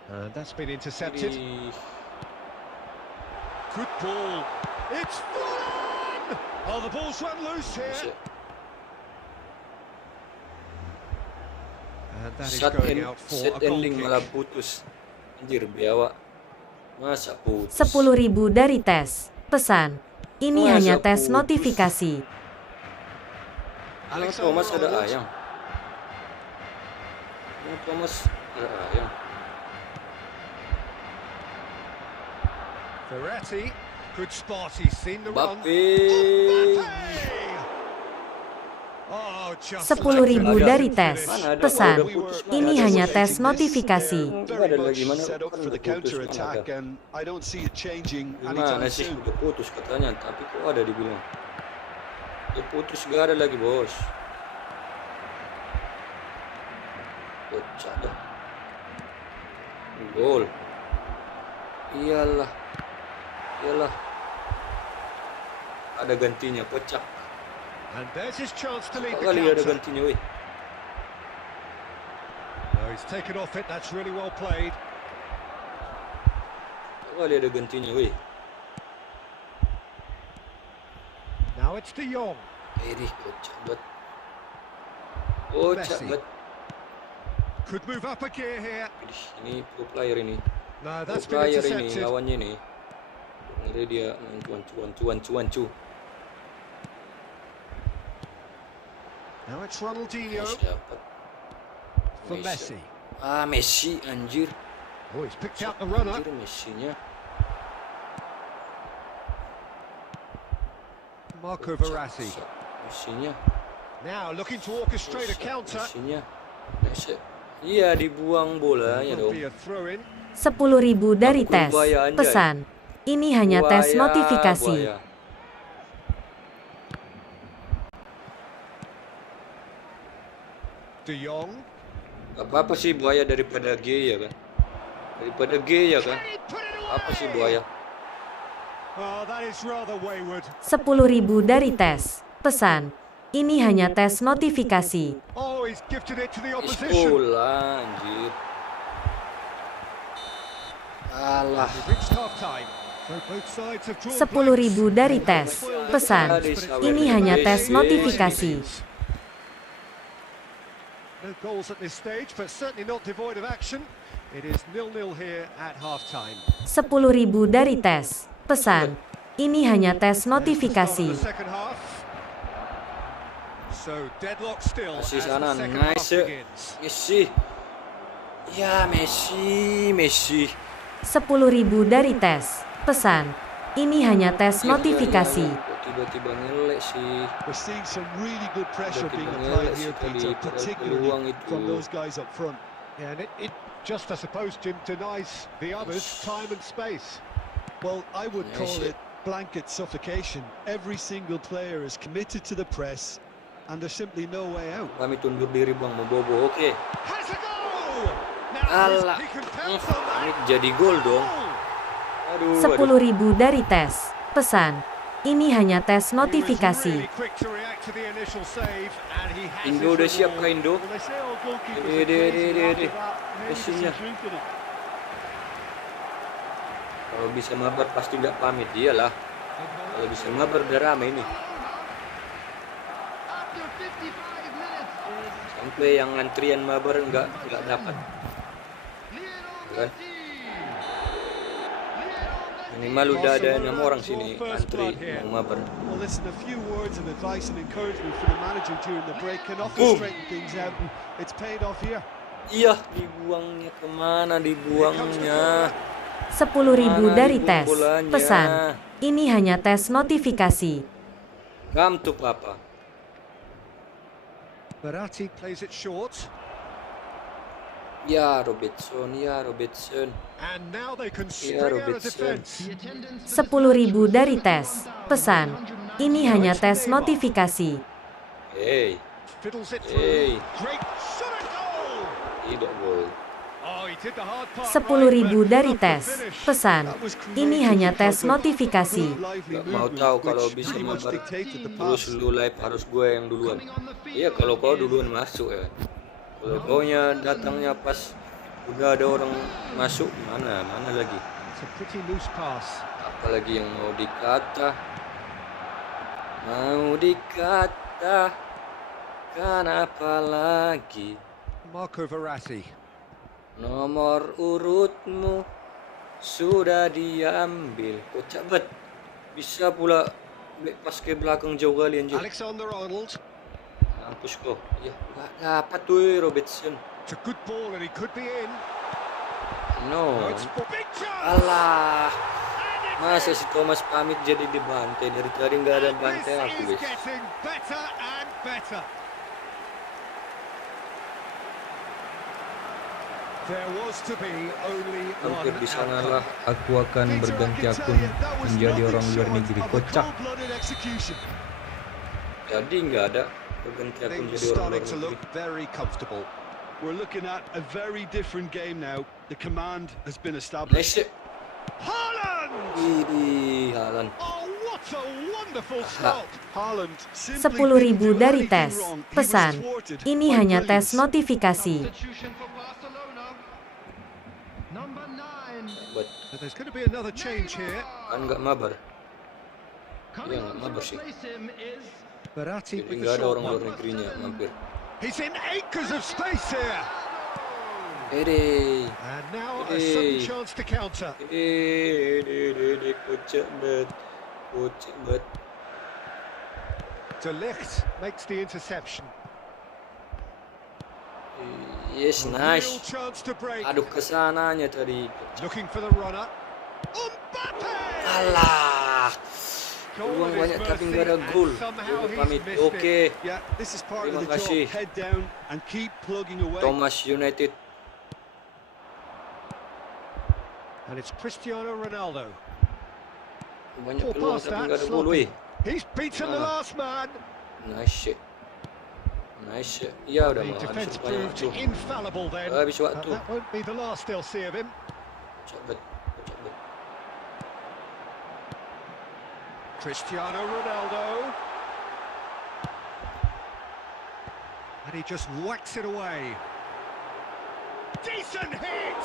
And that's been intercepted. Good ball. It's fallen! Oh, the ball's run loose here. And that is going out for a goal kick. Anjir, biawa. Masa putus. 10.000 dari tes. Pesan. Ini hanya tes notifikasi. Thomas ada ayam. Thomas ada ayam. Verratti, good spot, he's seen the run. 10.000 dari tes. Pesan. Ini hanya tes notifikasi. Gimana sih, udah putus katanya, tapi kok ada dibilang udah putus, gak ada lagi bos. Kocak dah. Gol. Iyalah. Ada gantinya, kocak. And there's his chance to lead the Kali ada counter. gantinya, weh. No, he's taken off it, that's really well played. Kali ada gantinya, weh. Now it's De Jong. Kocak banget. Kocak banget. Could move up a gear here. Ini pro player ini. No, Pro that's been player ini, intercepted. lawannya nih. Ngeri dia, cuan. Now it's Ronaldinho Dapat. for Messi. Messi, anjir. Oh, he's picked out the runner. Anjir, Messinya. Marco Verratti. Messinya. Now looking to orchestrate a counter. Messinya. Iya, dibuang bolanya Will dong. be a throw in. 10.000 dari tes. Pesan. Ini hanya tes notifikasi. Buaya. De Jong. Gak apa-apa sih buaya daripada G ya kan? Daripada G ya kan? Apa sih buaya? Oh, that is rather wayward. 10.000 dari tes. Pesan. Ini hanya tes notifikasi. Oh, he's gifted it to the opposition. Bola, anjir. Alah. We've reached half time. So both sides have drawn 10.000 dari tes. Pesan. Ini hanya tes notifikasi. No goals at this stage, but certainly not devoid of action. It is 0-0 here at half-time. 10.000 dari tes. Pesan. Ini hanya tes notifikasi. So deadlock still as Masih the sana, second half nice. begins. Messi. Ya, Messi. 10.000 dari tes. Pesan. Ini hanya tes notifikasi. Kok tiba-tiba ngelek sih. We're seeing some really good pressure being applied here, Peter, particularly from those guys up front. Yeah, and it just, I suppose, Jim, denies the others time and space. Well, I would call it blanket suffocation. Every single player is committed to the press, and there's simply no way out. Kami tundur diri bang, mau bobo, oke. Has a goal! Alah, kami jadi gol dong. Aduh, 10.000 dari tes. Pesan. Ini hanya tes notifikasi. Indo udah siap kah Indo? Mesinnya. Kalau bisa mabar pasti nggak pamit dia lah. Kalau bisa mabar udah rame ini. Sampai yang antrian mabar nggak dapat. Kan? Minimal udah ada 6 orang sini antri yang mabar. Well, listen, a few words of advice and encouragement for the manager during the break can often straighten things out. It's paid off here. Iya, dibuangnya kemana dibuangnya? 10.000 dari tes. Pesan. Ini hanya tes notifikasi. Come to Papa. Verratti plays it short. Ya Robertson, ya Robertson. And now they can string out a defense. 10.000 dari tes. Pesan. Ini hanya tes notifikasi. Hey. Fiddles it Hey. through. Great shot at goal. Tidak gol. Oh, he did the hard part 10.000 right, dari but tes. the finish. Pesan. Ini hanya tes notifikasi. Gak mau tahu kalau bisa mabar terus lu live harus gue yang duluan. Iya kalau kau duluan masuk ya. Kalau kau nya datangnya pas udah ada orang masuk mana lagi. It's a pretty loose pass. Apalagi yang mau dikata kenapa lagi Marco Verratti. nomor urutmu sudah diambil. Kocak bet bisa pula pas ke belakang jauh kali anjir. Alexander Arnold. Mampus kok. Ya gak dapat tuh Robertson. It's a good ball and he could be in. No. It's for big chance. Alah. Masa si Thomas pamit jadi dibantai. Dari tadi nggak ada bantai aku This is guys. getting better and better. There was to be only Hampir one di sanalah outcome. aku akan berganti akun menjadi orang luar negeri. Kocak. Jadi nggak ada berganti akun Things jadi orang starting luar to negeri. look very comfortable. We're looking at a very different game now. The command has been established. Nice. Haaland! Widih, Haaland. Oh, what a wonderful stop! Haaland 10.000 dari tes. Pesan. Ini hanya tes notifikasi. Substitution for Barcelona. Number 9. Buat And there's going to be another change here. kan nggak mabar. Coming nggak on to mabar sih. replace him is Verratti Jadi with nggak the ada short orang one. luar negerinya mampir. He's in acres of space here. Ede. And now a sudden chance to counter. Kocak bet. Kocak bet. De Ligt makes the interception. Yes, Real nice. chance to break. Aduh kesananya tadi. Looking for the runner. Mbappe! Alah. Goal Peluang at his banyak tapi mercy, nggak ada and gol. somehow Udah he's pamit. missed Oke. it. Yeah, this is part of Terima the kasih. job. Head down and keep plugging away. Thomas United. And it's Cristiano Ronaldo. Banyak Poor peluang pass tapi that, nggak ada gol. sloppy. Weh. He's beaten the last man. Nice shit. Nice shit. Iya udah The mau defence habis banyak proved waktu. infallible then. Habis But waktu. that won't be the last they'll see of him. Kocak bet. Kocak bet. Cristiano Ronaldo. And he just whacks it away. Decent hit!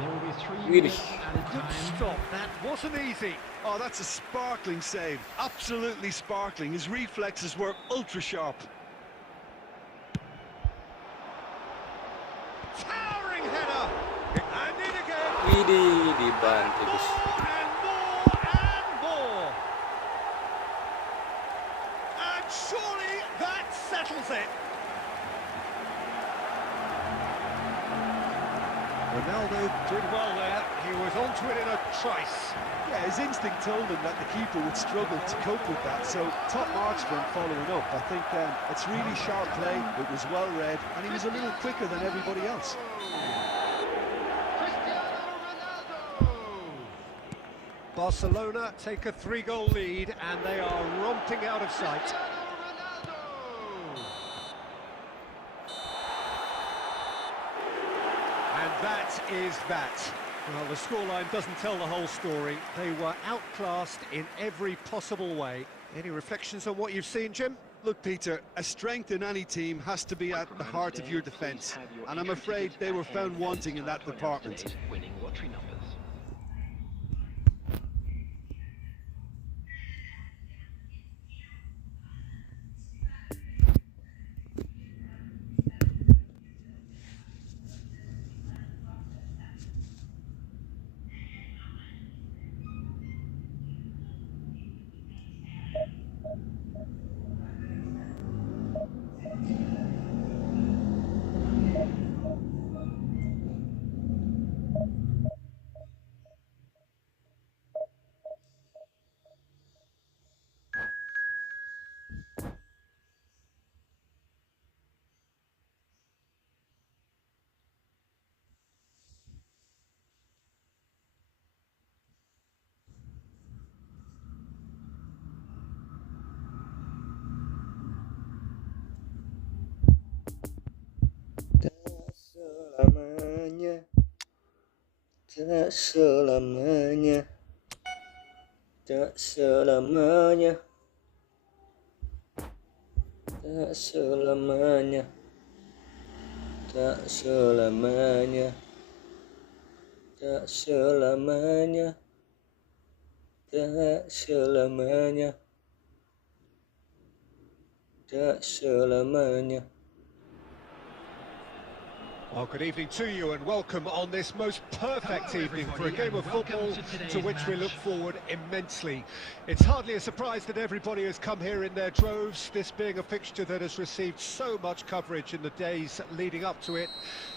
there will be 3 Really? minutes added Good time. stop. That wasn't easy. Oh, that's a sparkling save. Absolutely sparkling. His reflexes were ultra sharp. Towering header. And in again. Widih, dibantai guys. More and more and more. And surely that settles it. Ronaldo did well there. He was onto it in a trice. Yeah, his instinct told him that the keeper would struggle to cope with that, so top marks for him following up. I think it's really sharp play, it was well read, and he was a little quicker than everybody else. Barcelona take a 3-goal lead, and they are romping out of sight. And that is that. Well, the scoreline doesn't tell the whole story. They were outclassed in every possible way. Any reflections on what you've seen, Jim? Look, Peter, a strength in any team has to be at the heart of your defence, and I'm afraid they were found wanting in that department. Tak selamanya, tak selamanya, tak selamanya, tak selamanya, tak selamanya, tak selamanya, tak selamanya. Well, good evening to you and welcome on this most perfect evening for a game of football to which we look forward immensely. It's hardly a surprise that everybody has come here in their droves, this being a fixture that has received so much coverage in the days leading up to it.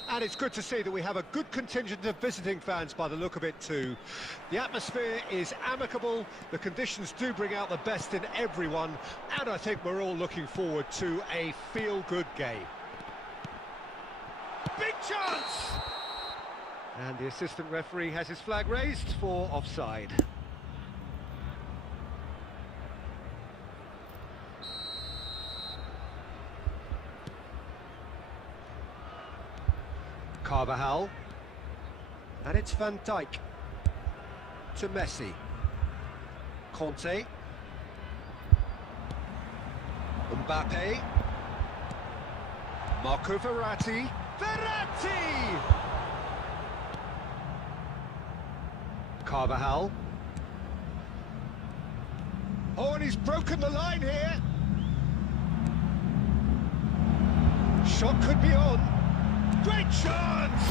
And it's good to see that we have a good contingent of visiting fans by the look of it too. The atmosphere is amicable, the conditions do bring out the best in everyone, and I think we're all looking forward to a feel-good game. Big chance! And the assistant referee has his flag raised for offside. Carvajal. And it's Van Dijk. To Messi. Conte. Mbappe. Marco Verratti. Verratti! Carvajal. Oh, and he's broken the line here. Shot could be on. Great chance!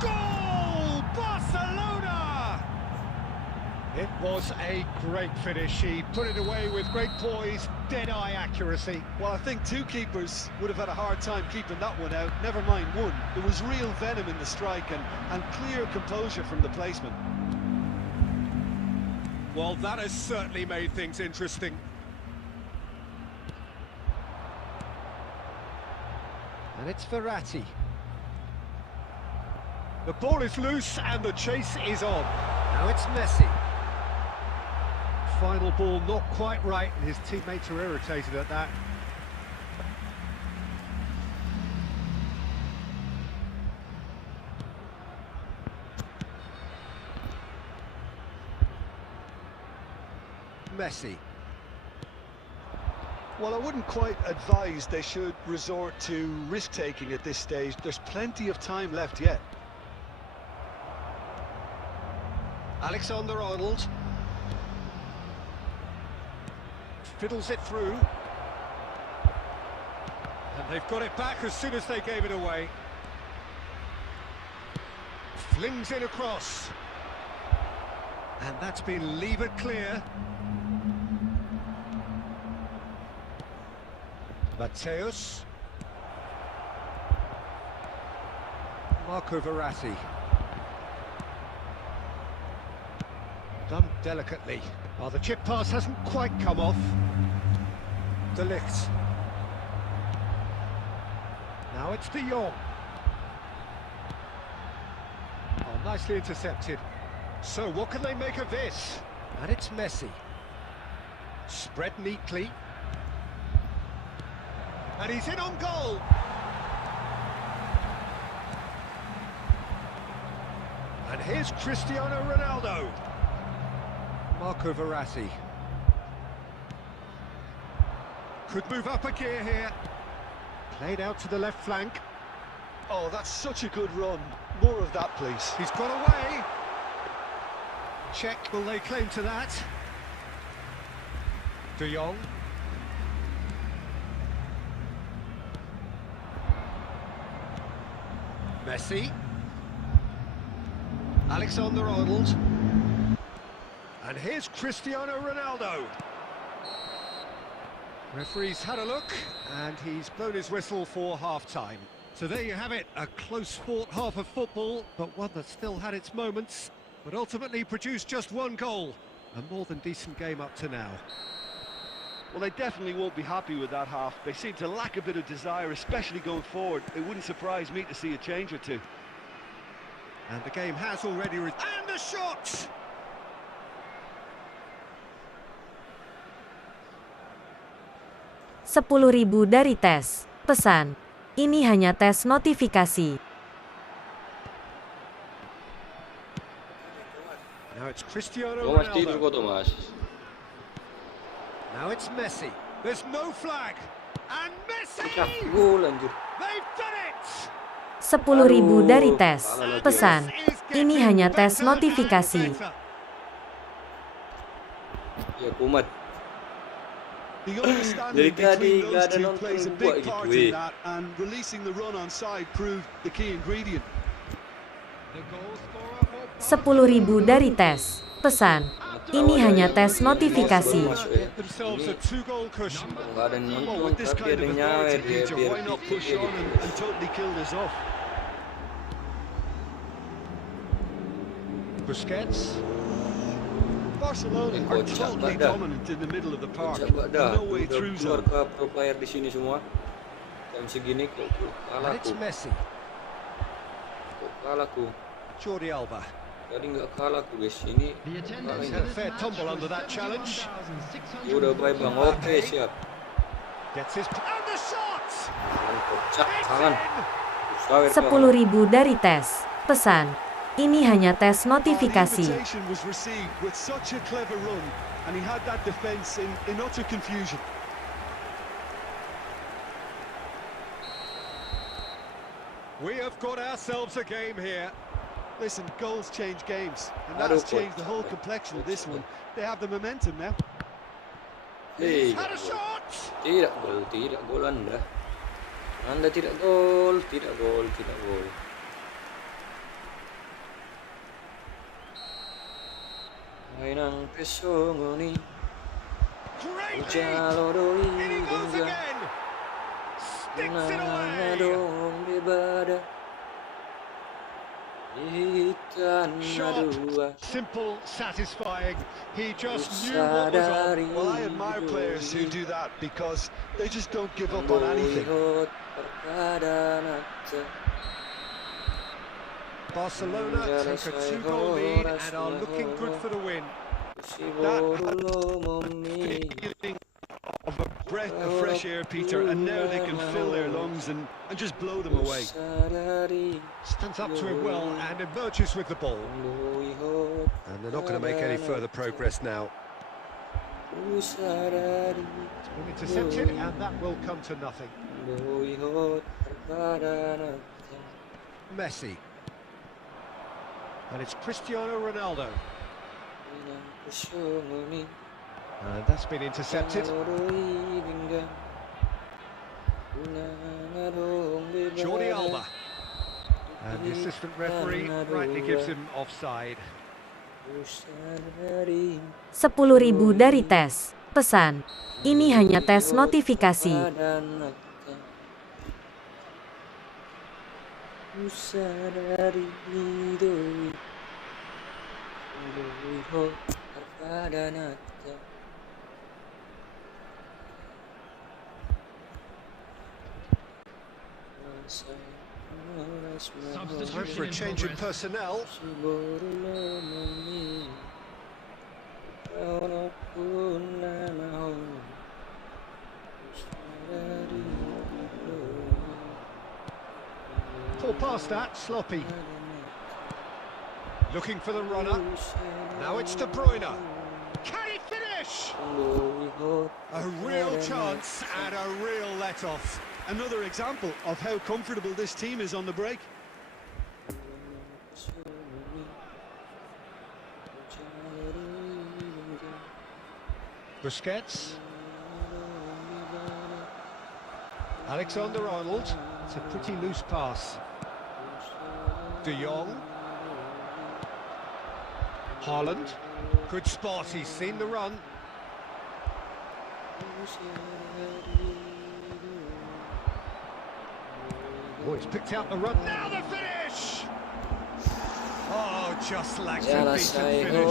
Goal! Barcelona! It was a great finish. He put it away with great poise, dead-eye accuracy. Well, I think two keepers would have had a hard time keeping that one out, never mind one. There was real venom in the strike and clear composure from the placement. Well, that has certainly made things interesting. And it's Verratti. The ball is loose and the chase is on. Now it's Messi. Final ball not quite right, and his teammates are irritated at that. Messi. Well, I wouldn't quite advise they should resort to risk-taking at this stage. There's plenty of time left yet. Alexander-Arnold. Fiddles it through. And they've got it back as soon as they gave it away. Flings it across. And that's been levered clear. Mateus. Marco Verratti. Done delicately. Oh, the chip pass hasn't quite come off. De Ligt. Now it's De Jong. Oh, nicely intercepted. So what can they make of this? And it's Messi. Spread neatly. And he's in on goal. And here's Cristiano Ronaldo. Marco Verratti. Could move up a gear here. Played out to the left flank. Oh, that's such a good run. More of that, please. He's got away. Check, will they claim to that? De Jong. Messi. Alexander-Arnold. And here's Cristiano Ronaldo. Referee's had a look, and he's blown his whistle for half-time. So there you have it, a close-fought half of football, but one that still had its moments, but ultimately produced just one goal. A more than decent game up to now. Well, they definitely won't be happy with that half. They seem to lack a bit of desire, especially going forward. It wouldn't surprise me to see a change or two. And the game has already... And the shot! $10.000 dari tes. Pesan. Ini hanya tes notifikasi. Now it's Cristiano Mas tidur kok Ronaldo. tuh, Mas. Now it's Messi. There's no flag. And Messi! Gol anjir. They've done it! $10.000 dari tes. Salah lagi. Pesan. Ini hanya tes notifikasi. Ya kumat. The understanding Jadi tadi between nggak those ada two nonton plays a gua big gitu, part weh. in that, and releasing the run on side proved the key ingredient. $10.000 dari tes. Pesan. Ini hanya tes notifikasi. Get themselves a two-goal cushion. Nggak ada yang Well, nonton, with this tapi kind ada of yang nyawer authority, dia Peter, biar why not push on and totally kill this off? Busquets. Barcelona are totally dominant in the middle of the park. Coba dah, No way udah through keluar zone. ke pro player di sini semua. Jam segini kok kalah And it's ku. Messi. Kok kalah ku. Jordi Alba. Tadi nggak kalah ku guys. Ini The attendance He's for had a this fair match tumble was under that challenge. udah bye bang. Oke siap. Gets his... And the shot! Kocak tangan. It's in! $10.000 dari tes. Pesan. Ini hanya tes The notifikasi. invitation was received with such a clever run, and he had that defence in utter confusion. We have got ourselves a game here. Listen, goals change games, and Aduh, that's changed the whole kocak. complexion of this one. They have the momentum now. He's Hei, had a shot! tidak gol Anda. Anda tidak gol, tidak gol, tidak gol. Mainang pesongoni, Great lead! jalodoi In he goes dengga, again! Sticks it away! nangadong bebada. Ikan Shot! dua. Simple, satisfying. He just knew what was on. Sadari Well, I admire players who do that because they just don't give up on anything. Melihat perpadanata. Barcelona take a two-goal lead and are looking good for the win. Si Borulo Feeling of a breath of fresh air, Peter, and now they can fill their lungs and just blow them away. Sadari Stands up to him well and emerges with the ball. melihat And they're not going to make any further progress now. sadari It's been intercepted and that will come to nothing. melihat perpadanata. Messi. And it's Cristiano Ronaldo. Mainang pesongoni, And that's been intercepted. jalodoi dengga, nangadong bebada. Jordi Alba. And the assistant referee rightly gives him offside. Sadari $10.000 dari tes. Pesan. Ini hanya tes notifikasi. perpadanata. Sadari doi ho arpadanata. Time for a change in personnel. Pull past that, sloppy. Looking for the runner. Now it's De Bruyne. Can he finish? A real chance and a real let-off. Another example of how comfortable this team is on the break. Busquets. Alexander-Arnold. It's a pretty loose pass. De Jong. Haaland. Good spot, he's seen the run. Oh, he's picked out the run. Now the finish! Oh, just lacks a decent finish.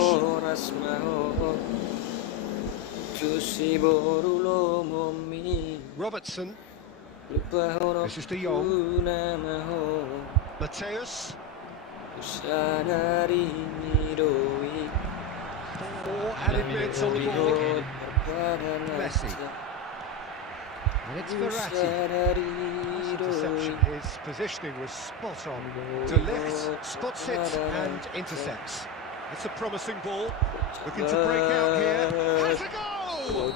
Robertson. This is De Jong. Mateus. 4 added minutes on the board. Messi. And it's Verratti. Nice interception. His positioning was spot on. De Ligt spots it and intercepts. It's a promising ball. Looking to break out here. Has a goal!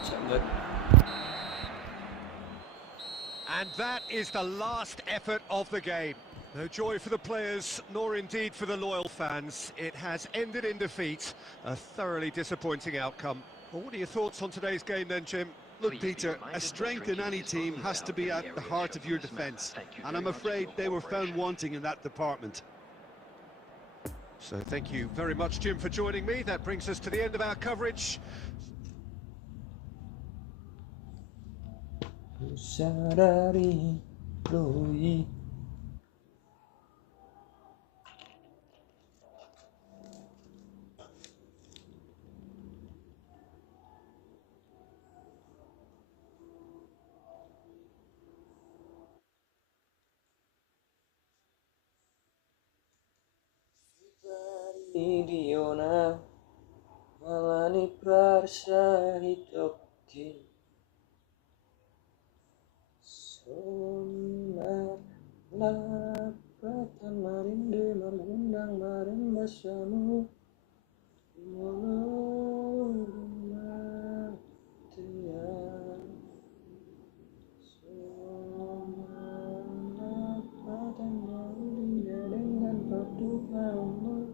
And that is the last effort of the game. No joy for the players, nor indeed for the loyal fans. It has ended in defeat. A thoroughly disappointing outcome. Well, what are your thoughts on today's game then, Jim? Look, Peter, a strength in any team has to be at the heart of your defence, and I'm afraid they were found wanting in that department. So thank you very much, Jim, for joining me. That brings us to the end of our coverage. Sadari doi. Diona malani prarsahitoki sonar lapatan marinde marundang marimbasamu molorumatia sonar lapatan marinde dengan padukamu.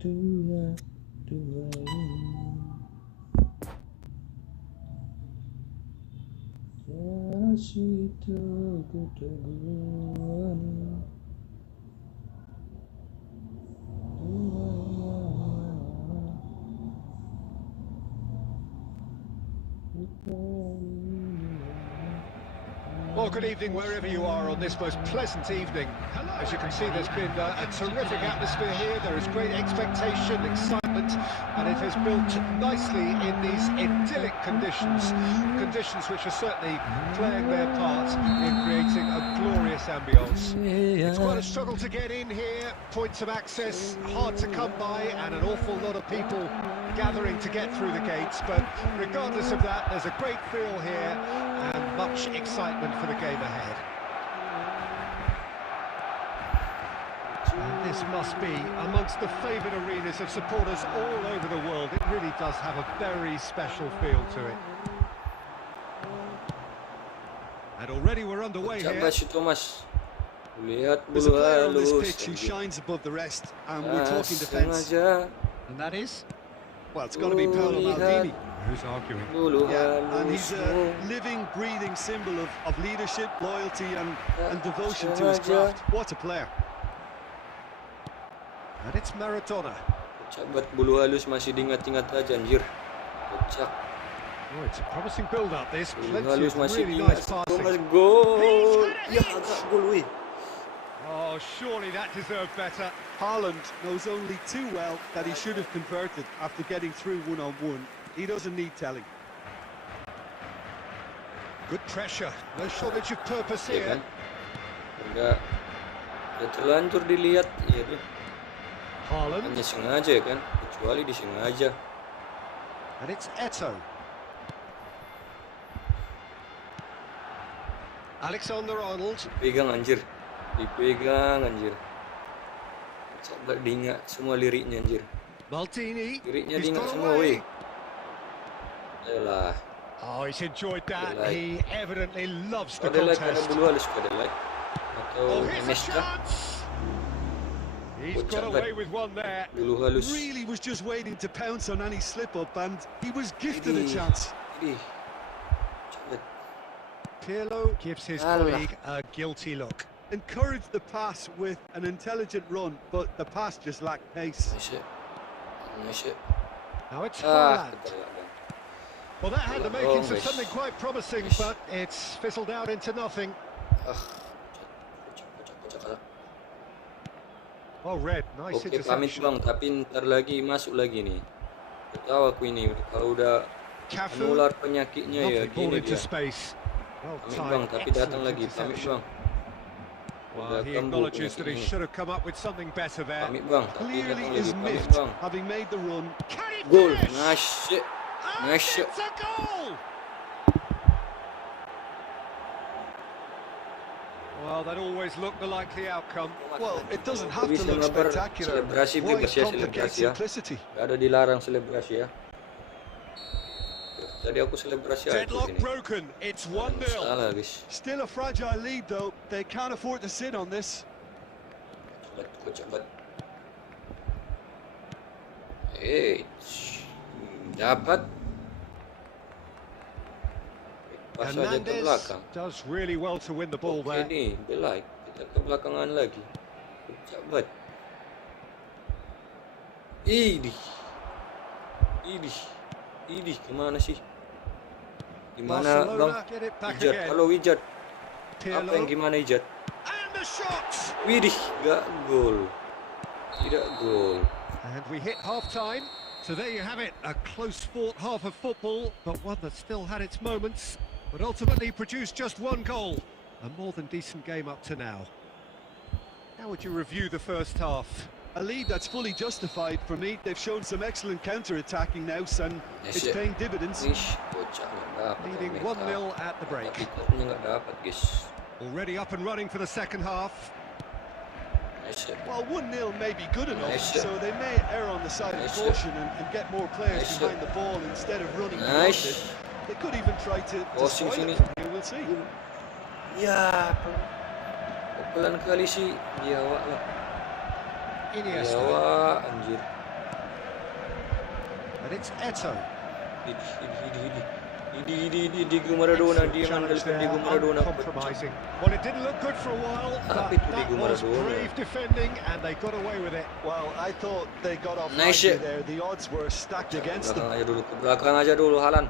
Dua kasih teguhan Well, good evening wherever you are on this most pleasant evening. As you can see, there's been a terrific atmosphere here. There is great expectation, excitement, and it has built nicely in these idyllic conditions. Conditions which are certainly playing their part in creating a glorious ambience. It's quite a struggle to get in here. Points of access hard to come by, and an awful lot of people gathering to get through the gates. But regardless of that, there's a great feel here and much excitement for the game ahead. And this must be amongst the favoured arenas of supporters all over the world. It really does have a very special feel to it. And already we're underway here. Coba si Thomas. Lihat There's a bulu player on this halus. pitch who shines above the rest, and we're talking defence. Sengaja And that is? Well, it's got to be Paolo Maldini. Who's arguing? bulu Yeah, and halus. he's a living, breathing symbol of leadership, loyalty, and devotion to his craft. What a player! And it's Maradona. Cabat bulu halus masih diingat-ingat aja anjir. Kocak. Oh, it's a promising build-up, this. Bulu Plenty halus of masih really diingat. nice Thomas passing. gol. Ya agak gol weh. Oh, surely that deserved better. Haaland knows only too well that he should have converted after getting through one-on-one. He doesn't need telling. Good pressure. No shortage of purpose Ya here. kan? Enggak. Ya terlanjur dilihat. Ya deh. Haaland. Hanya sengaja ya kan? Kecuali disengaja. And it's Eto'o. Alexander-Arnold. Dipegang anjir. Dipegang anjir. Coba diingat semua liriknya anjir. Maldini. Liriknya He's diingat got semua away. weh. Ayolah. Oh, he's enjoyed that. Delay. He evidently loves the Ada like ada contest. bulu halus ada like. Atau Oh, here's a Enes kah? chance. He's Kocak got banget. away with one there. Bulu halus. Really was just waiting to pounce on any slip-up, and he was gifted a Idih. chance. Idih. Cepet. Pirlo gives his Alah. colleague a guilty look. Encouraged the pass with an intelligent run, but the pass just lacked pace. Nice. Nice. Now it's Ah, Haaland. keterlaluan. Well, that had the Oh, makings of nice. something quite promising, Nice. but it's fizzled out into nothing. Ah. Kocak. Oh, Red, nice Oke, pamit interception. bang, tapi ntar lagi masuk lagi nih. Tahu aku ini kalau udah Cafu, menular penyakitnya ya lovely ball gini into dia. space. Well Pamit bang, timed, tapi datang excellent lagi. Pamit interception. bang. Well, Udah he kambuh acknowledges that he penyakit ini. should have come up with something better there. Pamit bang, tapi Clearly datang is lagi. Pamit miffed, bang. having made the run. Can he Gol, finish? nice. And Nice. it's a goal! Well, that always looked the likely outcome. Well, it doesn't have Bisa to look ngabar spectacular. selebrasi Why bebas ya, complicate selebrasi ya. simplicity? Gak ada dilarang selebrasi ya. Tadi aku selebrasi aja Deadlock sini. broken. It's 1-0. Salah guys. Still a fragile lead, though. They can't afford to sit on this. Cepat. Dapat. Pas aja ke Hernandez belakang. does really well to win the ball Oke there. nih, belai. Kita ke belakangan lagi. Cepat. Idih, kemana sih? Gimana bang? Barcelona get it back Ijat, again. halo Ijat. Apa Pirlo. yang gimana Ijat? And the shot! Widih, gak gol. Tidak gol. And we hit half-time. So there you have it, a close-fought half of football, but one that still had its moments, but ultimately produced just one goal. A more than decent game up to now. How would you review the first half? A lead that's fully justified for me. They've shown some excellent counter-attacking now, and Yes, it's yeah. paying dividends. Ish, kocak nggak dapat. Leading Meta. 1-0 at the break. Tapi tetapnya nggak dapat guys. Already up and running for the second half. Nice. Well, 1-0 may be good enough, Nice. so they may err on the side of Nice. caution and get more players Nice. behind the ball instead of running Nice. beyond it. They could even try to Bocil spoil sini. it from here, we'll see. Ya, pelan kali sih Jawa lah. Iniesta. Jawa anjir. And it's Eto'o. Idi Diego Maradona, dia Challenge mengandalkan there, Diego Maradona. uncompromising. Well, it didn't look good for a while, Tapi but itu that Diego was Maradona. brave defending, and they got away with it. Well, I thought they got off Nice. lightly there. The odds were stacked against them. Ke belakang aja dulu Halan.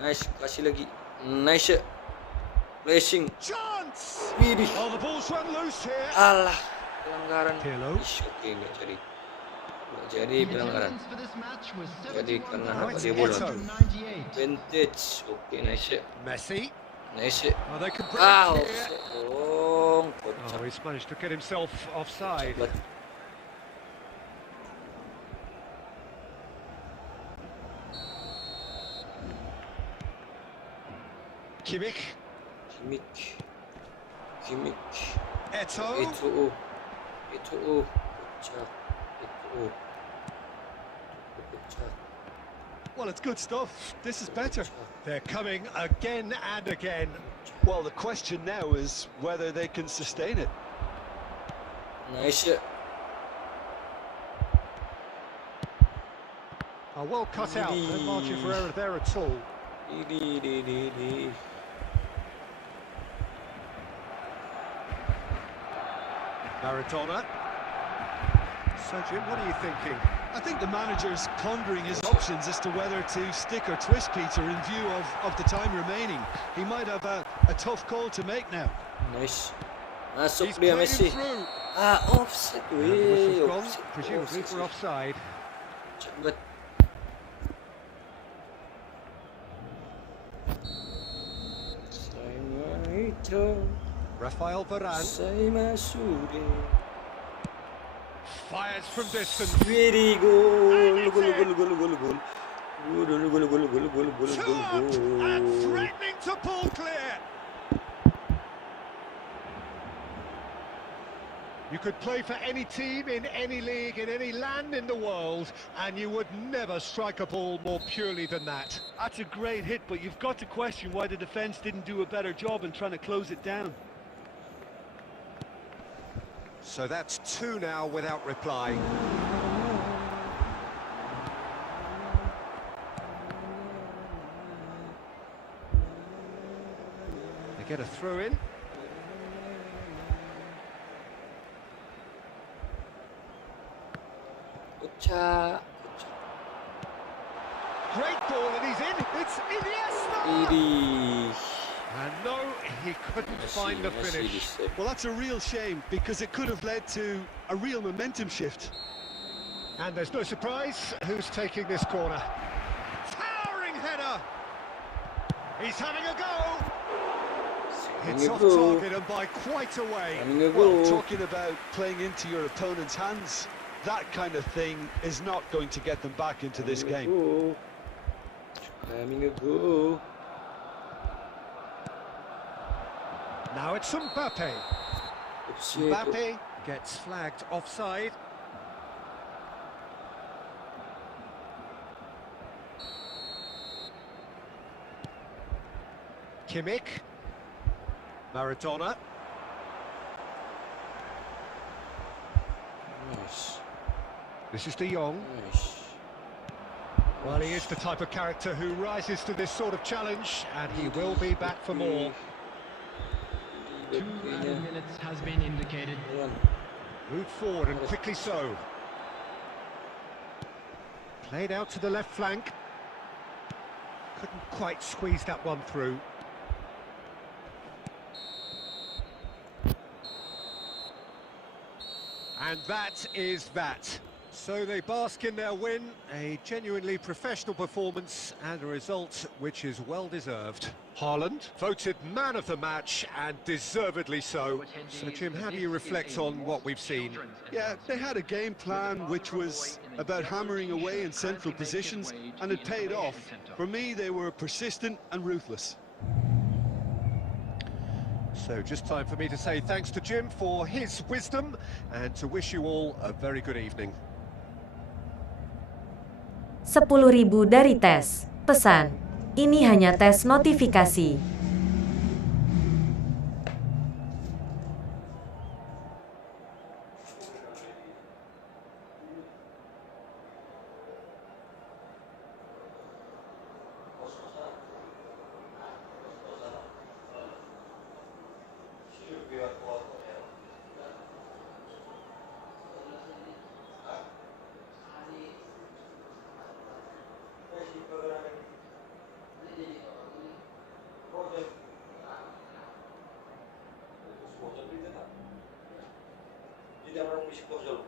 Nice, kasih lagi. Nice. Flashing. Chance! Widih. Oh, the ball's run loose here. Alah, pelanggaran. Pirlo. Oke, nggak jadi pelanggaran. Jadi karena Now apa it's dia bola? Eto'o. Vintage. Oke, nice. Messi. Nice. Oh, they can break Ah, here. offside dong. Oh, Kocak he's managed to get himself offside. banget. Kimmich. Kimmich. Eto'o. Itu. Kocak. Itu. Kocak. Well, it's good stuff. This is better. They're coming again and again. Well, the question now is whether they can sustain it. Nice. Oh, well cut out. No margin for error there at all. Ini. Maradona. So, Jim, what are you thinking? I think the manager's pondering his options as to whether to stick or twist, Peter, in view of the time remaining. He might have a tough call to make now. Nice. Masuk He's dia played Messi. him through. Offset. And the whistle's gone, Offset. presumably for offside. Cepet. Saya itu, Rafael Varane saya masuk dia. fires from distance. Very goal. Gol. Gol. And threatening to pull clear. You could play for any team in any league, in any land in the world, and you would never strike a ball more purely than that. That's a great hit, but you've got to question why the defence didn't do a better job in trying to close it down. So that's two now without reply. They get a throw in. Kocak. Great ball, and he's in. It's Iniesta! Idih. And no, he couldn't find the Messi finish. di-save. Well, that's a real shame because it could have led to a real momentum shift. And there's no surprise who's taking this corner. Towering header! He's having a go! It's Having a off go. target and by quite a way. Having a Well, go. talking about playing into your opponent's hands, that kind of thing is not going to get them back into this game. Having a go. Now it's Mbappe. Offside itu. Mbappe gets flagged offside. Kimmich. Maradona. Nice. This is De Jong. Nice. Well, he is the type of character who rises to this sort of challenge, and he will be back for more. 2 added minutes has been indicated. Moved forward and quickly so. Played out to the left flank. Couldn't quite squeeze that one through. And that is that. So they bask in their win, a genuinely professional performance and a result which is well deserved. Haaland voted man of the match and deservedly so. So Jim, how do you reflect on what we've seen? Yeah, they had a game plan which was about hammering away in central positions, and it paid off. For me, they were persistent and ruthless. So just time for me to say thanks to Jim for his wisdom and to wish you all a very good evening. 10.000 dari tes. Pesan. Ini hanya tes notifikasi. musik Bocil.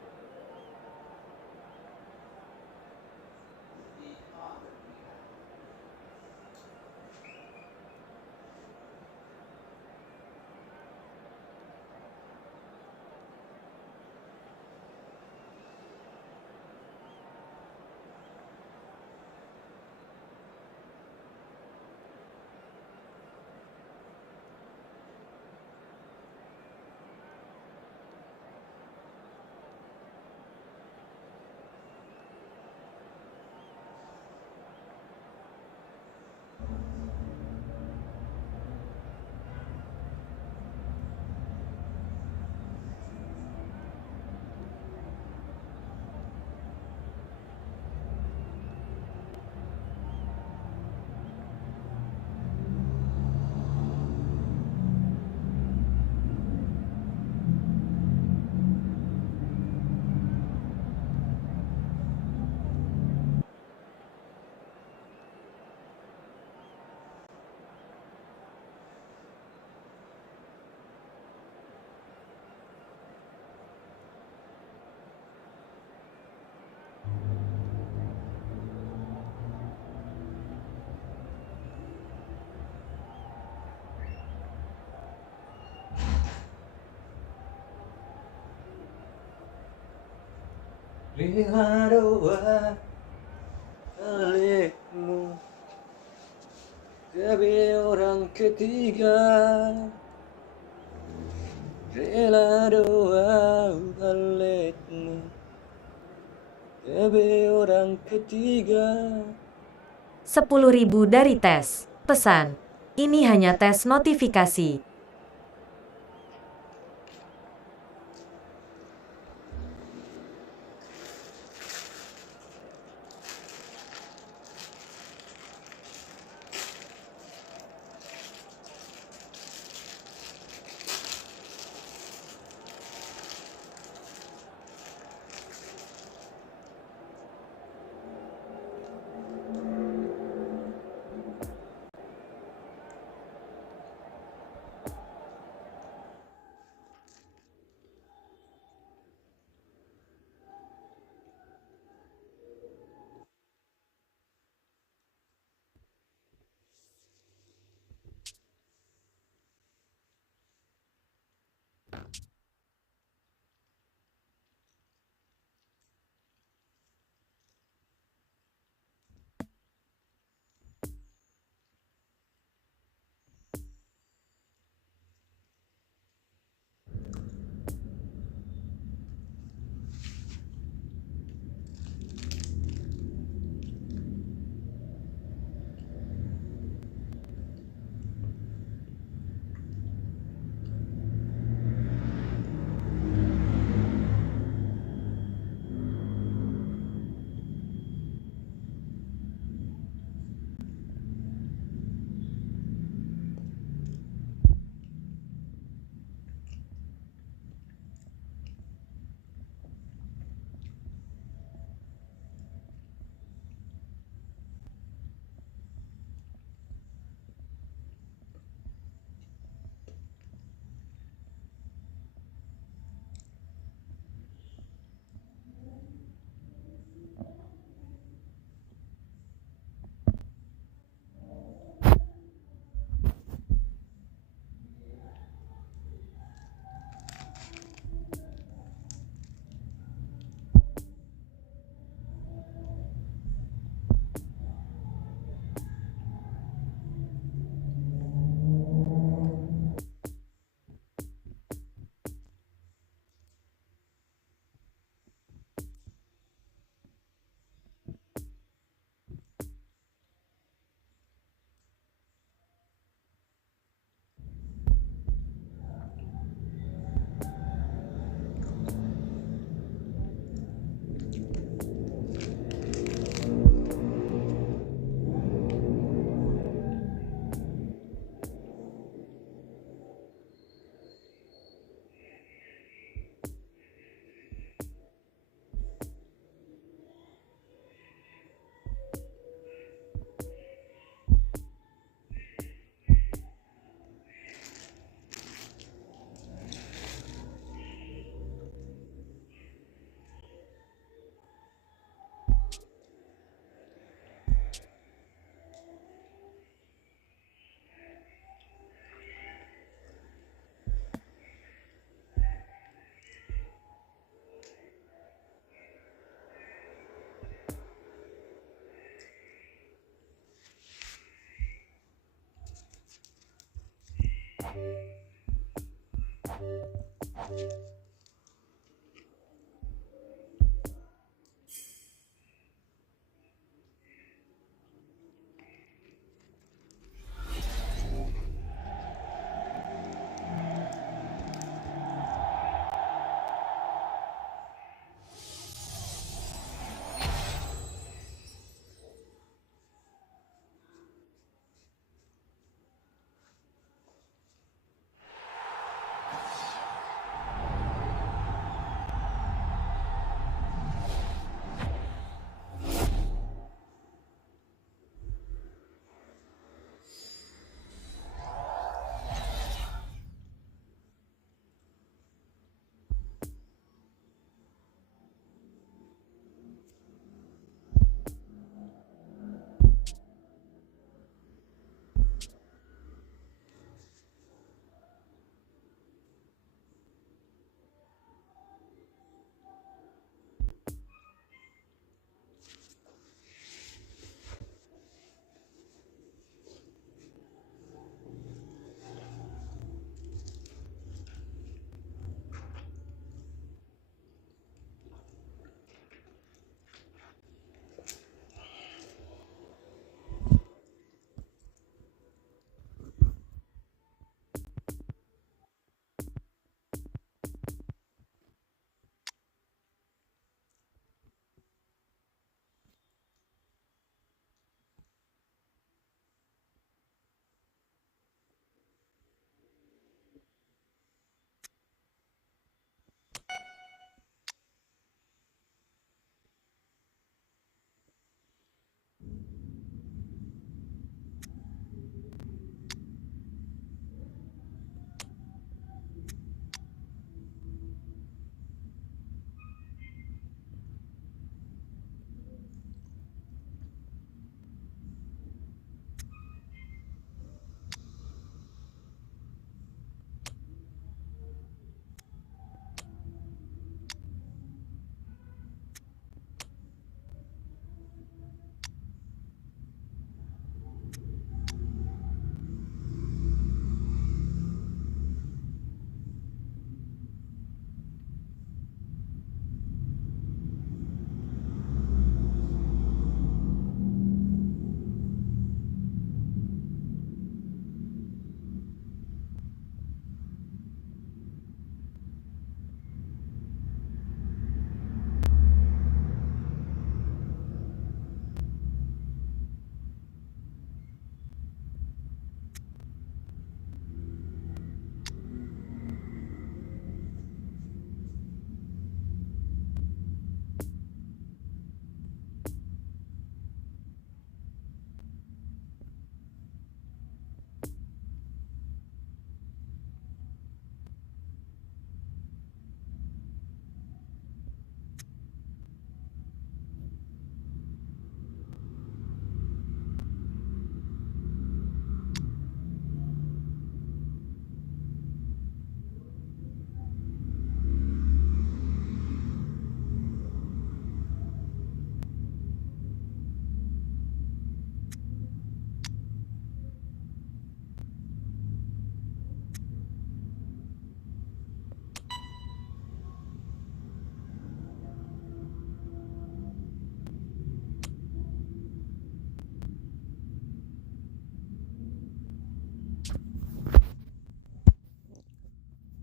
Rela doa balikmu sebagai orang ketiga. Rela doa balikmu sebagai orang ketiga. 10.000 dari tes. Pesan. Ini hanya tes notifikasi.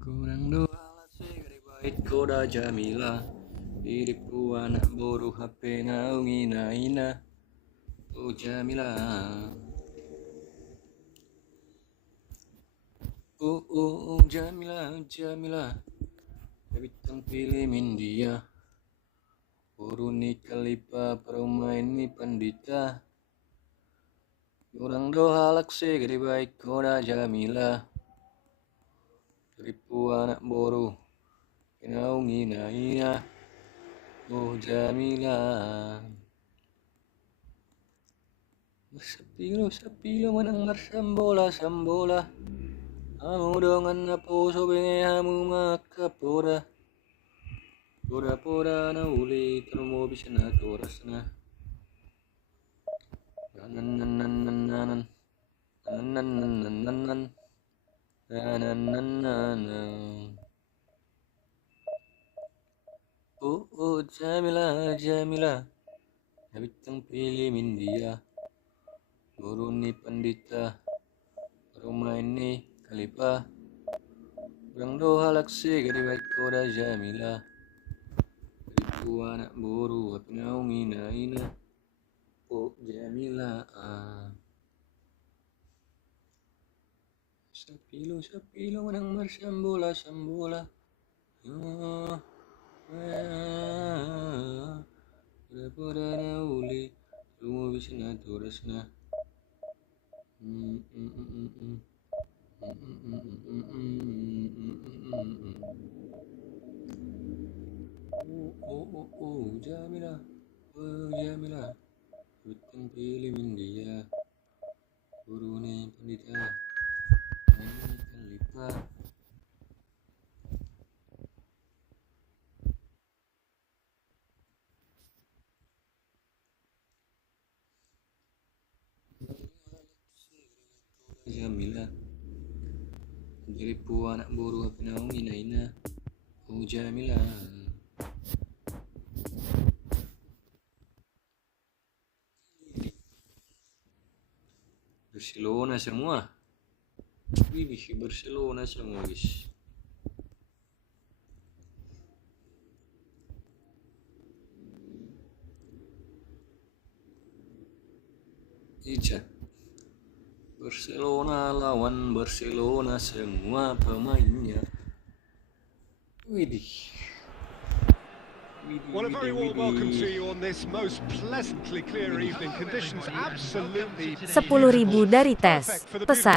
Kurang doa lah segede bait koda Jamila. Diriku anak boru HP naungi naina. Oh Jamila. Oh Jamila Jamila. Bintang film India. Uruni kalipa perumain ni pandita. Kurang doa lah segede bait koda Jamila. Diriku anak boru naungi naina. Oh Jamila. Sapilo manang marsambola sambola. Amo dongan na puso bingi hamu makapura. Pura-pura na uli termo bisa na toras na. Nanan. Na na na na na. Oh oh Jamila Jamila, nabitang pilih India. Guru ni pandita, rumah ini kalipa. Kurang doha laksi gadi baik koda Jamila. Ribu anak buru apinau mina ina. Oh Jamila. Sapilo menang marsambola sambola. Pura-pura na uli, lumabis na turas na. Jamila, Jamila, Bintang pilih India, guru ni pandita, ini kalipa. Jamila, jadi anak buru apa naung ina. Oh Jamila. Barcelona semua. Wih, Barcelona semua guys. Ijat. Barcelona lawan Barcelona semua pemainnya. Widih. Well, a very warm welcome to you on this most pleasantly clear evening. Conditions absolutely 10.000 dari tes. Pesan.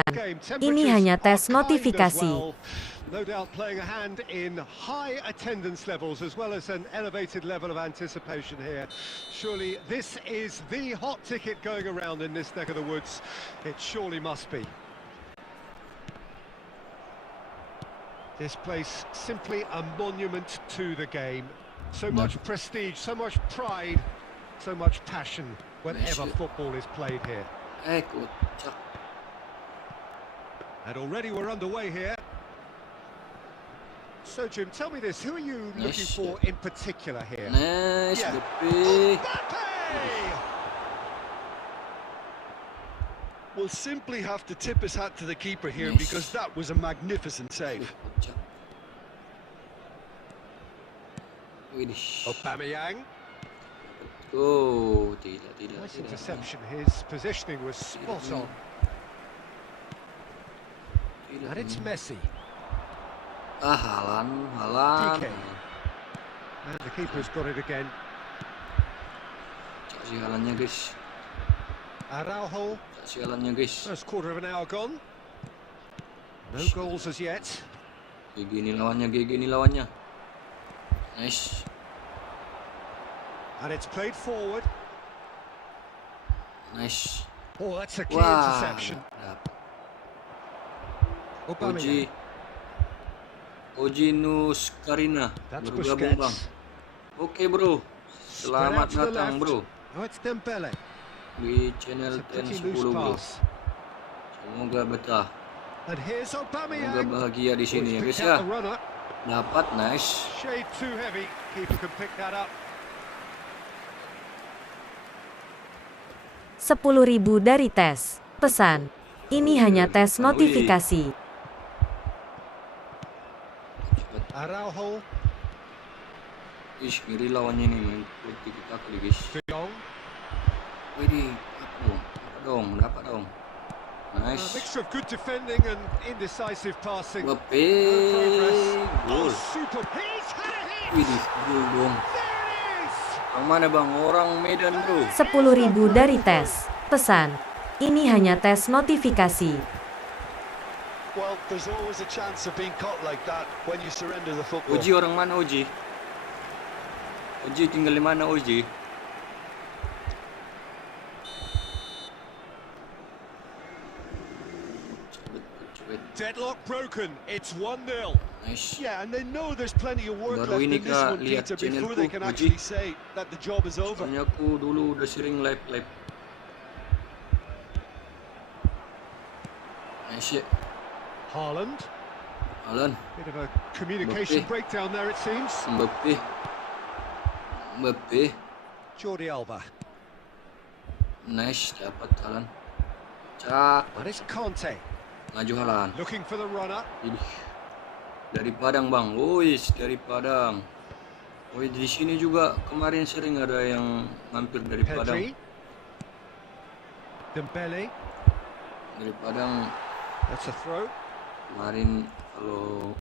Ini hanya tes notifikasi. No doubt playing a hand in high attendance levels as well as an elevated level of anticipation here. Surely this is the hot ticket going around in this neck of the woods. It surely must be. This place simply a monument to the game. So much prestige, so much pride, so much passion whenever football is played here. And already we're underway here. So Jim, tell me this, who are you looking for in particular here? We'll simply have to tip his hat to the keeper here because that was a magnificent save. Aubameyang. Oh, tidak. Nice interception. His positioning was spot on. And it's Messi. Haaland. PK. And the keeper's got it again. Kasih Haalandnya guys. Araujo. Kasih Haalandnya guys. First quarter of an hour gone. No goals as yet. Gini lawannya. Nice. And it's played forward. Nice. Oh, that's a key interception. Oji Nus Karina baru gabung bang. Oke bro, selamat datang bro di channel TENNN 10 bro. Semoga betah, semoga bahagia di sini ya guys ya. Dapat, nice. 10.000 dari tes. Pesan. Ini hanya tes notifikasi. Araujo. Ngeri lawannya nih main kita kali guys. Widih, dapat dong. Nice. A mixture of good defending and indecisive passing. Gol. Widih, gol dong. Yang mana bang? Orang Medan bro. 10.000 dari tes. Pesan. Ini hanya tes notifikasi. Well, there's always a chance of being caught like that when you surrender the football. Oji orang mana Oji? Oji tinggal di mana Oji? Deadlock broken. It's 1-0. Nice. Yeah, and they know there's plenty of work left in this one, Peter, before they can Oji. actually say that the job is over. Soalnya aku dulu udah sering live. Nice. Haaland. Haaland. Bit of a communication breakdown there, it seems. Mbappe. Jordi Alba. Nice, dapat Haaland. Cak. And it's Conte. Maju Haaland. Looking for the runner. Dari Padang, Bang. Wis, dari Padang. Woi, di sini juga kemarin sering ada yang mampir dari Padang. Dembele. Dari Padang. That's a throw. Kemarin kalau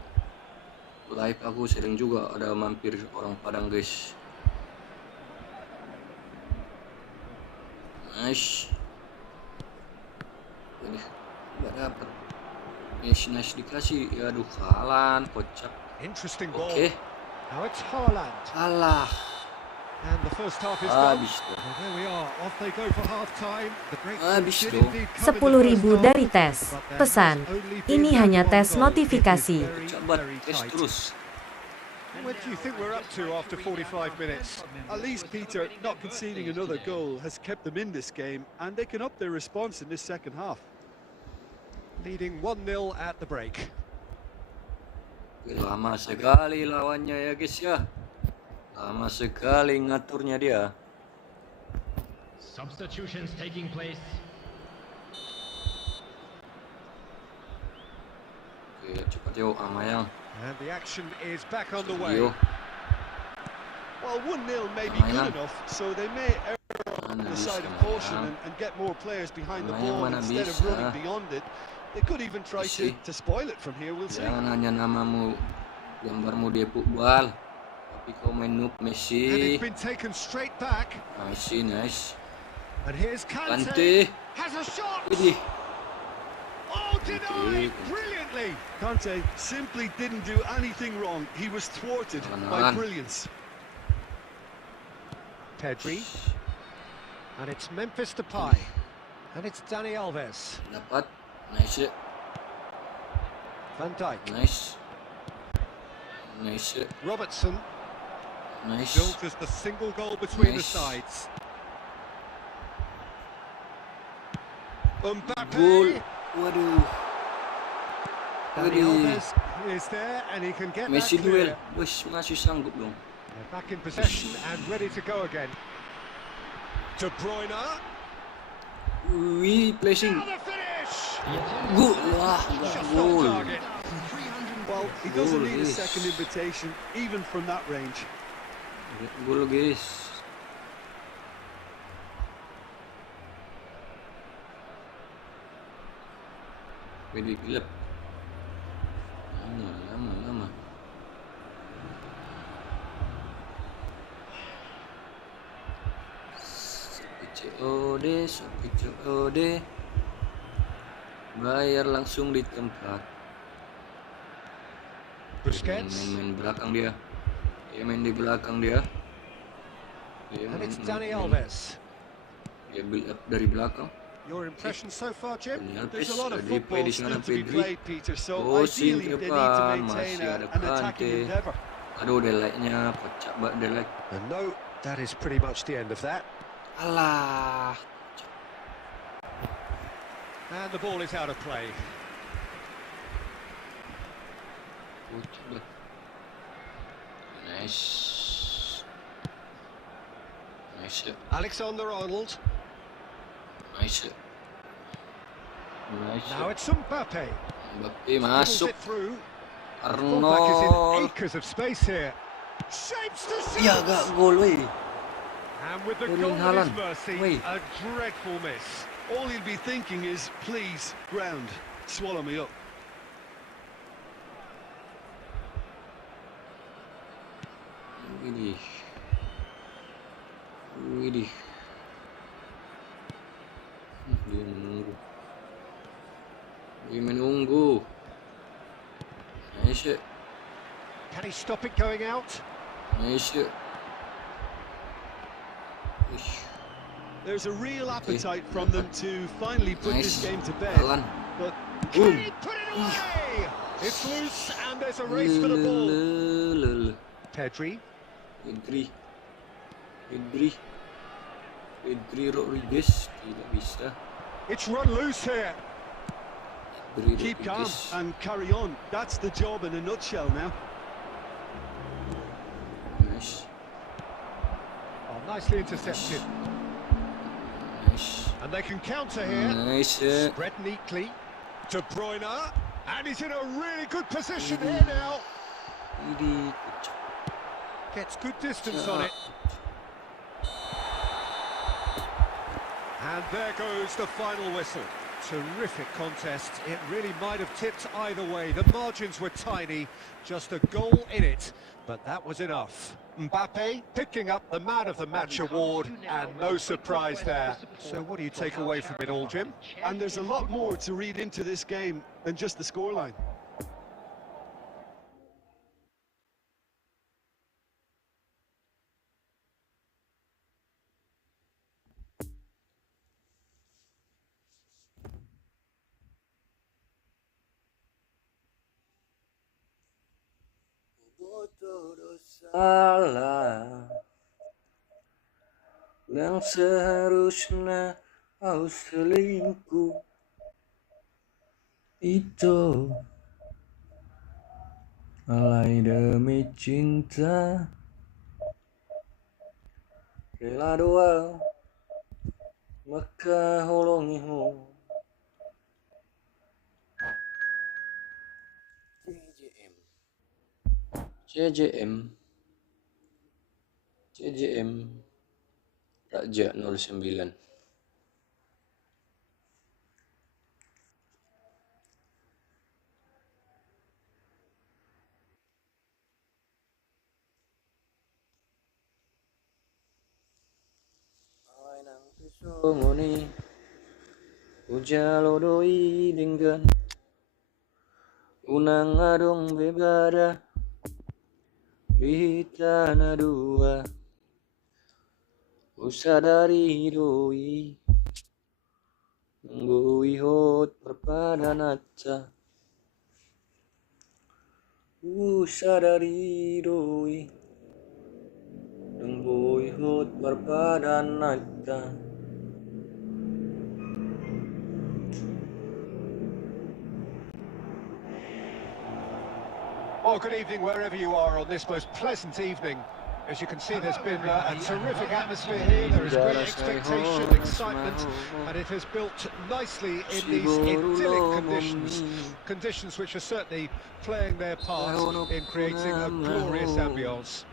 live aku sering juga ada mampir orang Padang, guys. Nice. Ini nggak dapat. Nice dikasih. Ya aduh, Haaland, kocak. Interesting ball. Oke. Now it's Haaland. Alah. And the first half is gone. Habis dong. Well, there we are. Off they go for half time. The Habis did dong. indeed come in the 10.000 first dari half, tes. but there Pesan. has only Ini been hanya that tes one goal. notifikasi. It is very, Coba very tes tight. terus. What do you think we're up to after 45 minutes? At least, Peter, not conceding another goal has kept them in this game, and they can up their response in this second half. Leading 1-0 at the break. Lama sekali lawannya ya, guys ya. Lama sekali ngaturnya dia. Substitutions taking place. Oke, cepat yuk Amayang. And the action is back on the way. Yo. Well, 1-0 may be good enough, so they may err on the side of caution and get more players behind the ball instead of running beyond it. They could even try to spoil it from here, we'll see. Jangan hanya namamu, gambarmu di Efootball, tapi kau main noob Messi. And it's been taken straight back. Messi, nice. And here's Kante. Kante. Has a shot. Widih. Oh, denied brilliantly. Kante simply didn't do anything wrong. He was thwarted by brilliance. Pedri. And it's Memphis Depay. And it's Dani Alves. Dapat. Nice. Van Dijk. Nice. Nice. Robertson. Nice. Built as the single goal between the Nice. sides. Mbappe. Goal. Waduh. Dani Alves is there and he can get Messi that duel. clear. Wes, masih sanggup dong. They're back in possession and ready to go again. De Bruyne. Wih, placing. Now the finish. Goal. Wah, Just on goal. target. Well, he doesn't need a second invitation, even from that range. Goal, guys. Pwede gelap. Lama. Sampai COD. Bayar langsung di tempat. Busquets. Main belakang dia. Dia main di belakang dia. And it's Dani Alves. Dia build up dari belakang. Your impression so far, Jim? There's a lot of Pedri football di sana, still to be Pedri. played, Peter, so Bocil ideally ke they need to depan, maintain masih ada an attacking Kante. endeavour. Aduh, delay-nya kocak banget delay. And no, that is pretty much the end of that. Alah. And the ball is out of play. Kocak banget. Nice. Nice. Alexander-Arnold. Nice. Nice. Now it's Mbappe. Mbappe Dribbles masuk. it through. Arnold. Fullback is in acres of space here. Shapes to shoot. Ya gak gol weh. And with the Erling goal at his Haaland. mercy, Wait. a dreadful miss. All he'll be thinking is, please, ground, swallow me up. Widih. Widih. Dia menunggu. Dia menunggu. Nice. Can he stop it going out? Nice. There's a real appetite from them to finally put this game to bed. Haaland. But Can he put it away? It's loose and there's a race for the ball. Pedri. Pedri Rodriguez tidak bisa. It's run loose here. Keep calm and carry on. That's the job in a nutshell now. Nice. Oh, nicely intercepted. Nice. And they can counter here. Nice. Spread neatly. De Bruyne. And he's in a really good position here now. Gets good distance on it. And there goes the final whistle. Terrific contest. It really might have tipped either way. The margins were tiny, just a goal in it, but that was enough. Mbappe picking up the Man of the Match award, and no surprise there. So what do you take away from it all, Jim? And there's a lot more to read into this game than just the scoreline. Salah yang seharusnya kau selingkuh itu alay demi cinta rela doa maka holongimu CJM Raja 09. Awai nang pisongoni ujalodoi dengan unang adong bebada di tanah dua usadari doi nunggu ihot perpadanata usadari doi nunggu ihot perpadanata. Well, good evening wherever you are on this most pleasant evening. As you can see, there's been a terrific atmosphere here. There is great expectation, excitement, and it has built nicely in these idyllic conditions. Conditions which are certainly playing their part in creating a glorious ambience.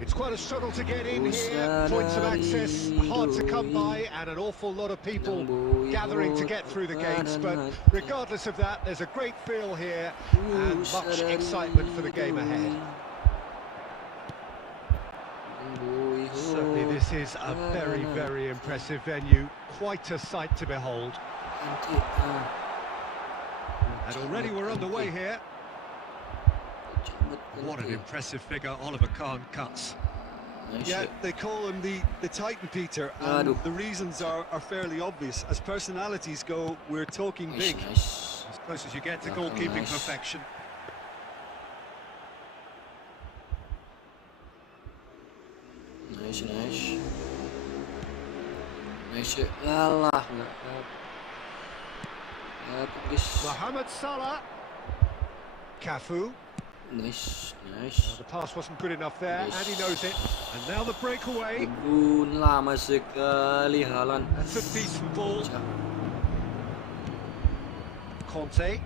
It's quite a struggle to get in here, points of access hard to come by, and an awful lot of people gathering to get through the gates, but regardless of that, there's a great feel here and much excitement for the game ahead. Certainly this is a very, very impressive venue, quite a sight to behold. And already we're underway here. What an impressive figure Oliver Kahn cuts. Yeah, they call him the Titan, Peter, and the reasons are fairly obvious. As personalities go, we're talking big. As close as you get to goalkeeping perfection. Nice. Alah, Mohamed Salah. Cafu. Nice. The pass wasn't good enough there, and he knows it. And now the breakaway. Lama sekali Haaland. That's a decent ball. Conte.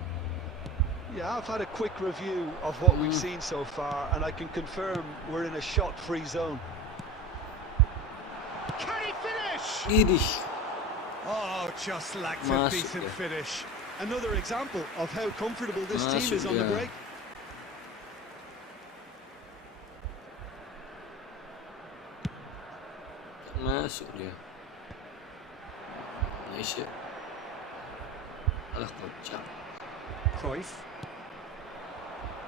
Yeah, I've had a quick review of what we've seen so far, and I can confirm we're in a shot-free zone. Can he finish? Oh, just lacked a Masuk decent ya. finish. Another example of how comfortable this team is on the break. Masuk dia. Nice. Alah kocak. Cruyff.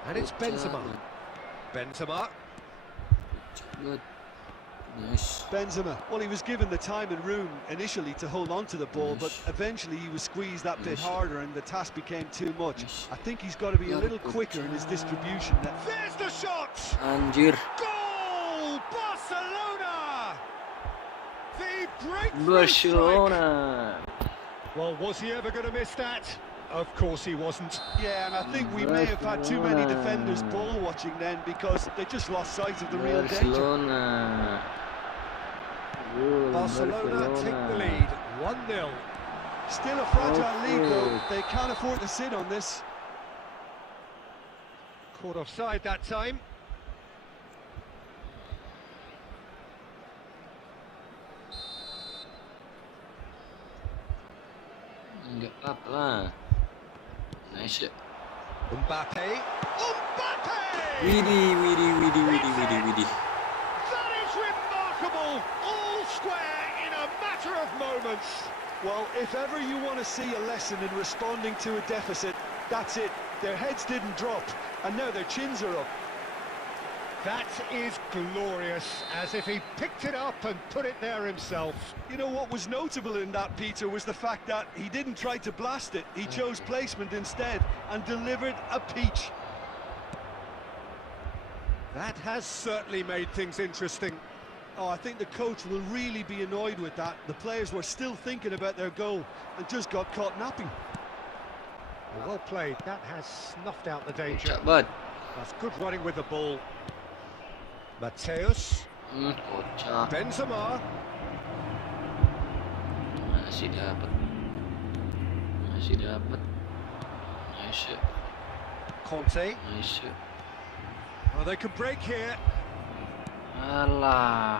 And it's Benzema. Benzema. Good. Nice. Benzema, well, he was given the time and room initially to hold on to the ball, but eventually he was squeezed that bit harder and the task became too much. I think he's got to be a little quicker in his distribution. There's the shot! Anjir. Goal! Barcelona! The breakthrough Barcelona. strike. Well, was he ever going to miss that? Of course he wasn't. Yeah, and I think we may have had too many defenders ball watching then because they just lost sight of the real danger. Barcelona take the lead, 1-0. Still a fragile lead though, they can't afford to sit on this. Caught offside that time. Enggak apa-apa lah. Nice. Mbappe. Widih. That is remarkable. All square in a matter of moments. Well, if ever you want to see a lesson in responding to a deficit, that's it. Their heads didn't drop, and now their chins are up. That is glorious, as if he picked it up and put it there himself. You know what was notable in that, Peter, was the fact that he didn't try to blast it. He chose placement instead and delivered a peach. That has certainly made things interesting. Oh, I think the coach will really be annoyed with that. The players were still thinking about their goal and just got caught napping. Well played. That has snuffed out the danger. But That's good running with the ball. Mateus. kocak. Benzema. Masih dapat. Nice. Conte. Nice. Oh, they can break here. Alah.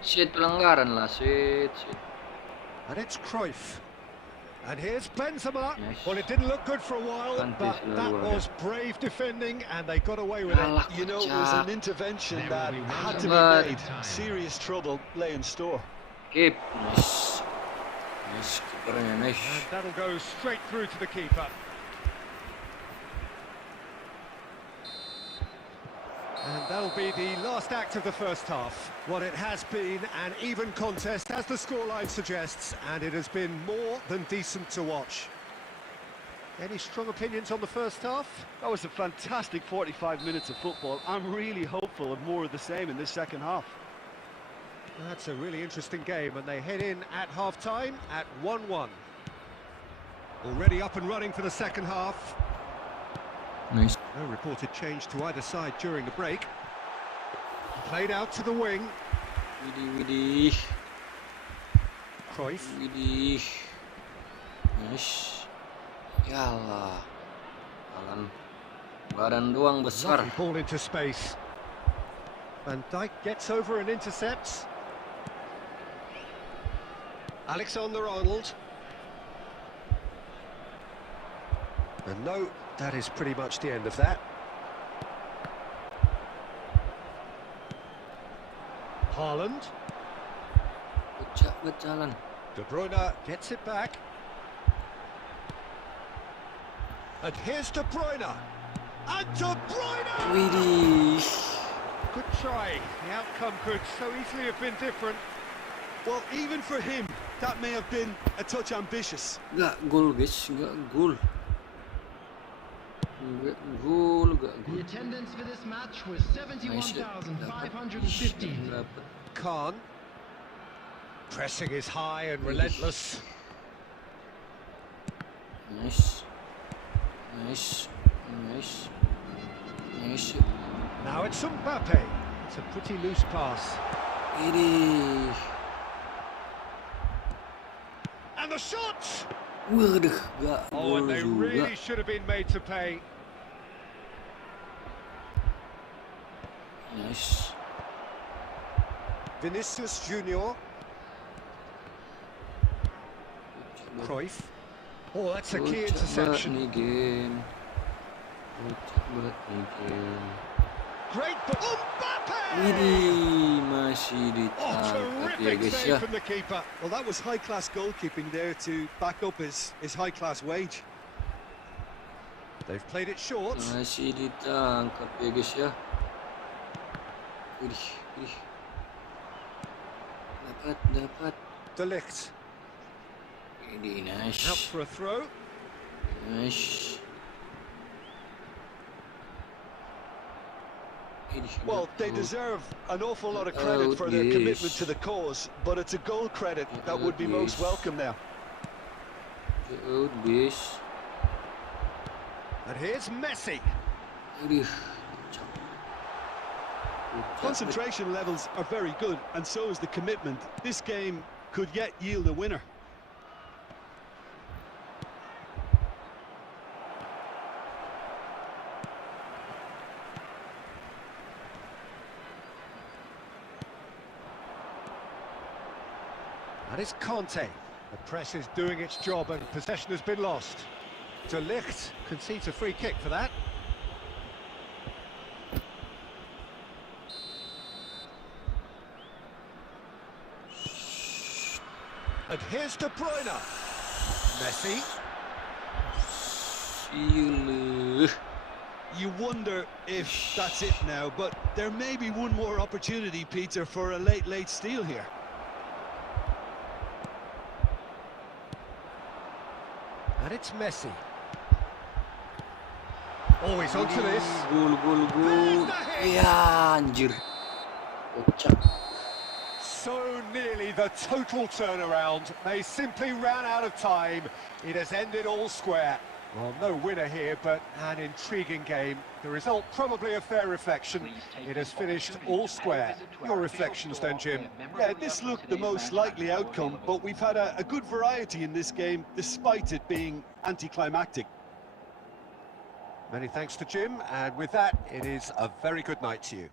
Shit, pelanggaran lah, shit. And it's Cruyff. And here's Benzema. Yes. Well, it didn't look good for a while, but that was brave defending, and they got away with it. Alah, You know, it was kocak. an intervention that had to be But- made. Serious trouble lay in store. Keep. Nice. Keepernya nice. And that'll go straight through to the keeper. And that'll be the last act of the first half. Well, it has been an even contest, as the scoreline suggests, and it has been more than decent to watch. Any strong opinions on the first half? That was a fantastic 45 minutes of football. I'm really hopeful of more of the same in this second half. That's a really interesting game, and they head in at half-time at 1-1. Already up and running for the second half. Nice. No reported change to either side during the break. Played out to the wing. Widih. Cruyff. Nice. Yalah. Badan doang besar. Lovely ball into space. Van Dijk gets over and intercepts. Alexander-Arnold. And no, that is pretty much the end of that. Haaland. Kocak berjalan. De Bruyne gets it back. And here's De Bruyne. And De Bruyne! Widih. Good try. The outcome could so easily have been different. Well, even for him, that may have been a touch ambitious. Gak gol, guys. Gak gol. The attendance for this match was 71,515. Dapat. Khan. Pressing is high and relentless. Nice. Now it's Mbappe. It's a pretty loose pass. Widih. And the shot! Waduh, gak Oh, gol and they juga. really should have been made to pay. Nice. Vinicius Junior. Cruyff. Oh, that's a key interception. Nih game. Kocak banget nih game. Great, but Mbappe! Widih, masih Oh, ditangkap ya terrific guys ya. save from the keeper. Well, that was high-class goalkeeping there to back up his high-class wage. They've played it short. Masih ditangkap ya guys ya. Widih. Dapat. De Ligt. Widih, Out nice. for a throw. Nice. Well, they deserve an awful lot of credit for their commitment to the cause, but it's a goal credit that would be most welcome now. Out, guys. And here's Messi. Concentration levels are very good, and so is the commitment. This game could yet yield a winner. And it's Conte. The press is doing its job and possession has been lost. De Ligt concedes a free kick for that. And here's De Bruyne. Messi. You wonder if that's it now, but there may be one more opportunity, Peter, for a late steal here. And it's Messi. Always onto this. Gol. Ya anjir. Kocak. So nearly the total turnaround. They simply ran out of time. It has ended all square. Well, no winner here, but an intriguing game. The result probably a fair reflection. It has finished all square. Your reflections then, Jim? Yeah, this looked the most likely outcome, but we've had a good variety in this game, despite it being anticlimactic. Many thanks to Jim, and with that, it is a very good night to you.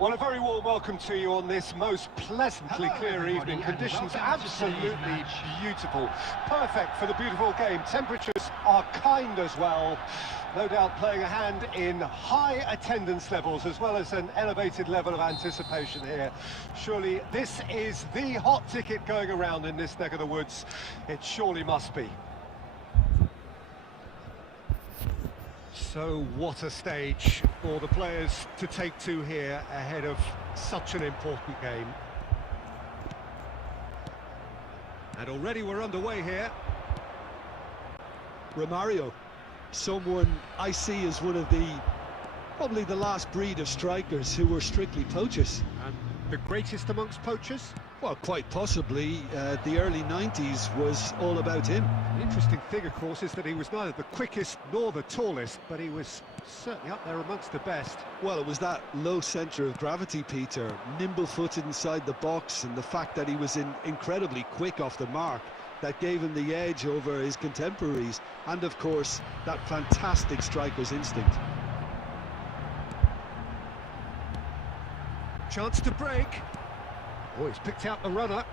Well, a very warm welcome to you on this most pleasantly clear evening. Conditions absolutely beautiful. Perfect for the beautiful game. Temperatures are kind as well. No doubt playing a hand in high attendance levels as well as an elevated level of anticipation here. Surely this is the hot ticket going around in this neck of the woods. It surely must be. So what a stage for the players to take to here ahead of such an important game. And already we're underway here. Romario, someone I see as one of probably the last breed of strikers who were strictly poachers. And the greatest amongst poachers? Well, quite possibly. The early 90s was all about him. The interesting thing, of course, is that he was neither the quickest nor the tallest, but he was certainly up there amongst the best. Well, it was that low centre of gravity, Peter, nimble-footed inside the box, and the fact that he was incredibly quick off the mark that gave him the edge over his contemporaries, and of course, that fantastic striker's instinct. Chance to break. Oh, he's picked out the runner.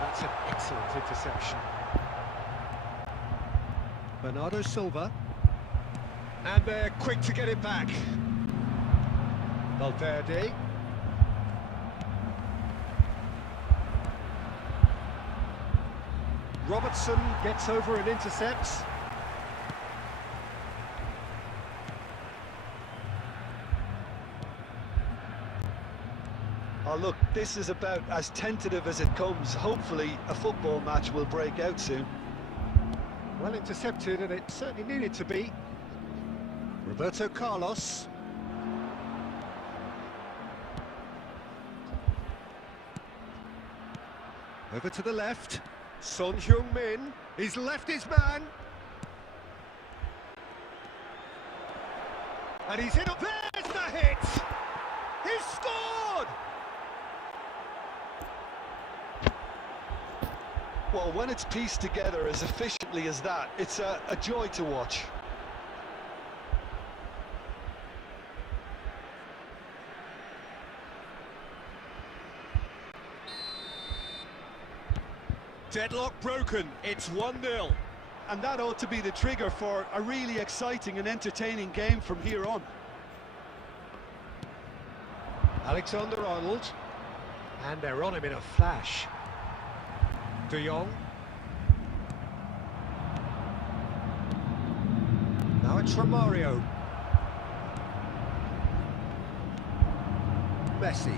That's an excellent interception. Bernardo Silva. And they're quick to get it back. Valverde. Robertson gets over and intercepts. Oh, look, this is about as tentative as it comes. Hopefully, a football match will break out soon. Well intercepted, and it certainly needed to be. Roberto Carlos. Over to the left. Son Heung-min. He's left his man. And he's in. There's the hit! He's scored! Well, when it's pieced together as efficiently as that, it's a joy to watch. Deadlock broken, it's 1-0. And that ought to be the trigger for a really exciting and entertaining game from here on. Alexander-Arnold. And they're on him in a flash. De Jong. Now it's Romario. Messi.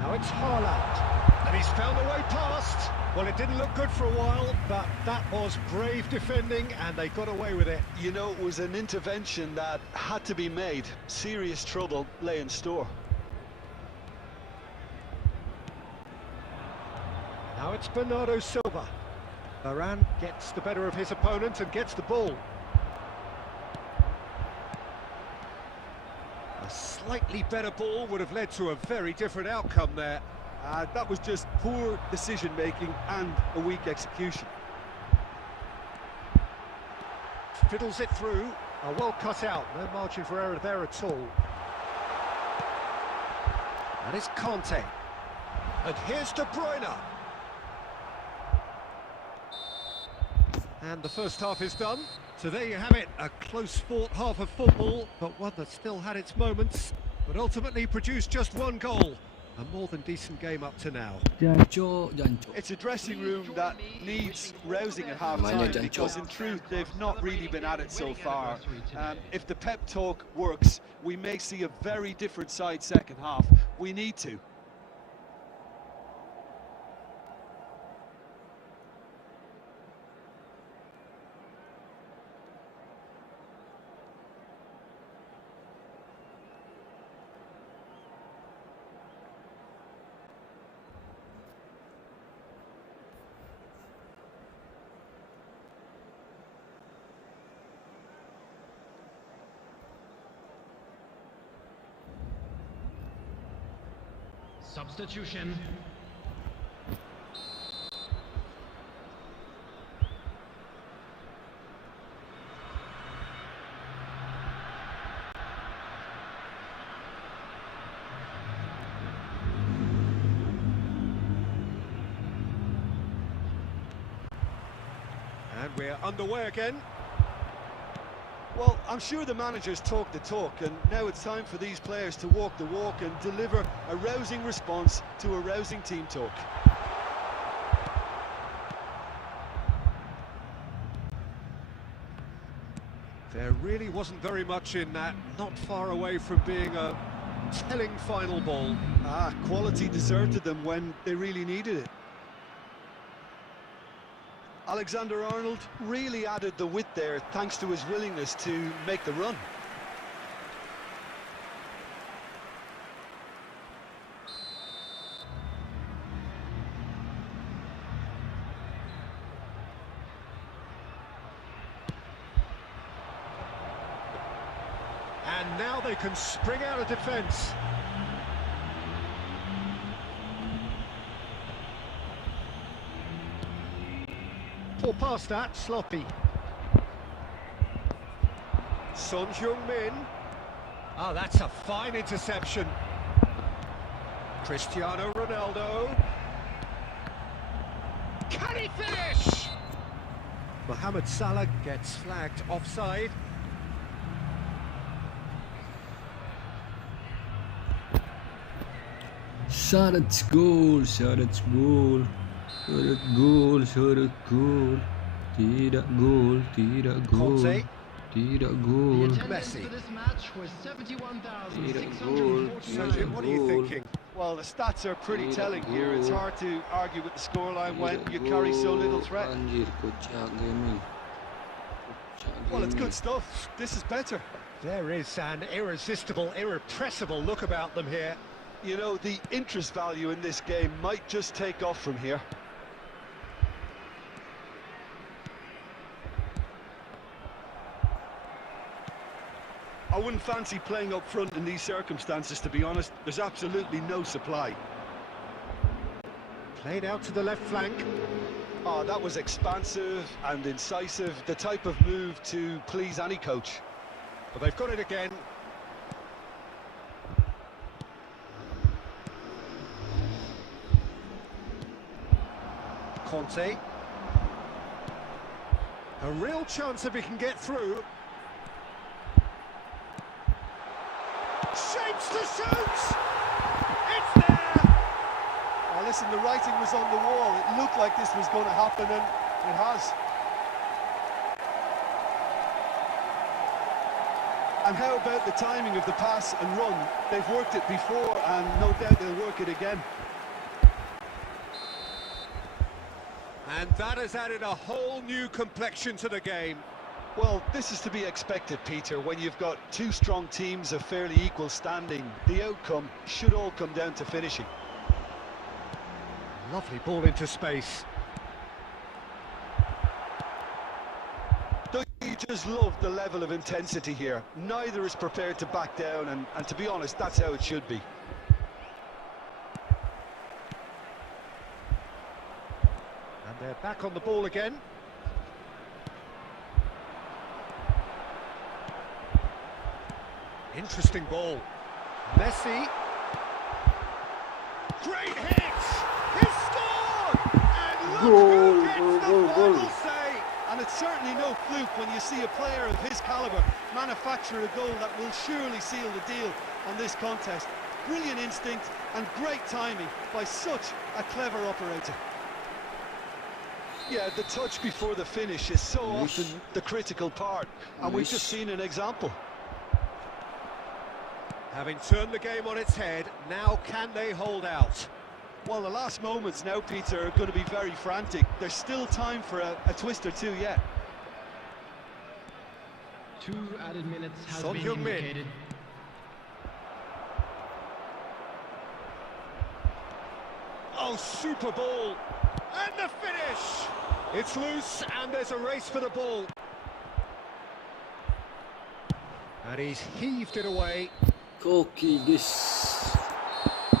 Now it's Haaland. And he's found a way past. Well, it didn't look good for a while, but that was brave defending, and they got away with it. You know, it was an intervention that had to be made. Serious trouble lay in store. Now it's Bernardo Silva. Varane gets the better of his opponent and gets the ball. A slightly better ball would have led to a very different outcome there. That was just poor decision-making and a weak execution. Fiddles it through. Well cut out. No margin for error there at all. That is Conte. And here's De Bruyne. And the first half is done. So there you have it, a close fought half of football, but one that still had its moments, but ultimately produced just one goal. A more than decent game up to now. It's a dressing room that needs rousing at half-time because in truth they've not really been at it so far. If the pep talk works, we may see a very different side second half. We need to. Substitution. And we're underway again. Well, I'm sure the managers talk the talk, and now it's time for these players to walk the walk and deliver a rousing response to a rousing team talk. There really wasn't very much in that, not far away from being a telling final ball. Quality deserted them when they really needed it. Alexander-Arnold really added the width there thanks to his willingness to make the run. And now they can spring out of defence. Or past that, sloppy. Son Heung-min. Oh, that's a fine interception. Cristiano Ronaldo. Can he finish? Mohamed Salah gets flagged offside. Syarat gol, syarat gol, syarat gol, syarat gol. Tidak gol, tidak gol, Conte. tidak gol. Messi. Tidak gol, tidak What are you gol. thinking? Well, the stats are pretty telling here. It's hard to argue with the scoreline when you carry so little threat. Anjir, kocak gaming. Well, it's good stuff. This is better. There is an irresistible, irrepressible look about them here. You know, the interest value in this game might just take off from here. I wouldn't fancy playing up front in these circumstances, to be honest. There's absolutely no supply. Played out to the left flank. Oh, that was expansive and incisive, the type of move to please any coach. But they've got it again. Conte. A real chance if he can get through. Shapes to shoot! It's there! Oh, listen, the writing was on the wall. It looked like this was going to happen, and it has. And how about the timing of the pass and run? They've worked it before, and no doubt they'll work it again. And that has added a whole new complexion to the game. Well, this is to be expected, Peter. When you've got two strong teams of fairly equal standing, the outcome should all come down to finishing. Lovely ball into space. Don't you just love the level of intensity here? Neither is prepared to back down, and to be honest, that's how it should be. And they're back on the ball again. Interesting ball. Messi. Great hit! He scored! And look who gets the final say! And it's certainly no fluke when you see a player of his calibre manufacture a goal that will surely seal the deal on this contest. Brilliant instinct and great timing by such a clever operator. Yeah, the touch before the finish is so often the critical part, and we've just seen an example. Having turned the game on its head, now can they hold out? Well, the last moments now, Peter, are going to be very frantic. There's still time for a twist or two yet. 2 added minutes has Son been Heung-min. indicated. Oh, super ball! And the finish! It's loose, and there's a race for the ball. And he's heaved it away. Koki, guys.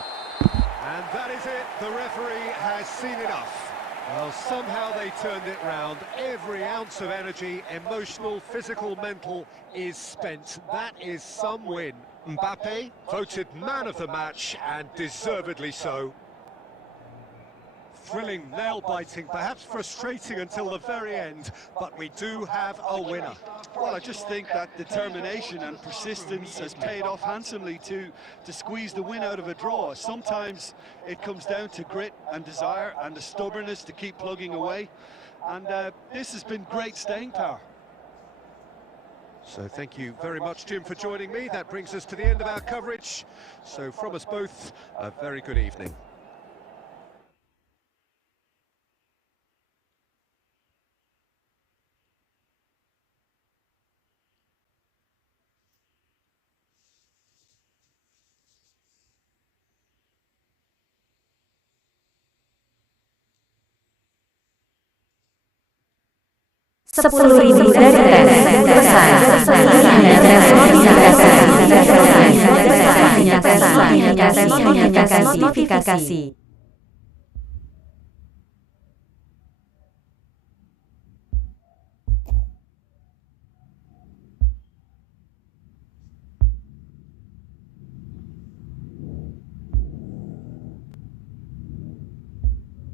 And that is it. The referee has seen enough. Well, somehow they turned it round. Every ounce of energy, emotional, physical, mental, is spent. That is some win. Mbappe voted man of the match, and deservedly so. Thrilling, nail-biting, perhaps frustrating until the very end, but we do have a winner. Well, I just think that determination and persistence has paid off handsomely to squeeze the win out of a draw. Sometimes it comes down to grit and desire and the stubbornness to keep plugging away. And this has been great staying power. So thank you very much, Jim, for joining me. That brings us to the end of our coverage. So from us both, a very good evening. Rp10.000 dari tes. Pesan. Hanya tes notifikasi. Hanya tes notifikasi.